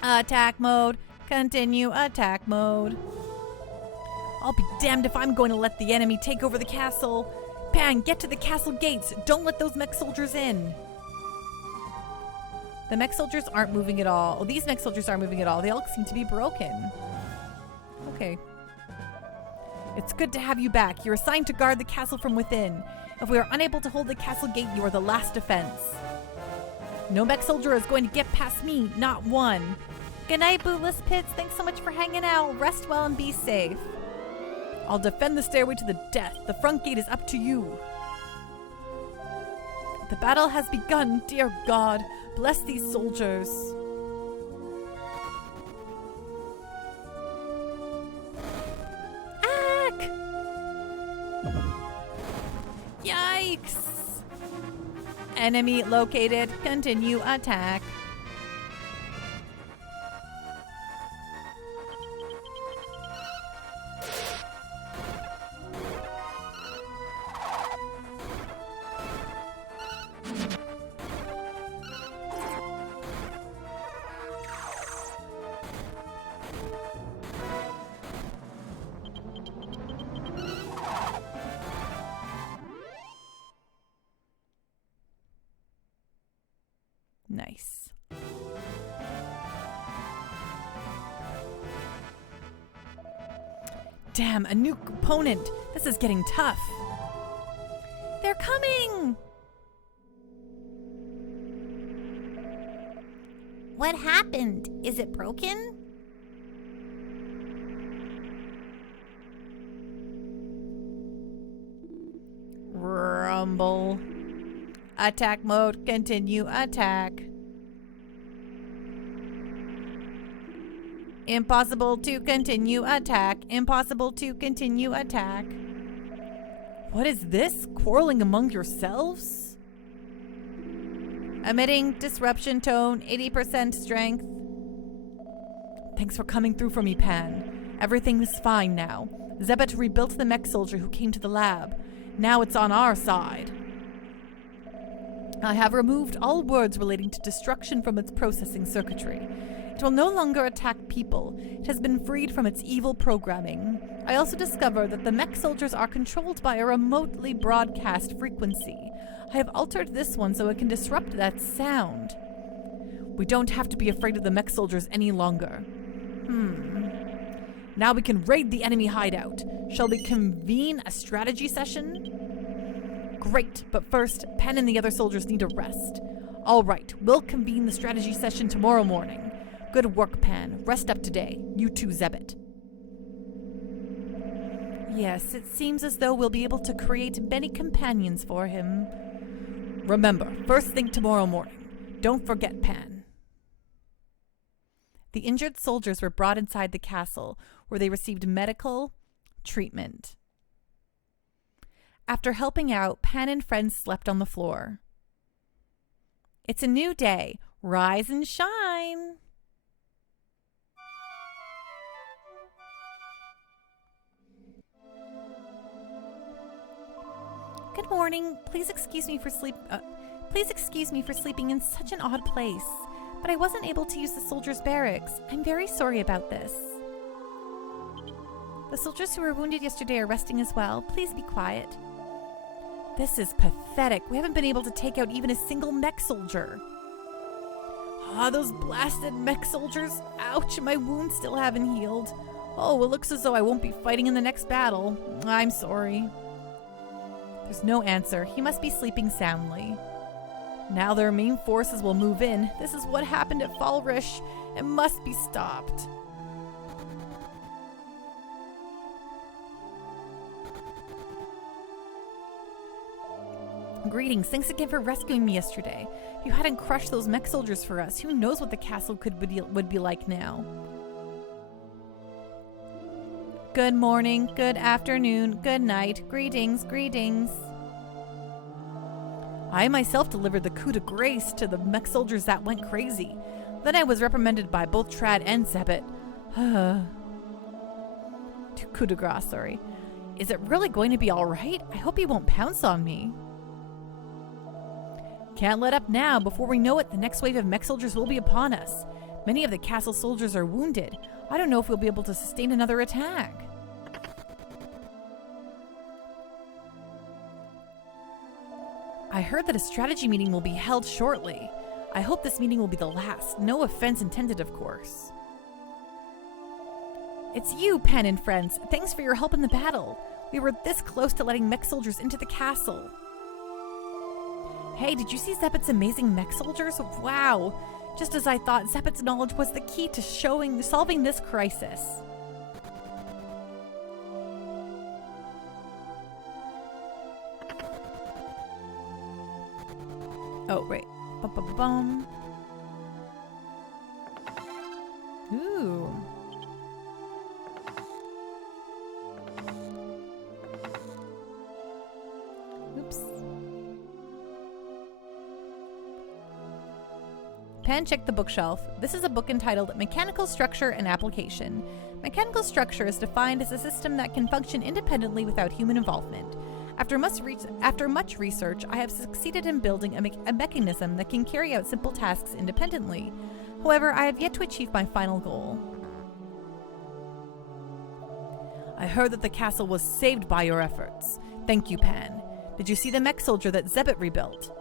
Attack mode. Continue attack mode. I'll be damned if I'm going to let the enemy take over the castle. Pan, get to the castle gates. Don't let those mech soldiers in. The mech soldiers aren't moving at all. Oh, these mech soldiers aren't moving at all. They all seem to be broken. Okay. It's good to have you back. You're assigned to guard the castle from within. If we are unable to hold the castle gate, you are the last defense. No mech soldier is going to get past me. Not one. Good night, Bootless Pits. Thanks so much for hanging out. Rest well and be safe. I'll defend the stairway to the death. The front gate is up to you. The battle has begun, dear God. Bless these soldiers. Ack! Yikes! Enemy located. Continue attack. Nice. Damn, a new opponent. This is getting tough. They're coming! What happened? Is it broken? Rumble. Attack mode. Continue attack. Impossible to continue attack. Impossible to continue attack. What is this? Quarreling among yourselves? Emitting disruption tone. 80% strength. Thanks for coming through for me, Pan. Everything is fine now. Zebet rebuilt the mech soldier who came to the lab. Now it's on our side. I have removed all words relating to destruction from its processing circuitry. It will no longer attack people. It has been freed from its evil programming. I also discovered that the mech soldiers are controlled by a remotely broadcast frequency. I have altered this one so it can disrupt that sound. We don't have to be afraid of the mech soldiers any longer. Now we can raid the enemy hideout. Shall we convene a strategy session? Great, but first, Pen and the other soldiers need a rest. All right, we'll convene the strategy session tomorrow morning. Good work, Pan. Rest up today. You too, Zebet. Yes, it seems as though we'll be able to create many companions for him. Remember, first thing tomorrow morning. Don't forget, Pan. The injured soldiers were brought inside the castle, where they received medical treatment. After helping out, Pan and friends slept on the floor. It's a new day. Rise and shine. Good morning. Please excuse me for sleeping in such an odd place, but I wasn't able to use the soldiers' barracks. I'm very sorry about this. The soldiers who were wounded yesterday are resting as well. Please be quiet. This is pathetic. We haven't been able to take out even a single mech soldier. Those blasted mech soldiers. Ouch, my wounds still haven't healed. Oh, it looks as though I won't be fighting in the next battle. I'm sorry. There's no answer. He must be sleeping soundly. Now their main forces will move in. This is what happened at Falrish. It must be stopped. Greetings. Thanks again for rescuing me yesterday. If you hadn't crushed those mech soldiers for us, who knows what the castle would be like now. Good morning, good afternoon, good night. Greetings, greetings. I myself delivered the coup de grace to the mech soldiers that went crazy. Then I was reprimanded by both Trad and Zebet. Coup de grace, sorry. Is it really going to be alright? I hope he won't pounce on me. Can't let up now. Before we know it, the next wave of mech soldiers will be upon us. Many of the castle soldiers are wounded. I don't know if we'll be able to sustain another attack. I heard that a strategy meeting will be held shortly. I hope this meeting will be the last. No offense intended, of course. It's you, Pan and friends. Thanks for your help in the battle. We were this close to letting mech soldiers into the castle. Hey, did you see Zebet's amazing mech soldiers? Wow! Just as I thought, Zebet's knowledge was the key to solving this crisis. Oh, right. Bum. Ooh. Oops. Pan checked the bookshelf. This is a book entitled Mechanical Structure and Application. Mechanical structure is defined as a system that can function independently without human involvement. After much research, I have succeeded in building a mechanism that can carry out simple tasks independently. However, I have yet to achieve my final goal. I heard that the castle was saved by your efforts. Thank you, Pan. Did you see the mech soldier that Zebet rebuilt?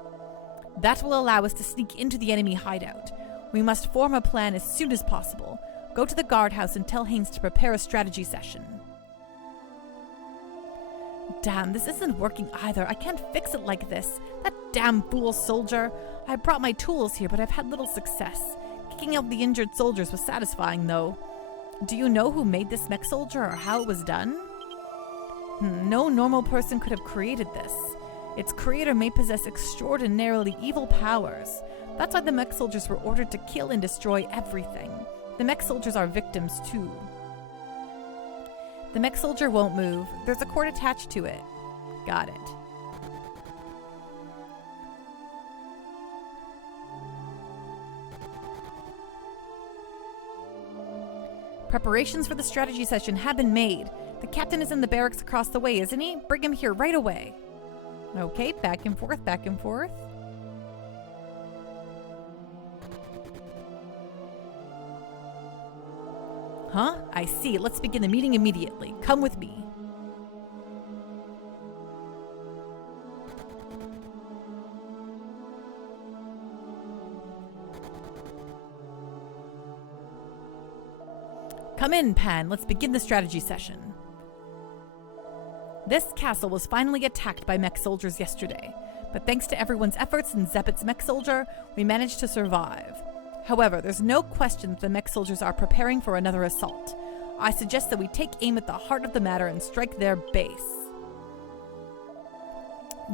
That will allow us to sneak into the enemy hideout. We must form a plan as soon as possible. Go to the guardhouse and tell Haynes to prepare a strategy session. Damn, this isn't working either. I can't fix it like this. That damn fool soldier. I brought my tools here, but I've had little success. Kicking out the injured soldiers was satisfying, though. Do you know who made this mech soldier or how it was done? No normal person could have created this. Its creator may possess extraordinarily evil powers. That's why the mech soldiers were ordered to kill and destroy everything. The mech soldiers are victims, too. The mech soldier won't move. There's a cord attached to it. Got it. Preparations for the strategy session have been made. The captain is in the barracks across the way, isn't he? Bring him here right away. Okay, back and forth, back and forth. Huh? I see. Let's begin the meeting immediately. Come with me. Come in, Pan. Let's begin the strategy session. This castle was finally attacked by mech soldiers yesterday, but thanks to everyone's efforts and Zebet's mech soldier, we managed to survive. However, there's no question that the mech soldiers are preparing for another assault. I suggest that we take aim at the heart of the matter and strike their base.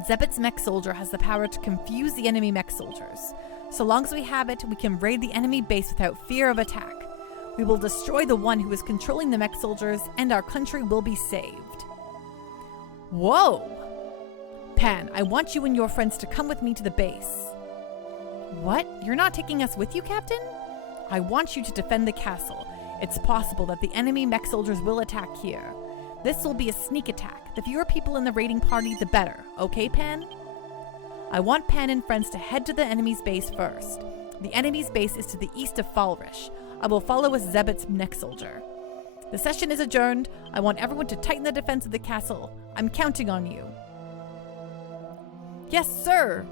Zebet's mech soldier has the power to confuse the enemy mech soldiers. So long as we have it, we can raid the enemy base without fear of attack. We will destroy the one who is controlling the mech soldiers, and our country will be saved. Whoa! Pan, I want you and your friends to come with me to the base. What? You're not taking us with you, Captain? I want you to defend the castle. It's possible that the enemy mech soldiers will attack here. This will be a sneak attack. The fewer people in the raiding party, the better. Okay, Pan? I want Pan and friends to head to the enemy's base first. The enemy's base is to the east of Falrish. I will follow with Zebet's mech soldier. The session is adjourned. I want everyone to tighten the defense of the castle. I'm counting on you. Yes, sir!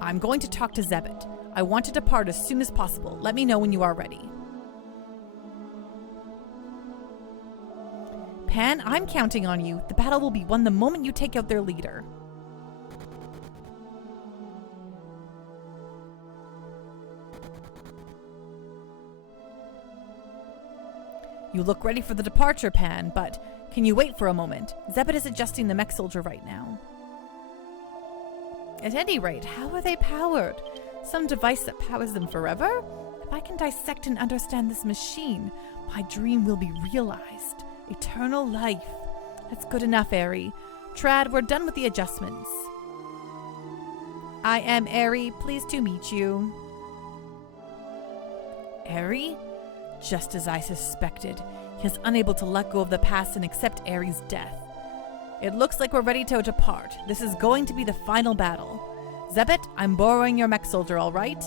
I'm going to talk to Zebet. I want to depart as soon as possible. Let me know when you are ready. Pan, I'm counting on you. The battle will be won the moment you take out their leader. You look ready for the departure, Pan, but Can you wait for a moment? Zebet is adjusting the mech soldier right now. At any rate, how are they powered? Some device that powers them forever? If I can dissect and understand this machine, my dream will be realized. Eternal life. That's good enough, Aerie. Trad, we're done with the adjustments. I am Aerie. Pleased to meet you. Aerie? Just as I suspected. He is unable to let go of the past and accept Aerie's death. It looks like we're ready to depart. This is going to be the final battle. Zebet, I'm borrowing your mech soldier, all right?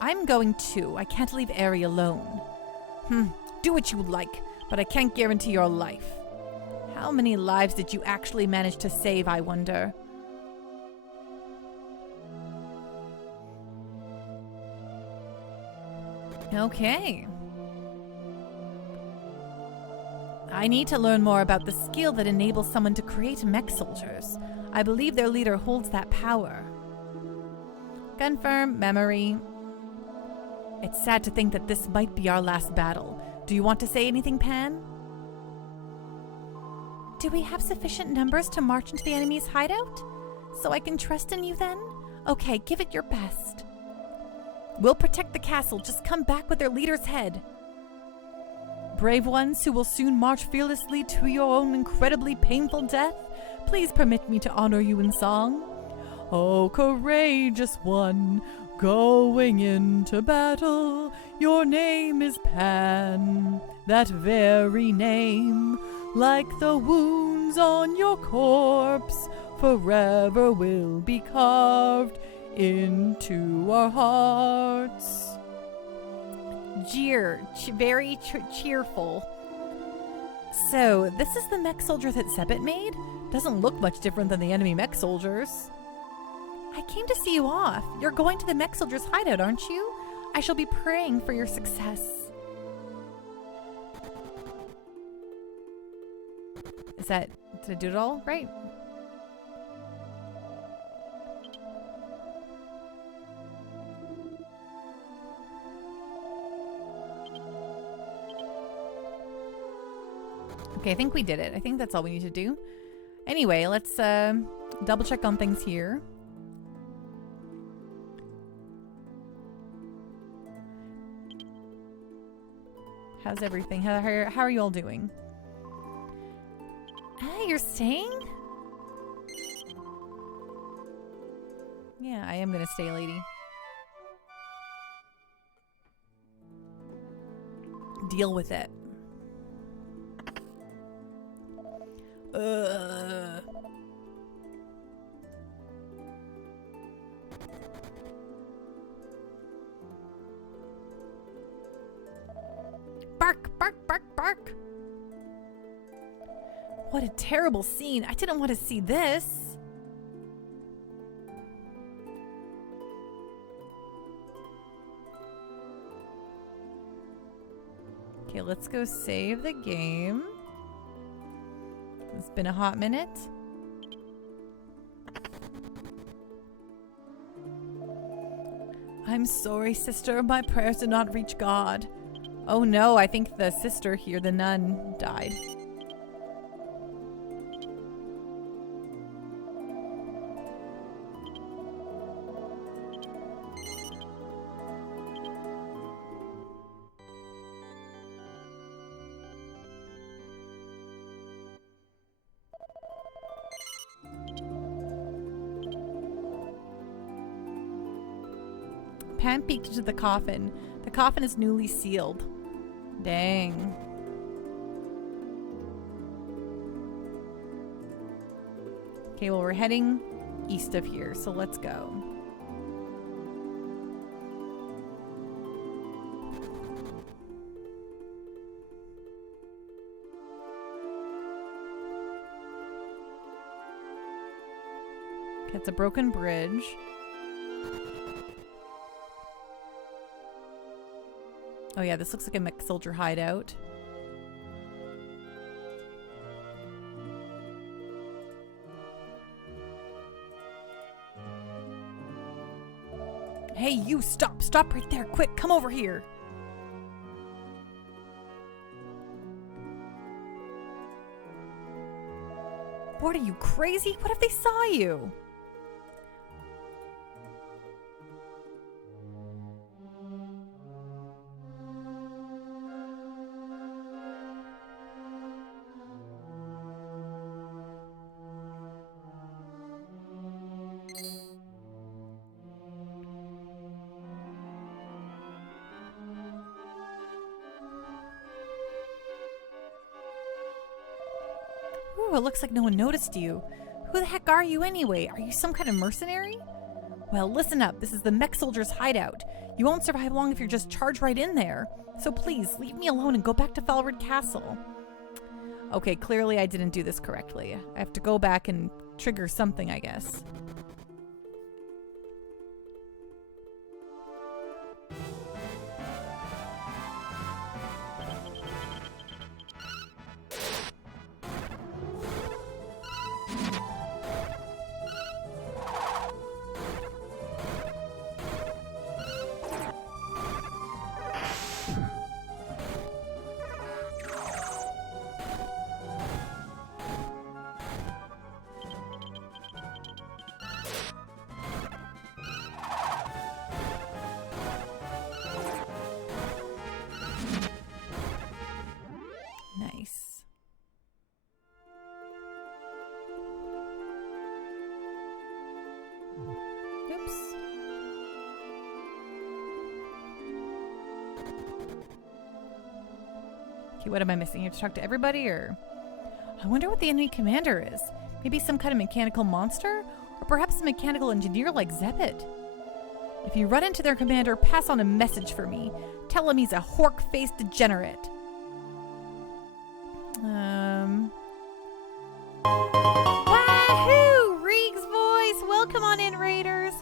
I'm going too. I can't leave Aerie alone. Do what you like, but I can't guarantee your life. How many lives did you actually manage to save, I wonder? Okay. I need to learn more about the skill that enables someone to create mech soldiers. I believe their leader holds that power. Confirm memory. It's sad to think that this might be our last battle. Do you want to say anything, Pan? Do we have sufficient numbers to march into the enemy's hideout? So I can trust in you then? Okay, give it your best. We'll protect the castle. Just come back with their leader's head. Brave ones who will soon march fearlessly to your own incredibly painful death, please permit me to honor you in song. Oh, courageous one, going into battle, your name is Pan, that very name, like the wounds on your corpse, forever will be carved into our hearts. Jeer, very cheerful. So, this is the mech soldier that Zebet made? Doesn't look much different than the enemy mech soldiers. I came to see you off. You're going to the mech soldier's hideout, aren't you? I shall be praying for your success. Did I do it all right? Okay, I think we did it. I think that's all we need to do. Anyway, let's double check on things here. How's everything? How are you all doing? You're staying? Yeah, I am gonna stay, lady. Deal with it. Bark, bark, bark, bark. What a terrible scene. I didn't want to see this. Okay, let's go save the game. It's been a hot minute. I'm sorry, sister. My prayers did not reach God. Oh no, I think the sister here, the nun, died. Pan peeked into the coffin. The coffin is newly sealed. Dang. Okay, well, we're heading east of here, so let's go. Okay, it's a broken bridge. Oh yeah, this looks like a mech soldier hideout. Hey, you, stop! Stop right there! Quick, come over here! What, are you crazy? What if they saw you? Ooh, it looks like no one noticed you. Who the heck are you anyway? Are you some kind of mercenary? Well, listen up. This is the Mech Soldiers' hideout. You won't survive long if you're just charged right in there. So please, leave me alone and go back to Falred Castle. Okay, clearly I didn't do this correctly. I have to go back and trigger something, I guess. Nice. Oops. Okay, what am I missing? You have to talk to everybody, or... I wonder what the enemy commander is. Maybe some kind of mechanical monster? Or perhaps a mechanical engineer like Zephyt? If you run into their commander, pass on a message for me. Tell him he's a hork-faced degenerate. Wahoo! Reeg's voice! Welcome on in, Raiders!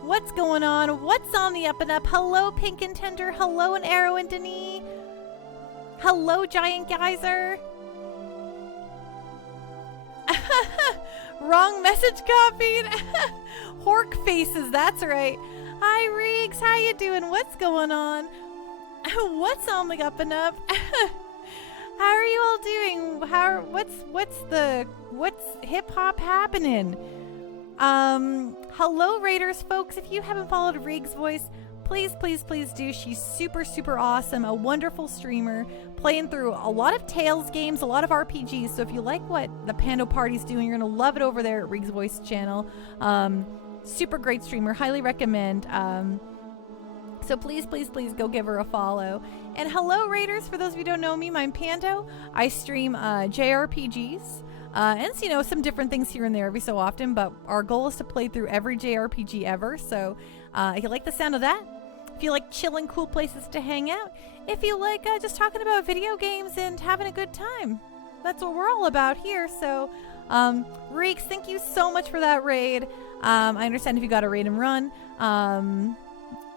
What's going on? What's on the up and up? Hello, Pink and Tender. Hello, and Arrow and Denis. Hello, Giant Geyser. Wrong message copied. Hork faces, that's right. Hi, Reeks. How you doing? What's going on? What's on the up and up? How are you all doing? What's hip hop happening? Hello, Raiders, folks. If you haven't followed Reeg's voice, please do. She's super awesome, a wonderful streamer, playing through a lot of Tales games, a lot of RPGs. So if you like what the Pando Party's doing, you're gonna love it over there at Reeg's voice channel. Super great streamer, highly recommend. So please go give her a follow. And hello, Raiders. For those of you who don't know me, I'm Pando. I stream JRPGs. And some different things here and there every so often, but our goal is to play through every JRPG ever. So if you like the sound of that, if you like chilling, cool places to hang out, if you like just talking about video games and having a good time, that's what we're all about here. So Reeks, thank you so much for that raid. I understand if you got a raid and run,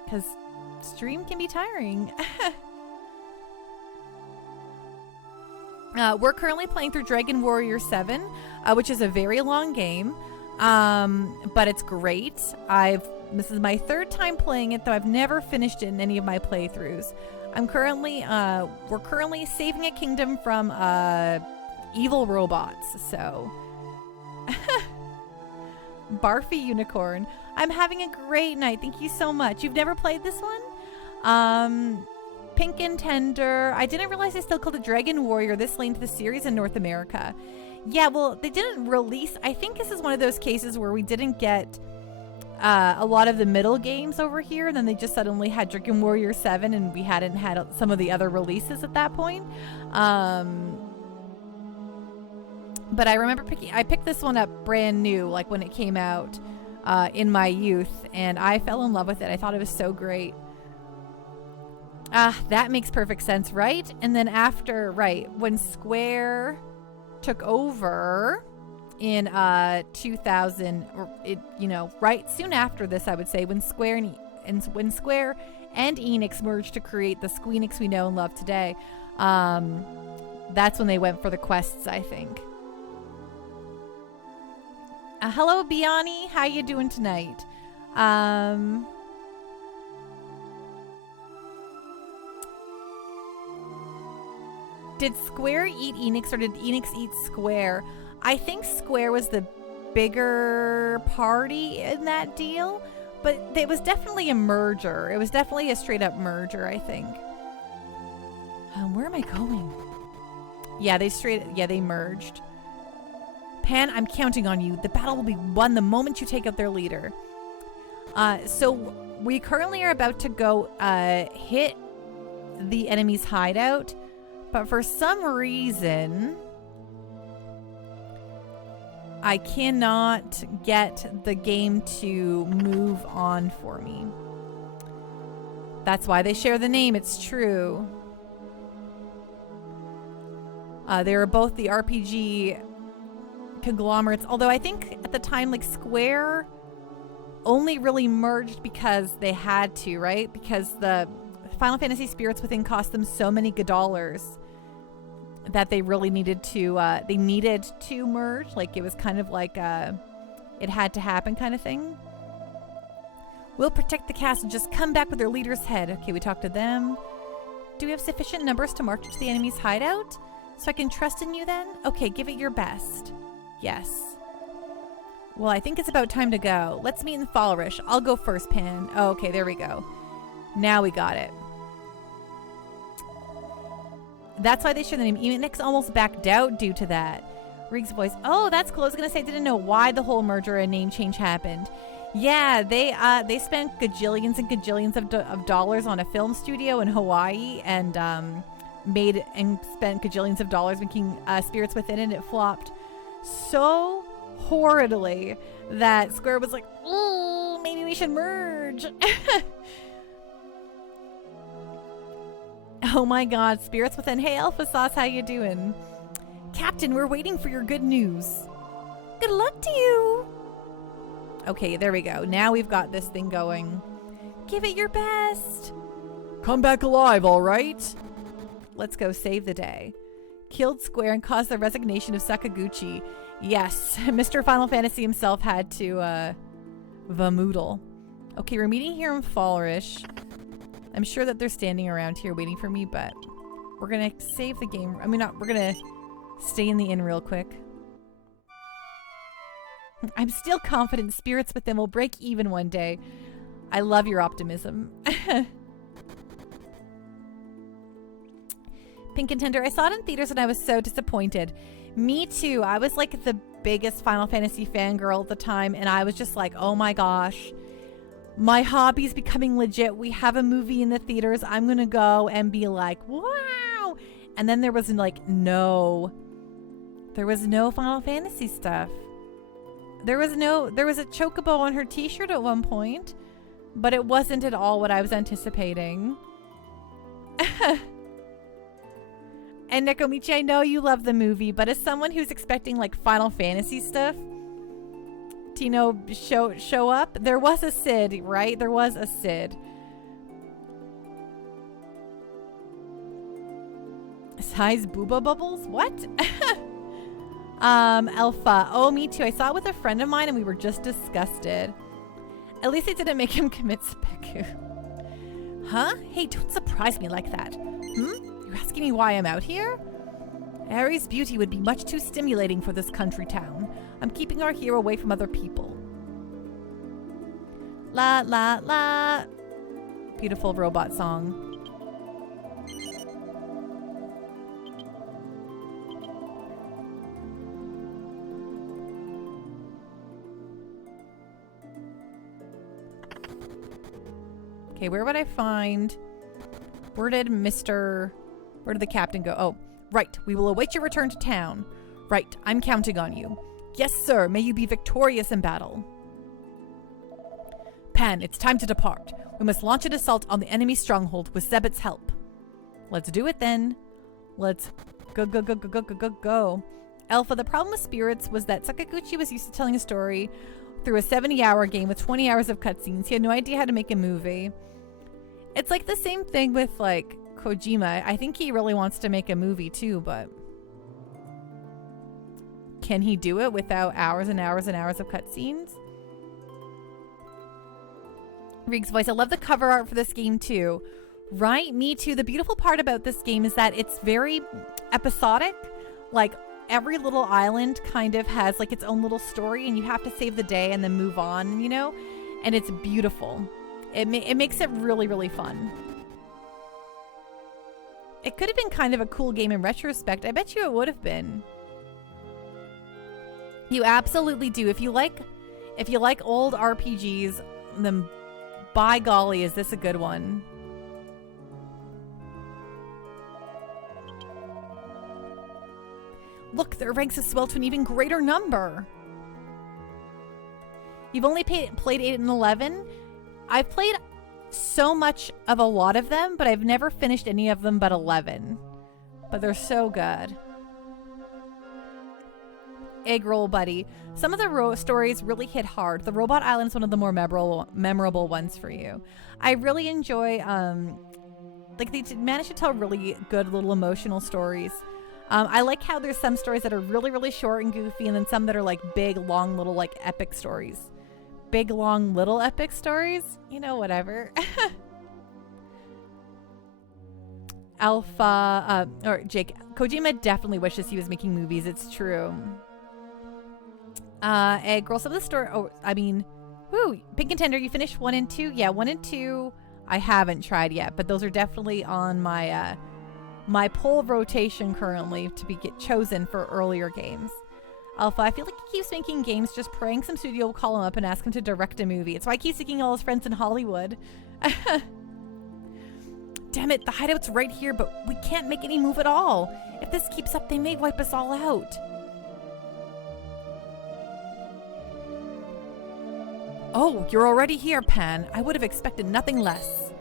because stream can be tiring. We're currently playing through Dragon Warrior VII, which is a very long game, but it's great. This is my third time playing it, though I've never finished it in any of my playthroughs. We're currently saving a kingdom from evil robots. So, Barfy Unicorn, I'm having a great night. Thank you so much. You've never played this one? Pink and Tender. I didn't realize they still called it Dragon Warrior this late into the series in North America. Yeah, well, they didn't release. I think this is one of those cases where we didn't get a lot of the middle games over here, and then they just suddenly had Dragon Warrior 7, and we hadn't had some of the other releases at that point. But I remember I picked this one up brand new, like when it came out in my youth, and I fell in love with it. I thought it was so great. That makes perfect sense, right? And then after, when Square took over in 2000, or right soon after this, I would say, when Square and Enix merged to create the Squeenix we know and love today, that's when they went for the quests, I think. Hello, Biani. How you doing tonight? Did Square eat Enix, or did Enix eat Square? I think Square was the bigger party in that deal, but it was definitely a merger. It was definitely a straight up merger, I think. Where am I going? Yeah, they merged. Pan, I'm counting on you. The battle will be won the moment you take out their leader. So we currently are about to go hit the enemy's hideout, but for some reason I cannot get the game to move on for me. That's why they share the name, it's true. They were both the RPG conglomerates, although I think at the time, like, Square only really merged because they had to, right? Because the Final Fantasy Spirits Within cost them so many good dollars that they really needed to merge. Like, it was kind of like it had to happen kind of thing. We'll protect the castle, just come back with their leader's head. Okay, we talked to them. Do we have sufficient numbers to march to the enemy's hideout? So I can trust in you then? Okay, give it your best. Yes. Well, I think it's about time to go. Let's meet in Falrish. I'll go first, Pan. Oh, okay, there we go. Now we got it. That's why they share the name. Enix almost backed out due to that. Rig's voice. Oh, that's cool. I was going to say I didn't know why the whole merger and name change happened. Yeah, they spent gajillions and gajillions of dollars on a film studio in Hawaii and spent gajillions of dollars making Spirits Within, and it flopped so horridly that Square was like, oh, maybe we should merge. Oh my god, Spirits Within. Hey, Alpha Sauce, how you doing? Captain, we're waiting for your good news. Good luck to you. Okay, there we go. Now we've got this thing going. Give it your best. Come back alive, all right? Let's go save the day. Killed Square and caused the resignation of Sakaguchi. Yes, Mr. Final Fantasy himself had to, vamoodle. Okay, we're meeting here in Falrish. I'm sure that they're standing around here waiting for me, but we're gonna save the game. I mean, we're gonna stay in the inn real quick. I'm still confident Spirits Within will break even one day. I love your optimism. Pink Contender, I saw it in theaters and I was so disappointed. Me too. I was like the biggest Final Fantasy fangirl at the time, and I was just like, oh my gosh, my hobby's becoming legit. We have a movie in the theaters. I'm gonna go and be like, wow. And then there was like no Final Fantasy stuff. There was a chocobo on her t-shirt at one point, but it wasn't at all what I was anticipating. And Nekomichi, I know you love the movie, but as someone who's expecting like Final Fantasy stuff, Tino show up, there was a Cid, right? There was a Cid. Size booba bubbles? What? Alpha. Oh, me too. I saw it with a friend of mine and we were just disgusted. At least it didn't make him commit seppuku. Huh? Hey, don't surprise me like that. You're asking me why I'm out here? Ares' beauty would be much too stimulating for this country town. I'm keeping our hero away from other people. La la la. Beautiful robot song. Okay, where would I find... Where did the captain go? Oh, right. We will await your return to town. Right. I'm counting on you. Yes, sir. May you be victorious in battle. Pan, it's time to depart. We must launch an assault on the enemy stronghold with Zebet's help. Let's do it then. Let's go. Alpha, the problem with Spirits was that Sakaguchi was used to telling a story through a 70-hour game with 20 hours of cutscenes. He had no idea how to make a movie. It's like the same thing with like Kojima. I think he really wants to make a movie too, but can he do it without hours and hours and hours of cutscenes? Rig's voice. I love the cover art for this game too. Right? Me too. The beautiful part about this game is that it's very episodic. Like every little island kind of has like its own little story, and you have to save the day and then move on, you know? And it's beautiful. It makes it really, really fun. It could have been kind of a cool game in retrospect. I bet you it would have been. You absolutely do. If you like old RPGs, then by golly, is this a good one. Look, their ranks have swelled to an even greater number. You've only played 8 and 11. I've played so much of a lot of them, but I've never finished any of them but 11. But they're so good. Egg roll, buddy. Some of the stories really hit hard. The Robot Island is one of the more memorable ones for you. I really enjoy, like they managed to tell really good little emotional stories. I like how there's some stories that are really, really short and goofy, and then some that are like big, long, little, like epic stories. Big, long, little epic stories? You know, whatever. Alpha, or Jake, Kojima definitely wishes he was making movies. It's true. Egg roll. Some of the story. Oh, I mean, whoo, Pink Contender. You finished 1 and 2. Yeah, 1 and 2. I haven't tried yet, but those are definitely on my my poll rotation currently to get chosen for earlier games. Alpha, I feel like he keeps making games just praying some studio will call him up and ask him to direct a movie. It's why he keeps seeking all his friends in Hollywood. Damn it, the hideout's right here, but we can't make any move at all. If this keeps up, they may wipe us all out. Oh, you're already here, Pan. I would have expected nothing less.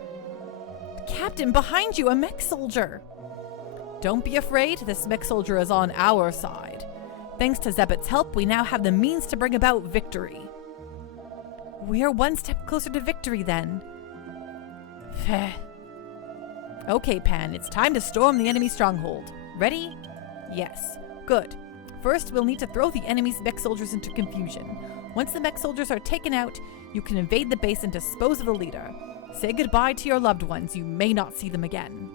Captain, behind you, a mech soldier. Don't be afraid, this mech soldier is on our side. Thanks to Zebet's help, we now have the means to bring about victory. We are one step closer to victory, then. Feh. Okay, Pan, it's time to storm the enemy stronghold. Ready? Yes. Good. First, we'll need to throw the enemy's mech soldiers into confusion. Once the mech soldiers are taken out, you can invade the base and dispose of the leader. Say goodbye to your loved ones. You may not see them again.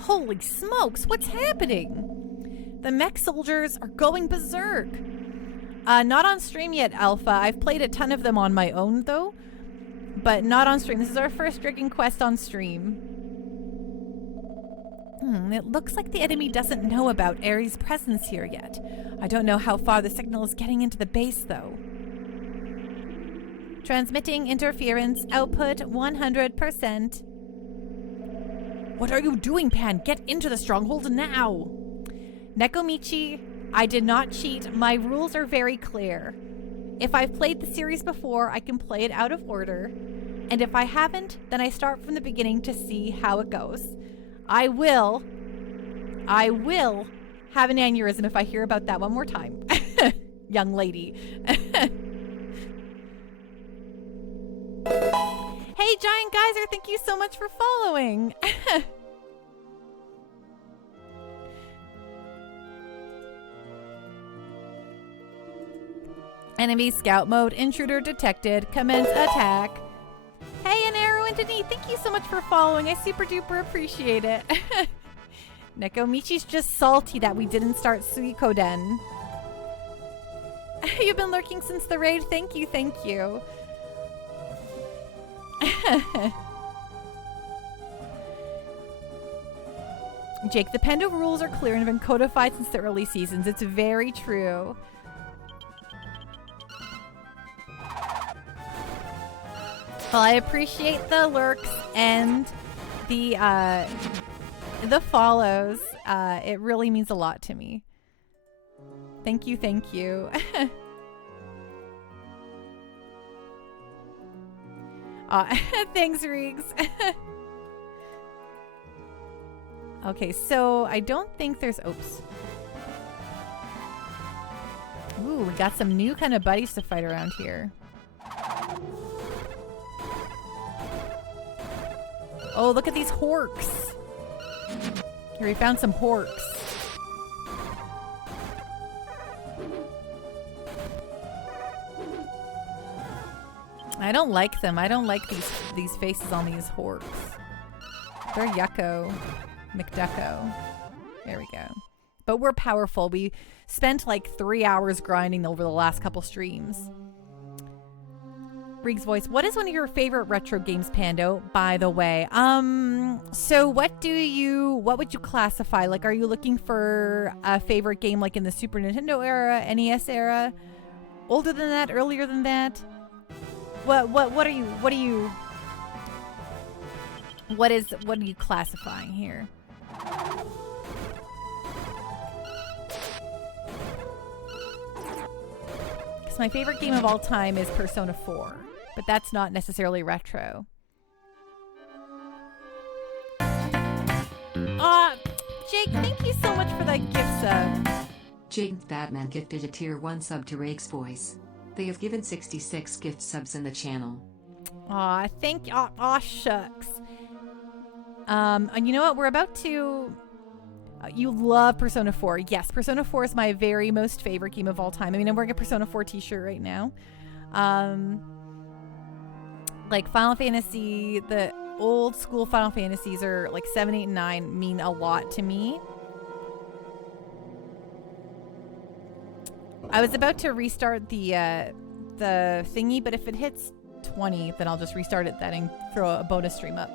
Holy smokes, what's happening? The mech soldiers are going berserk. Not on stream yet, Alpha. I've played a ton of them on my own, though. But not on stream. This is our first Dragon Quest on stream. It looks like the enemy doesn't know about Ares' presence here yet. I don't know how far the signal is getting into the base, though. Transmitting interference. Output 100%. What are you doing, Pan? Get into the stronghold now! Nekomichi, I did not cheat. My rules are very clear. If I've played the series before, I can play it out of order. And if I haven't, then I start from the beginning to see how it goes. I will have an aneurysm if I hear about that one more time. Young lady. Hey, Giant Geyser, thank you so much for following. Enemy scout mode, intruder detected, commence attack. Hey, an arrow into knee, thank you so much for following. I super duper appreciate it. Nekomichi's just salty that we didn't start Suikoden. You've been lurking since the raid. Thank you, thank you. Jake, the Pendo rules are clear and have been codified since the early seasons. It's very true. Well, I appreciate the lurks and the follows. It really means a lot to me. Thank you, thank you. Thanks, Riggs. Okay, so I don't think there's... Oops. Ooh, we got some new kind of buddies to fight around here. Oh, look at these horks. Here, we found some porks. I don't like them. I don't like these faces on these horks. They're yucko. McDucko. There we go. But we're powerful. We spent like 3 hours grinding over the last couple streams. Reeg's voice. What is one of your favorite retro games, Pando, by the way? So what would you classify? Like, are you looking for a favorite game like in the Super Nintendo era, NES era? Older than that, earlier than that? What are you classifying here? Because my favorite game of all time is Persona 4, but that's not necessarily retro. Jake, thank you so much for that gift sub. Jake Batman gifted a tier 1 sub to Rake's voice. They have given 66 gift subs in the channel. Aw, thank you. Aw, shucks. And you know what? We're about to... you love Persona 4. Yes, Persona 4 is my very most favorite game of all time. I mean, I'm wearing a Persona 4 t-shirt right now. Like Final Fantasy, the old school Final Fantasies are like 7, 8, and 9 mean a lot to me. I was about to restart the thingy, but if it hits 20, then I'll just restart it then and throw a bonus stream up.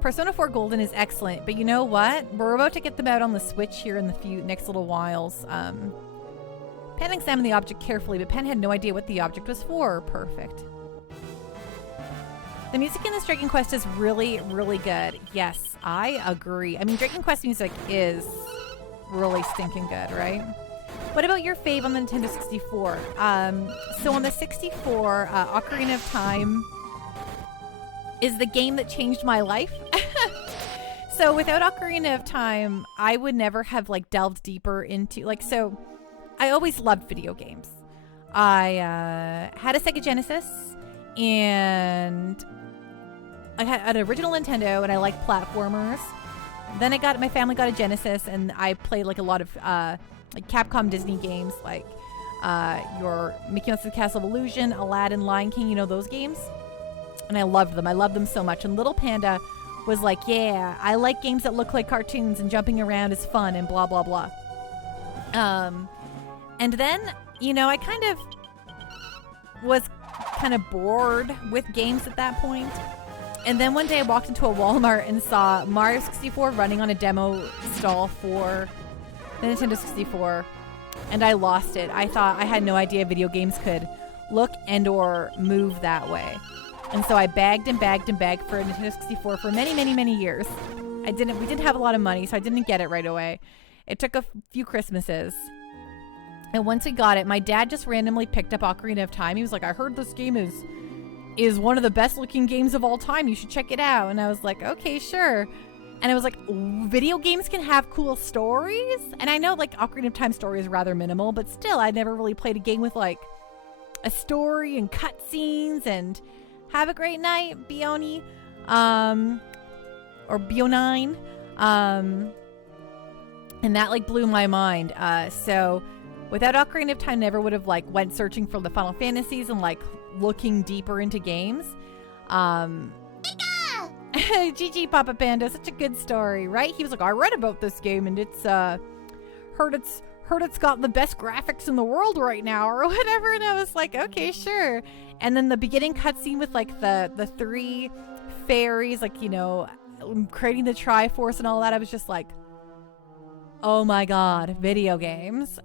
Persona 4 Golden is excellent, but you know what? We're about to get them out on the Switch here in the next little whiles. Pen examined the object carefully, but Pen had no idea what the object was for. Perfect. The music in this Dragon Quest is really, really good. Yes, I agree. I mean, Dragon Quest music is really stinking good, right? What about your fave on the Nintendo 64? So on the 64, Ocarina of Time is the game that changed my life. So without Ocarina of Time, I would never have like delved deeper into so I always loved video games. I had a Sega Genesis and I had an original Nintendo and I liked platformers. Then my family got a Genesis and I played like a lot of like Capcom Disney games like your Mickey Mouse's Castle of Illusion, Aladdin, Lion King, you know, those games. And I loved them. I loved them so much. And Little Panda was like, yeah, I like games that look like cartoons and jumping around is fun and blah, blah, blah. And then, you know, I kind of was bored with games at that point. And then one day I walked into a Walmart and saw Mario 64 running on a demo stall for the Nintendo 64. And I lost it. I thought I had no idea video games could look and or move that way. And so I bagged and bagged and bagged for a Nintendo 64 for many, many, many years. We didn't have a lot of money, so I didn't get it right away. It took a few Christmases. And once we got it, my dad just randomly picked up Ocarina of Time. He was like, I heard this game is one of the best looking games of all time. You should check it out. And I was like, okay, sure. And I was like, video games can have cool stories? And I know like Ocarina of Time story is rather minimal, but still, I never really played a game with like a story and cutscenes and have a great night, Bioni. Or Bio9. And that like blew my mind. So without Ocarina of Time, never would have like went searching for the Final Fantasies and like looking deeper into games. GG Papa Panda, such a good story, right? He was like, I read about this game and it's heard it's got the best graphics in the world right now or whatever. And I was like, okay, sure. And then the beginning cutscene with like the 3 fairies, like, you know, creating the Triforce and all that, I was just like, oh my god, video games.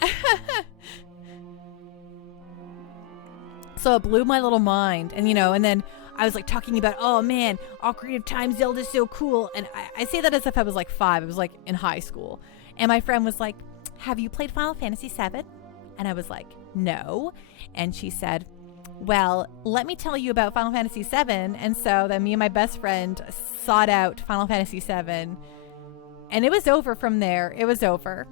So it blew my little mind. And, you know, and then I was like talking about, oh man, Ocarina of Time, Zelda's so cool. And I say that as if I was like 5. I was like in high school. And my friend was like, have you played Final Fantasy VII? And I was like, no. And she said, well, let me tell you about Final Fantasy VII. And so then me and my best friend sought out Final Fantasy VII. And it was over from there. It was over.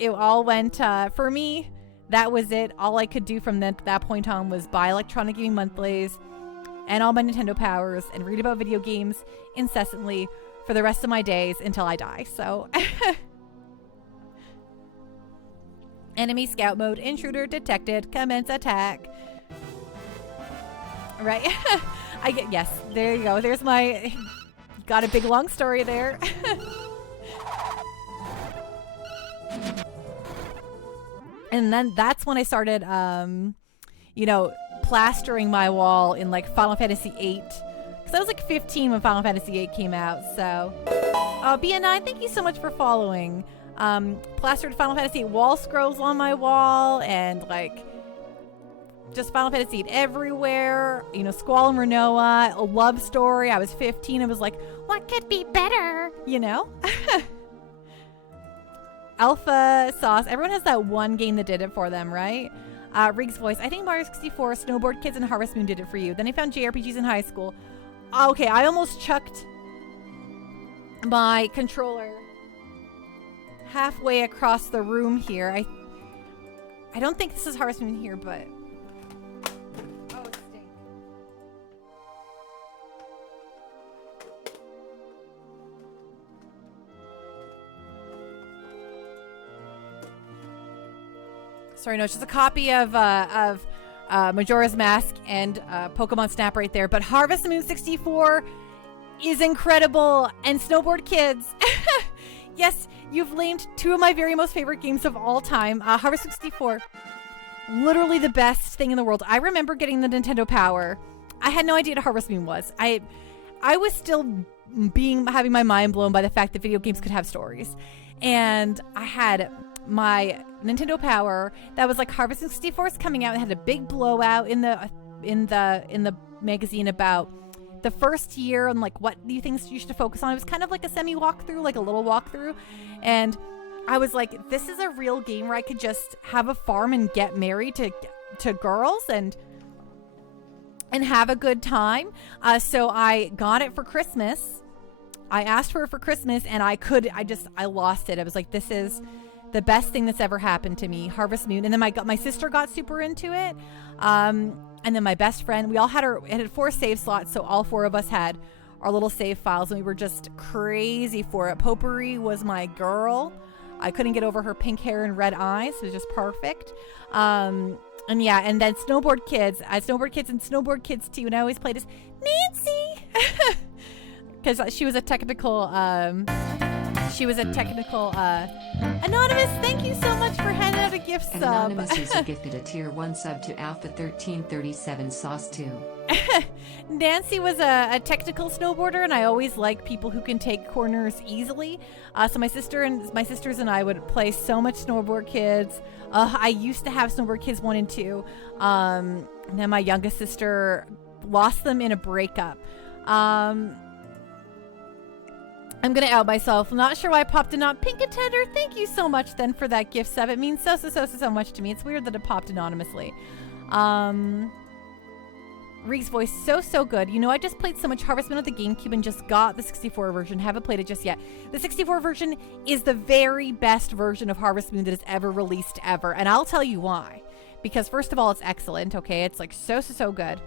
It all went, for me, that was it. All I could do from that point on was buy Electronic Gaming Monthlies and all my Nintendo powers and read about video games incessantly for the rest of my days until I die. So Enemy scout mode. Intruder detected. Commence attack. Right? Yes, there you go. There's my... Got a big long story there. And then that's when I started, you know, plastering my wall in like Final Fantasy VIII. Because I was like 15 when Final Fantasy VIII came out, so. BN9, thank you so much for following. Plastered Final Fantasy VIII wall scrolls on my wall and like just Final Fantasy VIII everywhere. You know, Squall and Renoa, a love story. I was 15. I was like, what could be better? You know? Alpha Sauce. Everyone has that one game that did it for them, right? Rig's voice. I think Mario 64, Snowboard Kids, and Harvest Moon did it for you. Then I found JRPGs in high school. Okay, I almost chucked my controller halfway across the room here. I don't think this is Harvest Moon here, but... Oh, it stinks. Sorry, no, it's just a copy of Majora's Mask and Pokemon Snap right there. But Harvest Moon 64 is incredible. And Snowboard Kids. Yes, you've named two of my very most favorite games of all time. Harvest 64, literally the best thing in the world. I remember getting the Nintendo Power. I had no idea what Harvest Moon was. I was still having my mind blown by the fact that video games could have stories. And I had my Nintendo Power that was like Harvest 64 is coming out. It had a big blowout in the magazine about the first year and like what do you think you should focus on. It was kind of like a semi walkthrough, like a little walkthrough, and I was like, this is a real game where I could just have a farm and get married to girls and have a good time. So I got it for Christmas. I asked for it for Christmas and I lost it. I was like, this is the best thing that's ever happened to me, Harvest Moon. And then my sister got super into it. And then my best friend, it had 4 save slots, so all 4 of us had our little save files, and we were just crazy for it. Potpourri was my girl. I couldn't get over her pink hair and red eyes. It was just perfect. And yeah, and then Snowboard Kids. Snowboard Kids and Snowboard Kids 2, and I always played as Nancy. Because she was a technical... Anonymous, thank you so much for handing out a gift sub. Anonymous user gifted a tier 1 sub to Alpha 1337 Sauce 2. Nancy was a technical snowboarder, and I always like people who can take corners easily. So my sisters and I would play so much Snowboard Kids. I used to have Snowboard Kids 1 and 2. And then my youngest sister lost them in a breakup. I'm going to out myself. I'm not sure why I popped a not pink contender. Thank you so much then for that gift sub. It means so much to me. It's weird that it popped anonymously. Rig's voice, so good. You know, I just played so much Harvest Moon with the GameCube and just got the 64 version. Haven't played it just yet. The 64 version is the very best version of Harvest Moon that is ever released ever. And I'll tell you why. Because first of all, it's excellent, okay? It's like so good.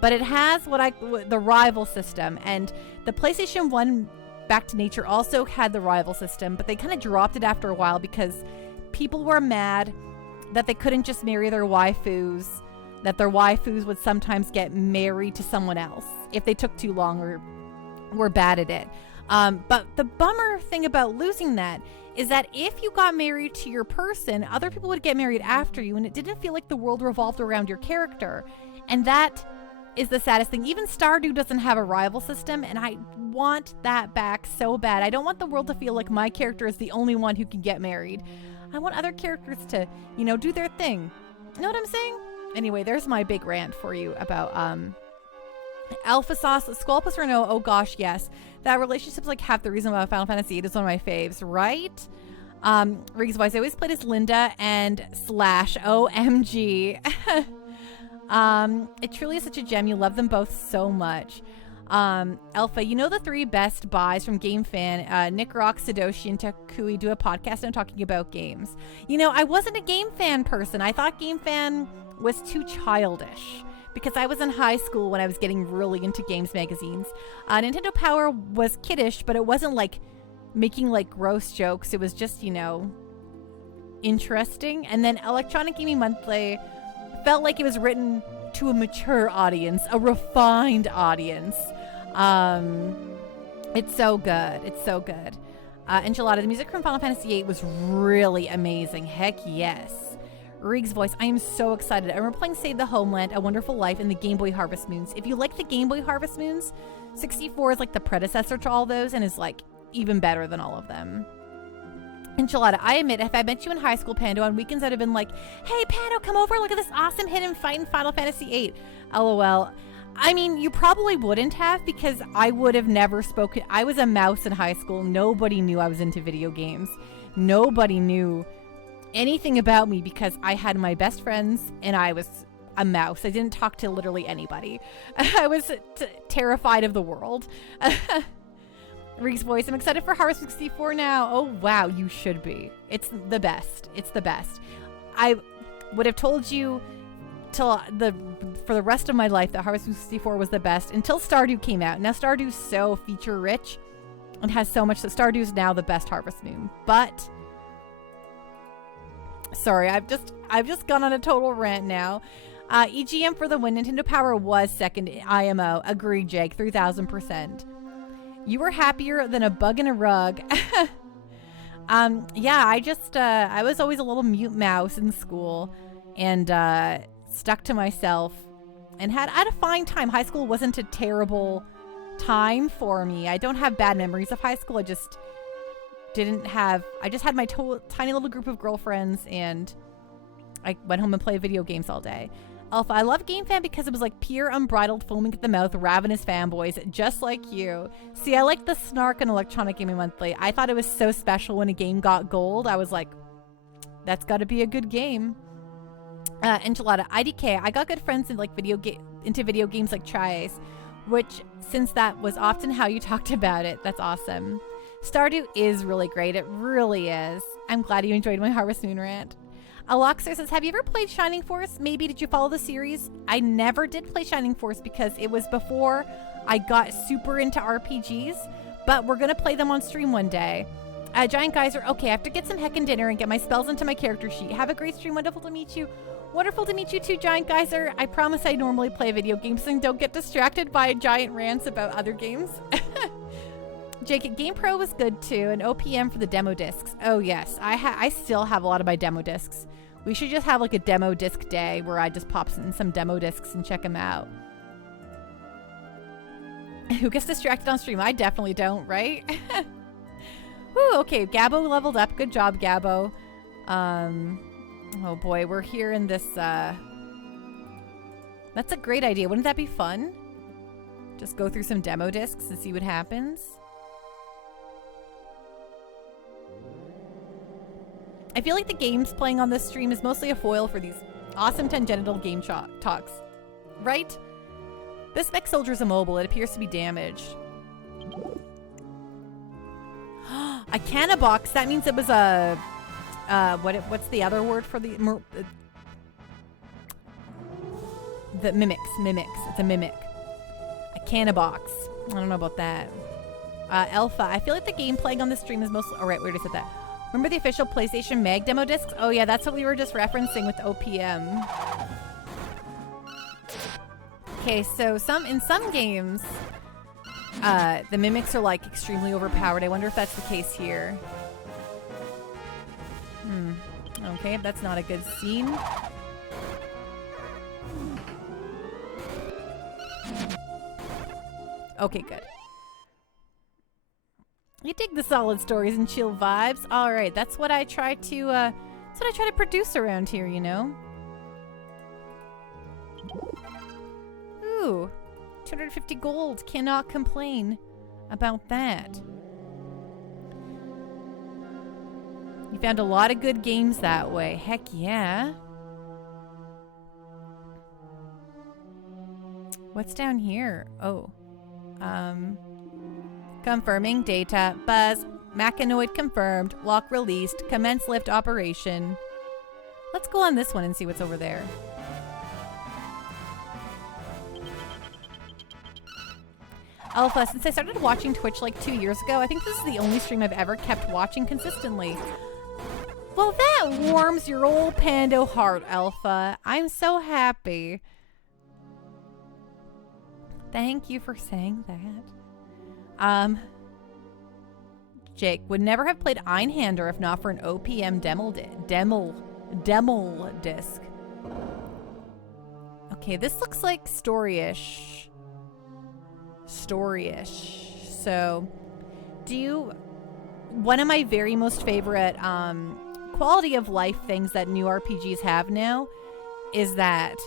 But it has the rival system. And the PlayStation 1 Back to Nature also had the rival system, but they kind of dropped it after a while because people were mad that they couldn't just marry their waifus, that their waifus would sometimes get married to someone else if they took too long or were bad at it. But the bummer thing about losing that is that if you got married to your person, other people would get married after you, and it didn't feel like the world revolved around your character. And that is the saddest thing. Even Stardew doesn't have a rival system, and I want that back so bad. I don't want the world to feel like my character is the only one who can get married. I want other characters to, do their thing. You know what I'm saying? Anyway, there's my big rant for you about Alpha Sauce, Squall plus Renault. Oh gosh, yes. That relationship's like half the reason why Final Fantasy VIII is one of my faves, right? Riggs voice, I always played as Linda and Slash. OMG. It truly is such a gem. You love them both so much. Alpha, the 3 best buys from Game Fan, Nick Rock, Sadoshi, and Takui do a podcast and talking about games. I wasn't a Game Fan person. I thought Game Fan was too childish because I was in high school when I was getting really into games magazines. Nintendo Power was kiddish, but it wasn't like making like gross jokes. It was just, interesting. And then Electronic Gaming Monthly felt like it was written to a mature audience, a refined audience. It's so good. It's so good. Enchilada, the music from Final Fantasy VIII was really amazing. Heck yes. Rig's voice, I am so excited. I remember playing Save the Homeland, A Wonderful Life, and the Game Boy Harvest Moons. If you like the Game Boy Harvest Moons, 64 is like the predecessor to all those and is like even better than all of them. Enchilada, I admit, if I met you in high school, Pando, on weekends I'd have been like, hey, Pando, come over, look at this awesome hidden fight in Final Fantasy VIII. LOL. I mean, you probably wouldn't have, because I would have never spoken. I was a mouse in high school. Nobody knew I was into video games. Nobody knew anything about me because I had my best friends and I was a mouse. I didn't talk to literally anybody. I was terrified of the world. Rig's voice, I'm excited for Harvest 64 now. Oh, wow, you should be. It's the best. It's the best. I would have told you for the rest of my life that Harvest 64 was the best until Stardew came out. Now Stardew's so feature rich and has so much that Stardew's now the best Harvest Moon. But sorry, I've just gone on a total rant now. EGM for the win. Nintendo Power was second IMO. Agreed, Jake. 3000%. You were happier than a bug in a rug. Yeah, I was always a little mute mouse in school and stuck to myself and had a fine time. High school wasn't a terrible time for me. I don't have bad memories of high school. I just had my tiny little group of girlfriends and I went home and played video games all day. Alpha, I love Game Fan because it was like pure unbridled foaming at the mouth ravenous fanboys just like you. See, I like the snark in Electronic Gaming Monthly. I thought it was so special when a game got gold. I was like, that's got to be a good game. Enchilada, IDK, I got good friends in like into video games like Tri-Ace, which since that was often how you talked about it, that's awesome. Stardew is really great. It really is. I'm glad you enjoyed my Harvest Moon rant. Aloxer says, have you ever played Shining Force? Maybe. Did you follow the series? I never did play Shining Force because it was before I got super into RPGs, but we're going to play them on stream one day. Giant Geyser, okay, I have to get some heckin' dinner and get my spells into my character sheet. Have a great stream. Wonderful to meet you. Wonderful to meet you too, Giant Geyser. I promise I normally play video games and don't get distracted by giant rants about other games. Jake, GamePro was good too, and OPM for the demo discs. Oh yes, I still have a lot of my demo discs. We should just have like a demo disc day where I just pop in some demo discs and check them out. Who gets distracted on stream? I definitely don't, right? Whew, okay, Gabbo leveled up. Good job, Gabbo. Oh boy, we're here in this, that's a great idea. Wouldn't that be fun? Just go through some demo discs and see what happens. I feel like the games playing on this stream is mostly a foil for these awesome tangential game talks. Right? This mech soldier's immobile. It appears to be damaged. A cannabox. That means it was a... what's the other word for the mimics? Mimics. It's a mimic. A cannabox. I don't know about that. Alpha. I feel like the game playing on the stream is mostly... Alright, we already said that. Remember the official PlayStation Mag demo discs? Oh yeah, that's what we were just referencing with OPM. Okay, so in some games, the mimics are like extremely overpowered. I wonder if that's the case here. Okay, that's not a good scene. Okay, good. You dig the solid stories and chill vibes. All right, that's what I try to produce around here, you know. Ooh, 250 gold. Cannot complain about that. You found a lot of good games that way. Heck yeah. What's down here? Oh. Confirming data. Buzz. Machinoid confirmed. Lock released. Commence lift operation. Let's go on this one and see what's over there. Alpha, since I started watching Twitch like 2 years ago, I think this is the only stream I've ever kept watching consistently. Well, that warms your old pando heart, Alpha. I'm so happy. Thank you for saying that. Jake would never have played Einhander if not for an OPM demo disc. Okay, this looks like storyish. So, one of my very most favorite quality of life things that new RPGs have now is that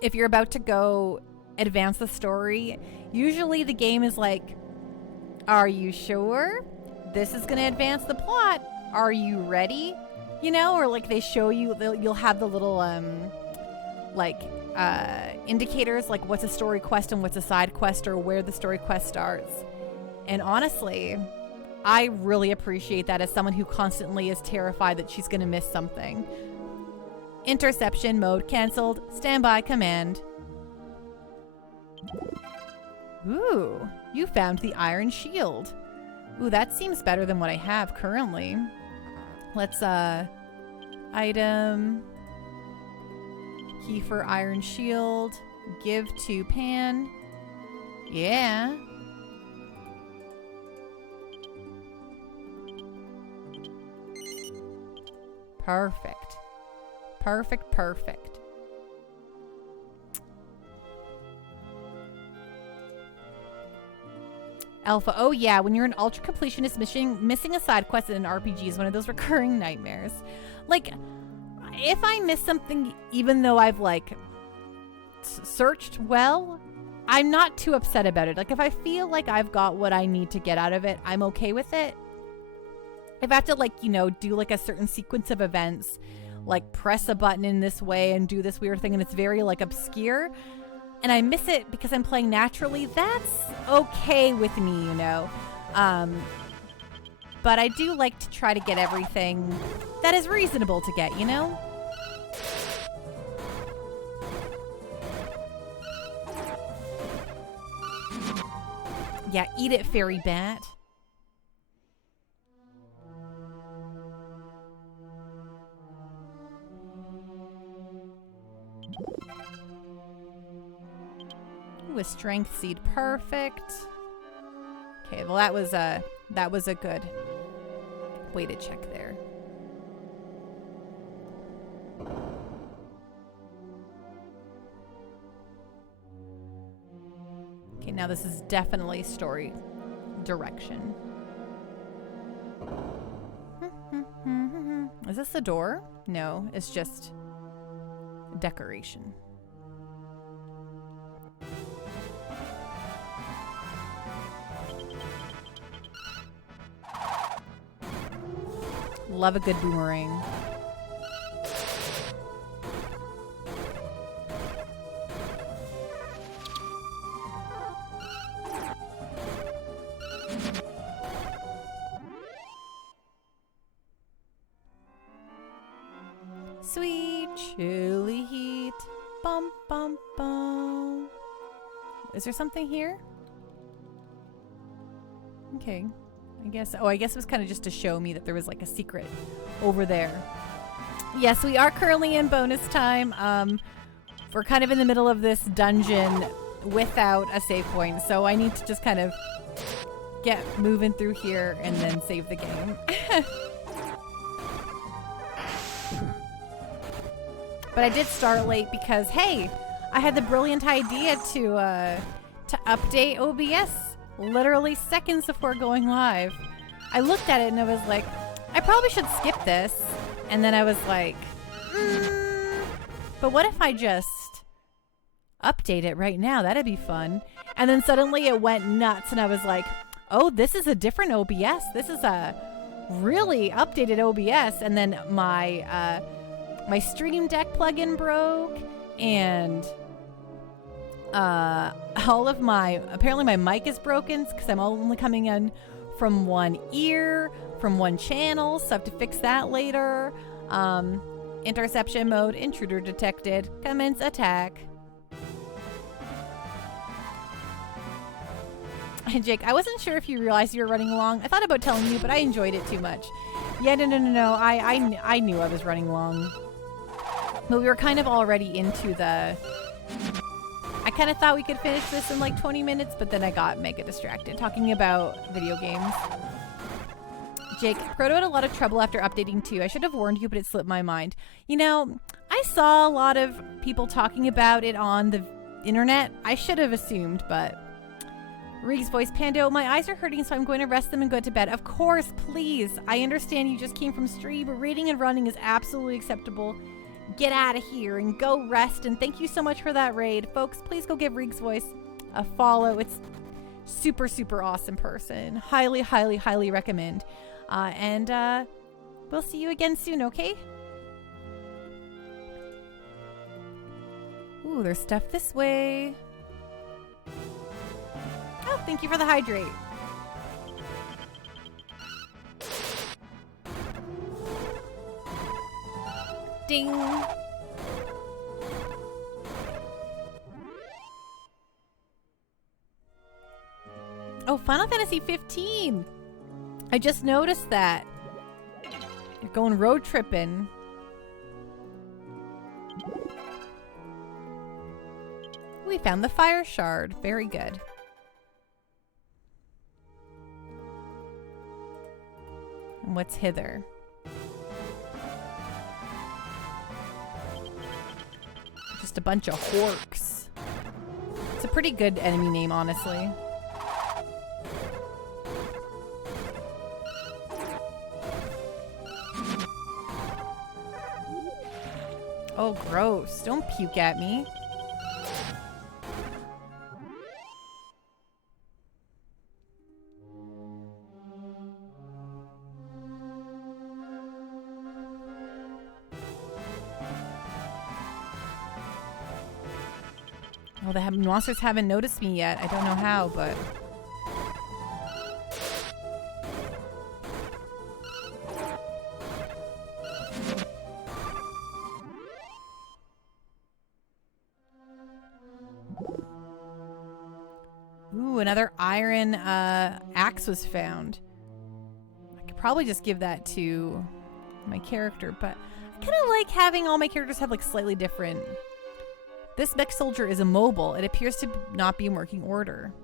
if you're about to go advance the story, usually the game is like, are you sure this is going to advance the plot? Are you ready? You know, or like they show you, you'll have the little indicators, like what's a story quest and what's a side quest, or where the story quest starts. And honestly, I really appreciate that as someone who constantly is terrified that she's going to miss something. Interception mode canceled. Standby command. Ooh, you found the iron shield. Ooh, that seems better than what I have currently. Let's, item. Key for iron shield. Give to Pan. Yeah. Perfect. Alpha, oh yeah, when you're an ultra completionist, missing a side quest in an RPG is one of those recurring nightmares. Like, if I miss something, even though I've like searched well, I'm not too upset about it. Like, if I feel like I've got what I need to get out of it, I'm okay with it. If I have to, like, you know, do like a certain sequence of events, like press a button in this way and do this weird thing, and it's very like obscure, and I miss it because I'm playing naturally, that's okay with me, you know. But I do like to try to get everything that is reasonable to get, you know? Yeah, eat it, fairy bat. Ooh, a strength seed, perfect. Okay, well that was a good way to check there. Okay, now this is definitely story direction. Is this a door? No, it's just decoration. Love a good boomerang. Sweet chili heat. Bum bum bum. Is there something here? Okay. I guess it was kind of just to show me that there was like a secret over there. Yes, we are currently in bonus time. We're kind of in the middle of this dungeon without a save point, so I need to just kind of get moving through here and then save the game. But I did start late because, hey, I had the brilliant idea to update OBS literally seconds before going live. I looked at it and I was like, I probably should skip this. And then I was like, but what if I just update it right now? That'd be fun. And then suddenly it went nuts and I was like, oh, this is a different OBS. This is a really updated OBS. And then my my Stream Deck plugin broke, and apparently my mic is broken because I'm only coming in from one ear, from one channel, so I have to fix that later. Interception mode, intruder detected, commence attack. Jake, I wasn't sure if you realized you were running long. I thought about telling you, but I enjoyed it too much. Yeah, no. I knew I was running long. But we were kind of already into the... I kind of thought we could finish this in like 20 minutes, but then I got mega distracted talking about video games. Jake, Proto had a lot of trouble after updating 2. I should have warned you, but it slipped my mind. You know, I saw a lot of people talking about it on the internet. I should have assumed, but... Rig's voice, Pando, my eyes are hurting, so I'm going to rest them and go to bed. Of course, please. I understand you just came from stream, but reading and running is absolutely acceptable. Get out of here and go rest, and thank you so much for that raid. Folks, please go give Rig's voice a follow. It's super, super awesome person. Highly, highly, highly recommend. And we'll see you again soon, okay? Ooh, there's stuff this way. Oh, thank you for the hydrate. Ding. Oh, Final Fantasy 15. I just noticed that. You're going road tripping. We found the fire shard. Very good. And what's hither? Just a bunch of horks. It's a pretty good enemy name, honestly. Oh, gross. Don't puke at me. Oh, the monsters haven't noticed me yet. I don't know how, but... Ooh, another iron axe was found. I could probably just give that to my character, but I kind of like having all my characters have like slightly different... This mech soldier is immobile. It appears to not be in working order.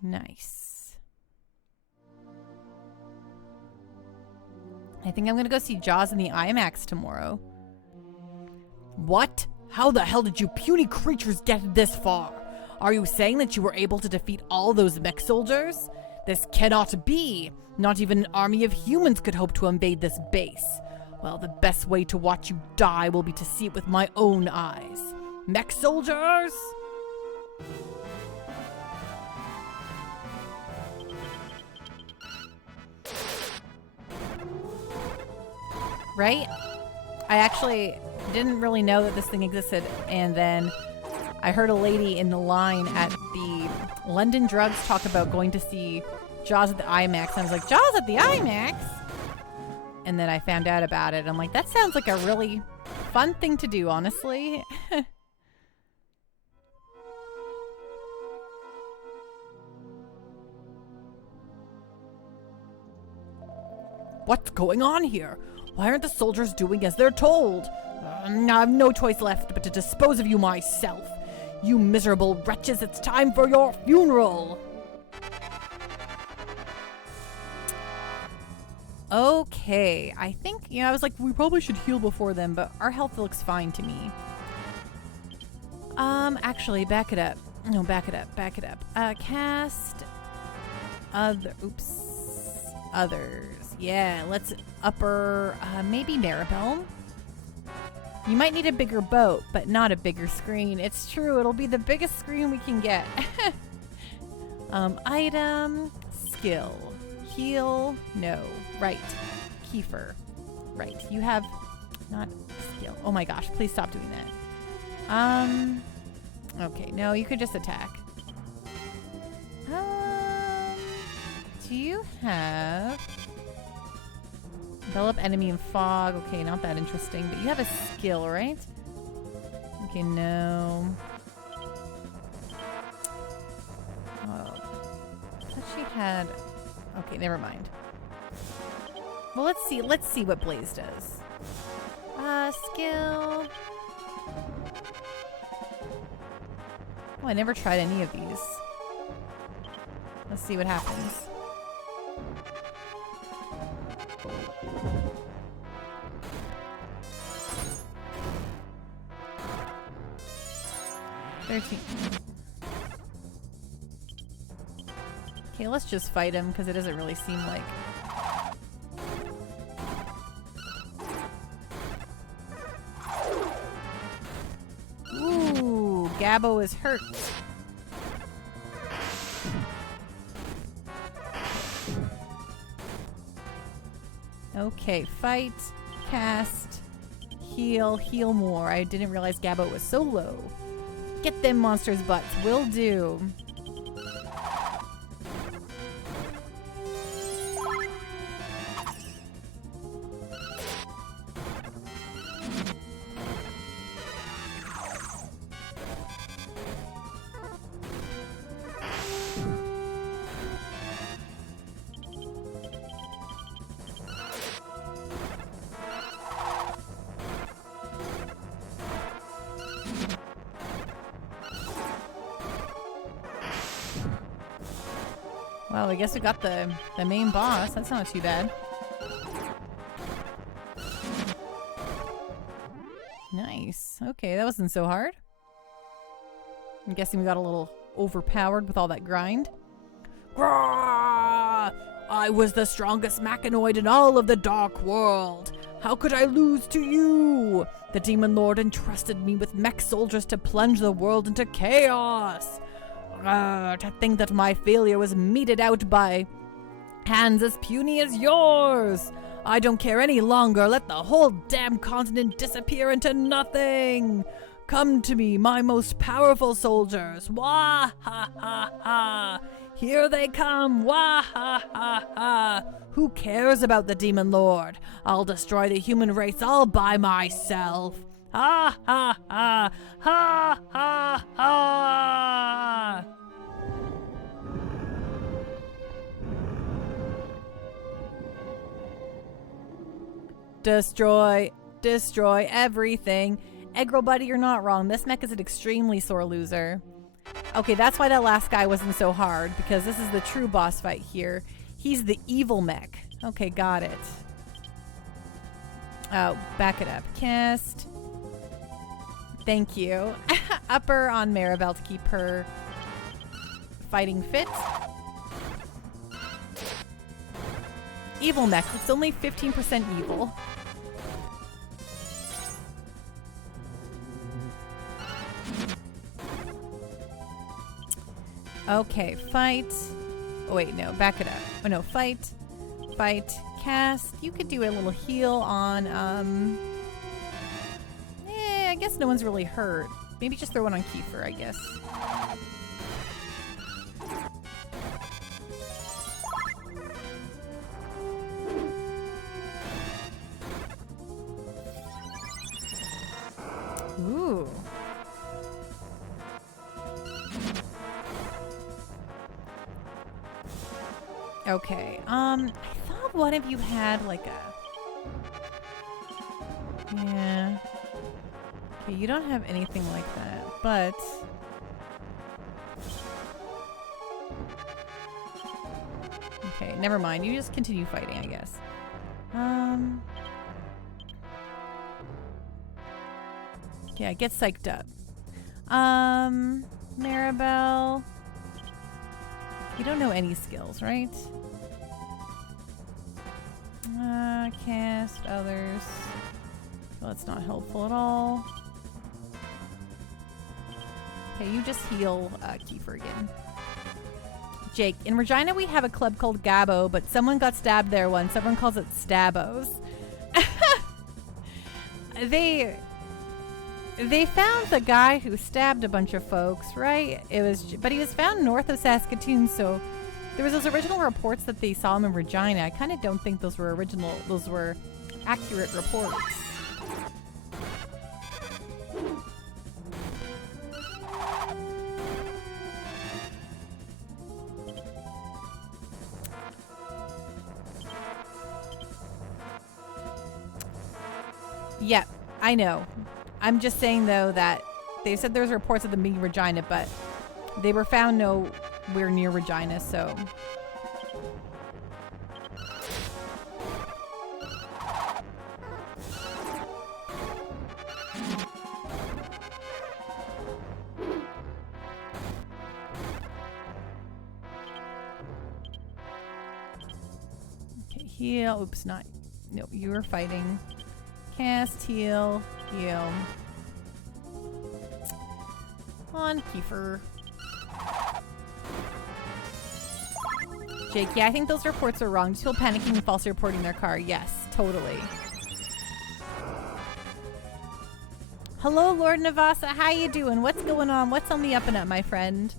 Nice. I think I'm gonna go see Jaws in the IMAX tomorrow. What? How the hell did you puny creatures get this far? Are you saying that you were able to defeat all those mech soldiers? This cannot be! Not even an army of humans could hope to invade this base. Well, the best way to watch you die will be to see it with my own eyes. Mech soldiers? Right? I actually didn't really know that this thing existed, and then I heard a lady in the line at the London Drugs talk about going to see Jaws at the IMAX, and I was like, Jaws at the IMAX? And then I found out about it. I'm like, that sounds like a really fun thing to do, honestly. What's going on here? Why aren't the soldiers doing as they're told? I have no choice left but to dispose of you myself. You miserable wretches, it's time for your funeral. Okay, I think, I was like, we probably should heal before then, but our health looks fine to me. Actually, back it up. No, back it up. Cast others. Yeah, let's upper, maybe Maribel. You might need a bigger boat, but not a bigger screen. It's true, it'll be the biggest screen we can get. Item, skill, heal. No. Right. Kiefer. Right. You have not skill. Oh my gosh. Please stop doing that. Okay. No, you could just attack. Do you have... Envelop enemy in fog. Okay, not that interesting. But you have a skill, right? Okay, no. Oh. I thought she had... Okay, never mind. Well, let's see. Let's see what Blaze does. Skill... Oh, I never tried any of these. Let's see what happens. Okay, let's just fight him because it doesn't really seem like... Ooh, Gabbo is hurt. Okay, fight, cast, heal, heal more. I didn't realize Gabbo was so low. Get them monsters' butts. Will do. Well, I guess we got the main boss. That's not too bad. Nice. Okay, that wasn't so hard. I'm guessing we got a little overpowered with all that grind. Grrrr! I was the strongest mechanoid in all of the Dark World. How could I lose to you? The Demon Lord entrusted me with mech soldiers to plunge the world into chaos. To think that my failure was meted out by hands as puny as yours. I don't care any longer. Let the whole damn continent disappear into nothing. Come to me, my most powerful soldiers. Wah ha ha ha. Here they come. Wah ha ha ha. Who cares about the Demon Lord? I'll destroy the human race all by myself. Ha ha ha. Ha ha ha. Destroy everything. Eggroll buddy, you're not wrong. This mech is an extremely sore loser. Okay, that's why that last guy wasn't so hard, because this is the true boss fight here. He's the evil mech. Okay, got it. Oh, back it up. Cast. Thank you. Upper on Maribel to keep her fighting fit. Evil mech. It's only 15% evil. Okay, fight. Oh, wait, no, back it up. Oh, no, fight. Fight. Cast. You could do a little heal on, I guess no one's really hurt. Maybe just throw one on Kiefer, I guess. Ooh. Okay, I thought one of you had like a... Yeah. Okay, you don't have anything like that, but... Okay, never mind. You just continue fighting, I guess. Yeah, get psyched up. Maribel... You don't know any skills, right? Cast others. Well, that's not helpful at all. Okay, you just heal Kiefer again. Jake, in Regina we have a club called Gabo, but someone got stabbed there once. Everyone calls it Stabos. They found the guy who stabbed a bunch of folks, right? But he was found north of Saskatoon, so there was those original reports that they saw him in Regina. I kind of don't think those were accurate reports. Yeah, I know. I'm just saying, though, that they said there's reports of them being Regina, but they were found nowhere near Regina, so... Okay, heal. Oops, not... No, you were fighting. Cast, heal, heal. On Kiefer. Jake, yeah, I think those reports are wrong. Just people panicking and falsely reporting their car. Yes, totally. Hello, Lord Navasa. How you doing? What's going on? What's on the up and up, my friend?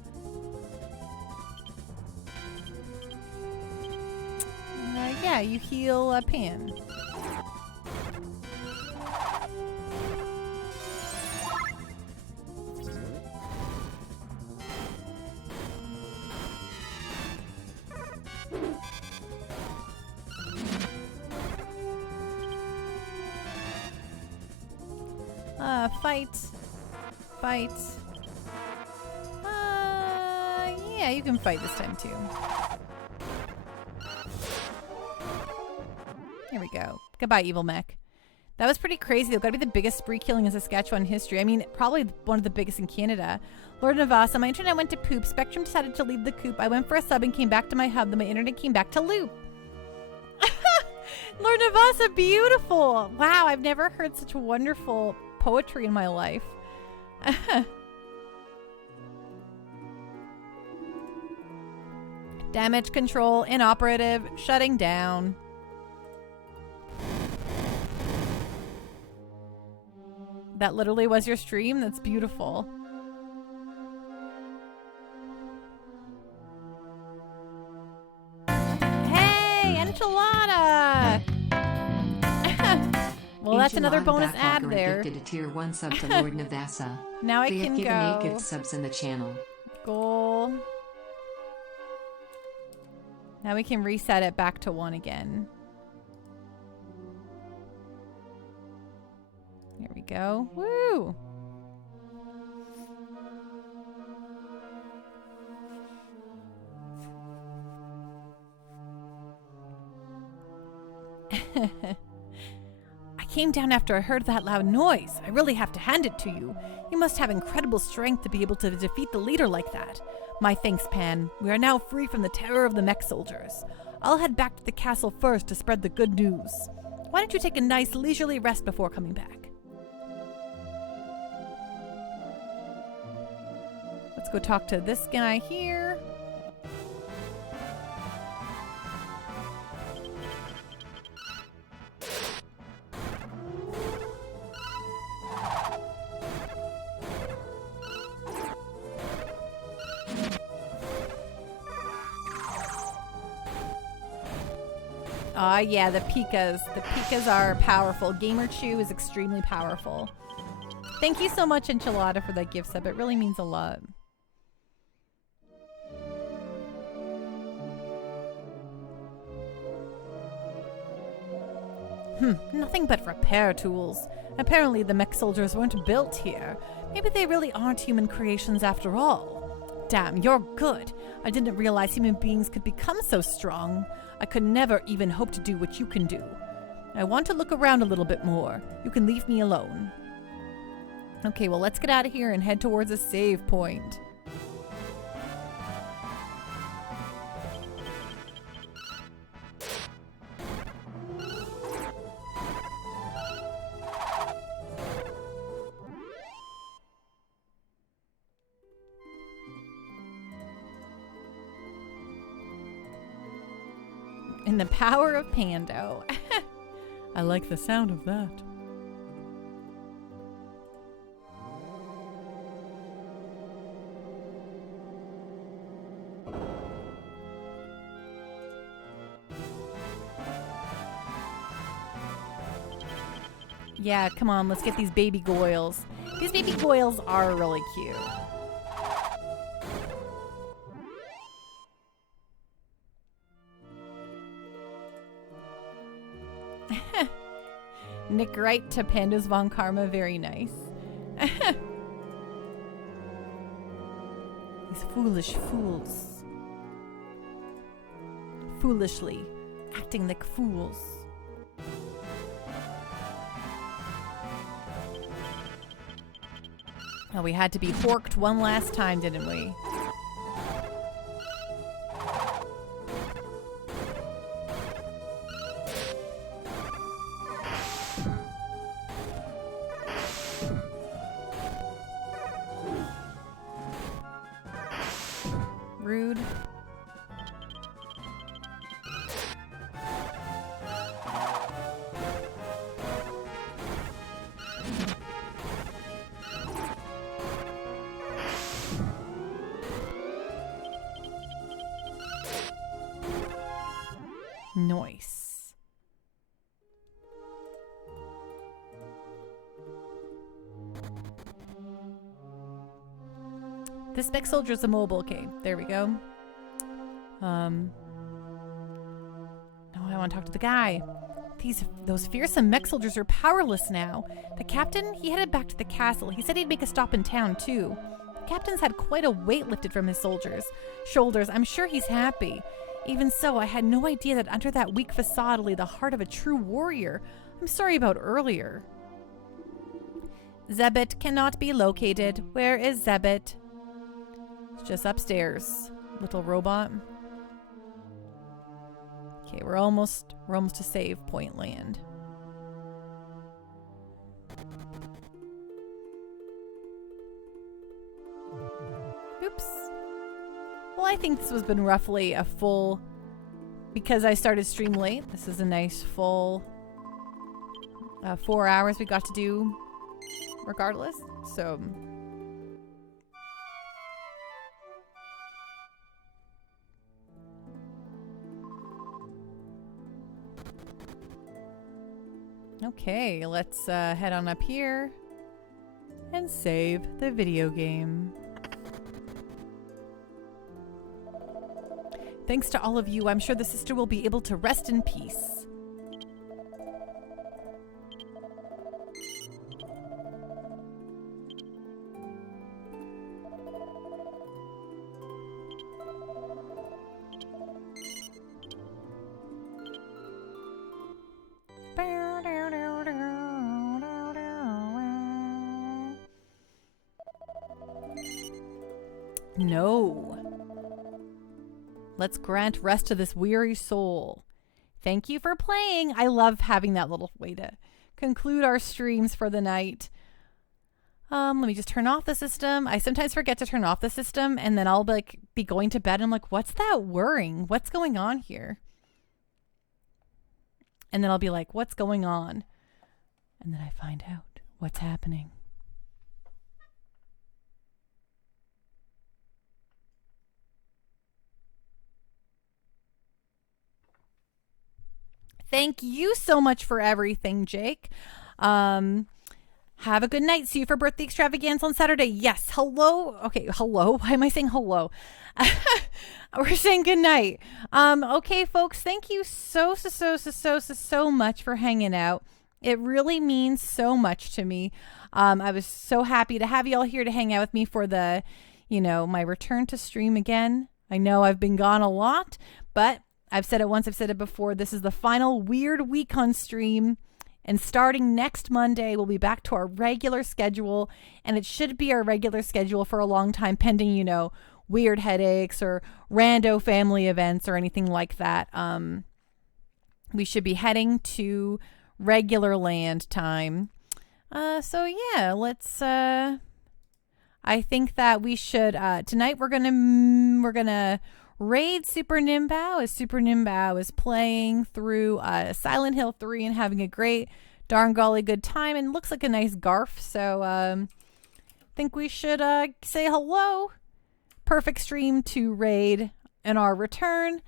Yeah, you heal Pan. Fight. Yeah, you can fight this time too. Here we go. Goodbye, evil mech. That was pretty crazy. They've got to be the biggest spree killing in Saskatchewan history. I mean, probably one of the biggest in Canada. Lord Navasa, my internet went to poop. Spectrum decided to leave the coop. I went for a sub and came back to my hub. Then my internet came back to loop. Lord Navasa, beautiful. Wow, I've never heard such wonderful poetry in my life. Damage control, inoperative, shutting down. That literally was your stream? That's beautiful. Hey, enchilada! Well, that's another bonus ad there. Gifted a tier 1 sub to Lord Navasa. Now I they can have given go. 8 gift subs in the channel. Goal. Now we can reset it back to 1 again. There we go. Woo! I came down after I heard that loud noise. I really have to hand it to you. You must have incredible strength to be able to defeat the leader like that. My thanks, Pan. We are now free from the terror of the mech soldiers. I'll head back to the castle first to spread the good news. Why don't you take a nice leisurely rest before coming back? Let's go talk to this guy here. Yeah, the Pikas. The Pikas are powerful. Gamer Chew is extremely powerful. Thank you so much, Enchilada, for that gift sub. It really means a lot. Nothing but repair tools. Apparently the mech soldiers weren't built here. Maybe they really aren't human creations after all. Damn, you're good. I didn't realize human beings could become so strong. I could never even hope to do what you can do. I want to look around a little bit more. You can leave me alone. Okay, well, let's get out of here and head towards a save point. In the power of Pando. I like the sound of that. Yeah, come on, let's get these baby goyles. These baby goyles are really cute. Nick Wright to Pandas von Karma, very nice. These foolish fools. Foolishly acting like fools. Oh, we had to be horked one last time, didn't we? Rude. Nice. This Mech Soldier's a mobile. Okay, there we go. No, I want to talk to the guy. Those fearsome Mech Soldiers are powerless now. The captain, he headed back to the castle. He said he'd make a stop in town, too. The captain's had quite a weight lifted from his shoulders. I'm sure he's happy. Even so, I had no idea that under that weak facade lay the heart of a true warrior. I'm sorry about earlier. Zebit cannot be located. Where is Zebit? It's just upstairs, little robot. Okay, we're almost to save point land. Oops. Well, I think this has been roughly a full, because I started stream late, this is a nice full 4 hours we got to do regardless. So okay, let's head on up here and save the video game. Thanks to all of you, I'm sure the sister will be able to rest in peace. No. Let's grant rest to this weary soul. Thank you for playing. I love having that little way to conclude our streams for the night. Let me just turn off the system. I sometimes forget to turn off the system, and then I'll be going to bed and I'm like, what's that whirring? What's going on here? And then I'll be like, what's going on? And then I find out what's happening. Thank you so much for everything, Jake. Have a good night. See you for birthday extravaganza on Saturday. Yes. Hello. Okay. Hello. Why am I saying hello? We're saying good night. Okay, folks. Thank you so much for hanging out. It really means so much to me. I was so happy to have you all here to hang out with me for the, my return to stream again. I know I've been gone a lot, but I've said it once, I've said it before. This is the final weird week on stream. And starting next Monday, we'll be back to our regular schedule. And it should be our regular schedule for a long time, pending, weird headaches or rando family events or anything like that. We should be heading to regular land time. So yeah, let's, I think that we should, tonight we're gonna raid Super Nimbao as Super Nimbao is playing through Silent Hill 3 and having a great darn golly good time, and looks like a nice Garf. So think we should say hello. Perfect stream to raid in our return.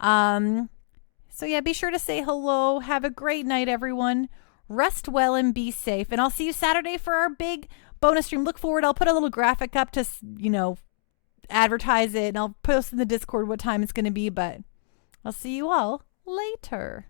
So yeah, be sure to say hello. Have a great night, everyone. Rest well and be safe. And I'll see you Saturday for our big bonus stream. Look forward. I'll put a little graphic up to, advertise it. And I'll post in the Discord what time it's going to be. But I'll see you all later.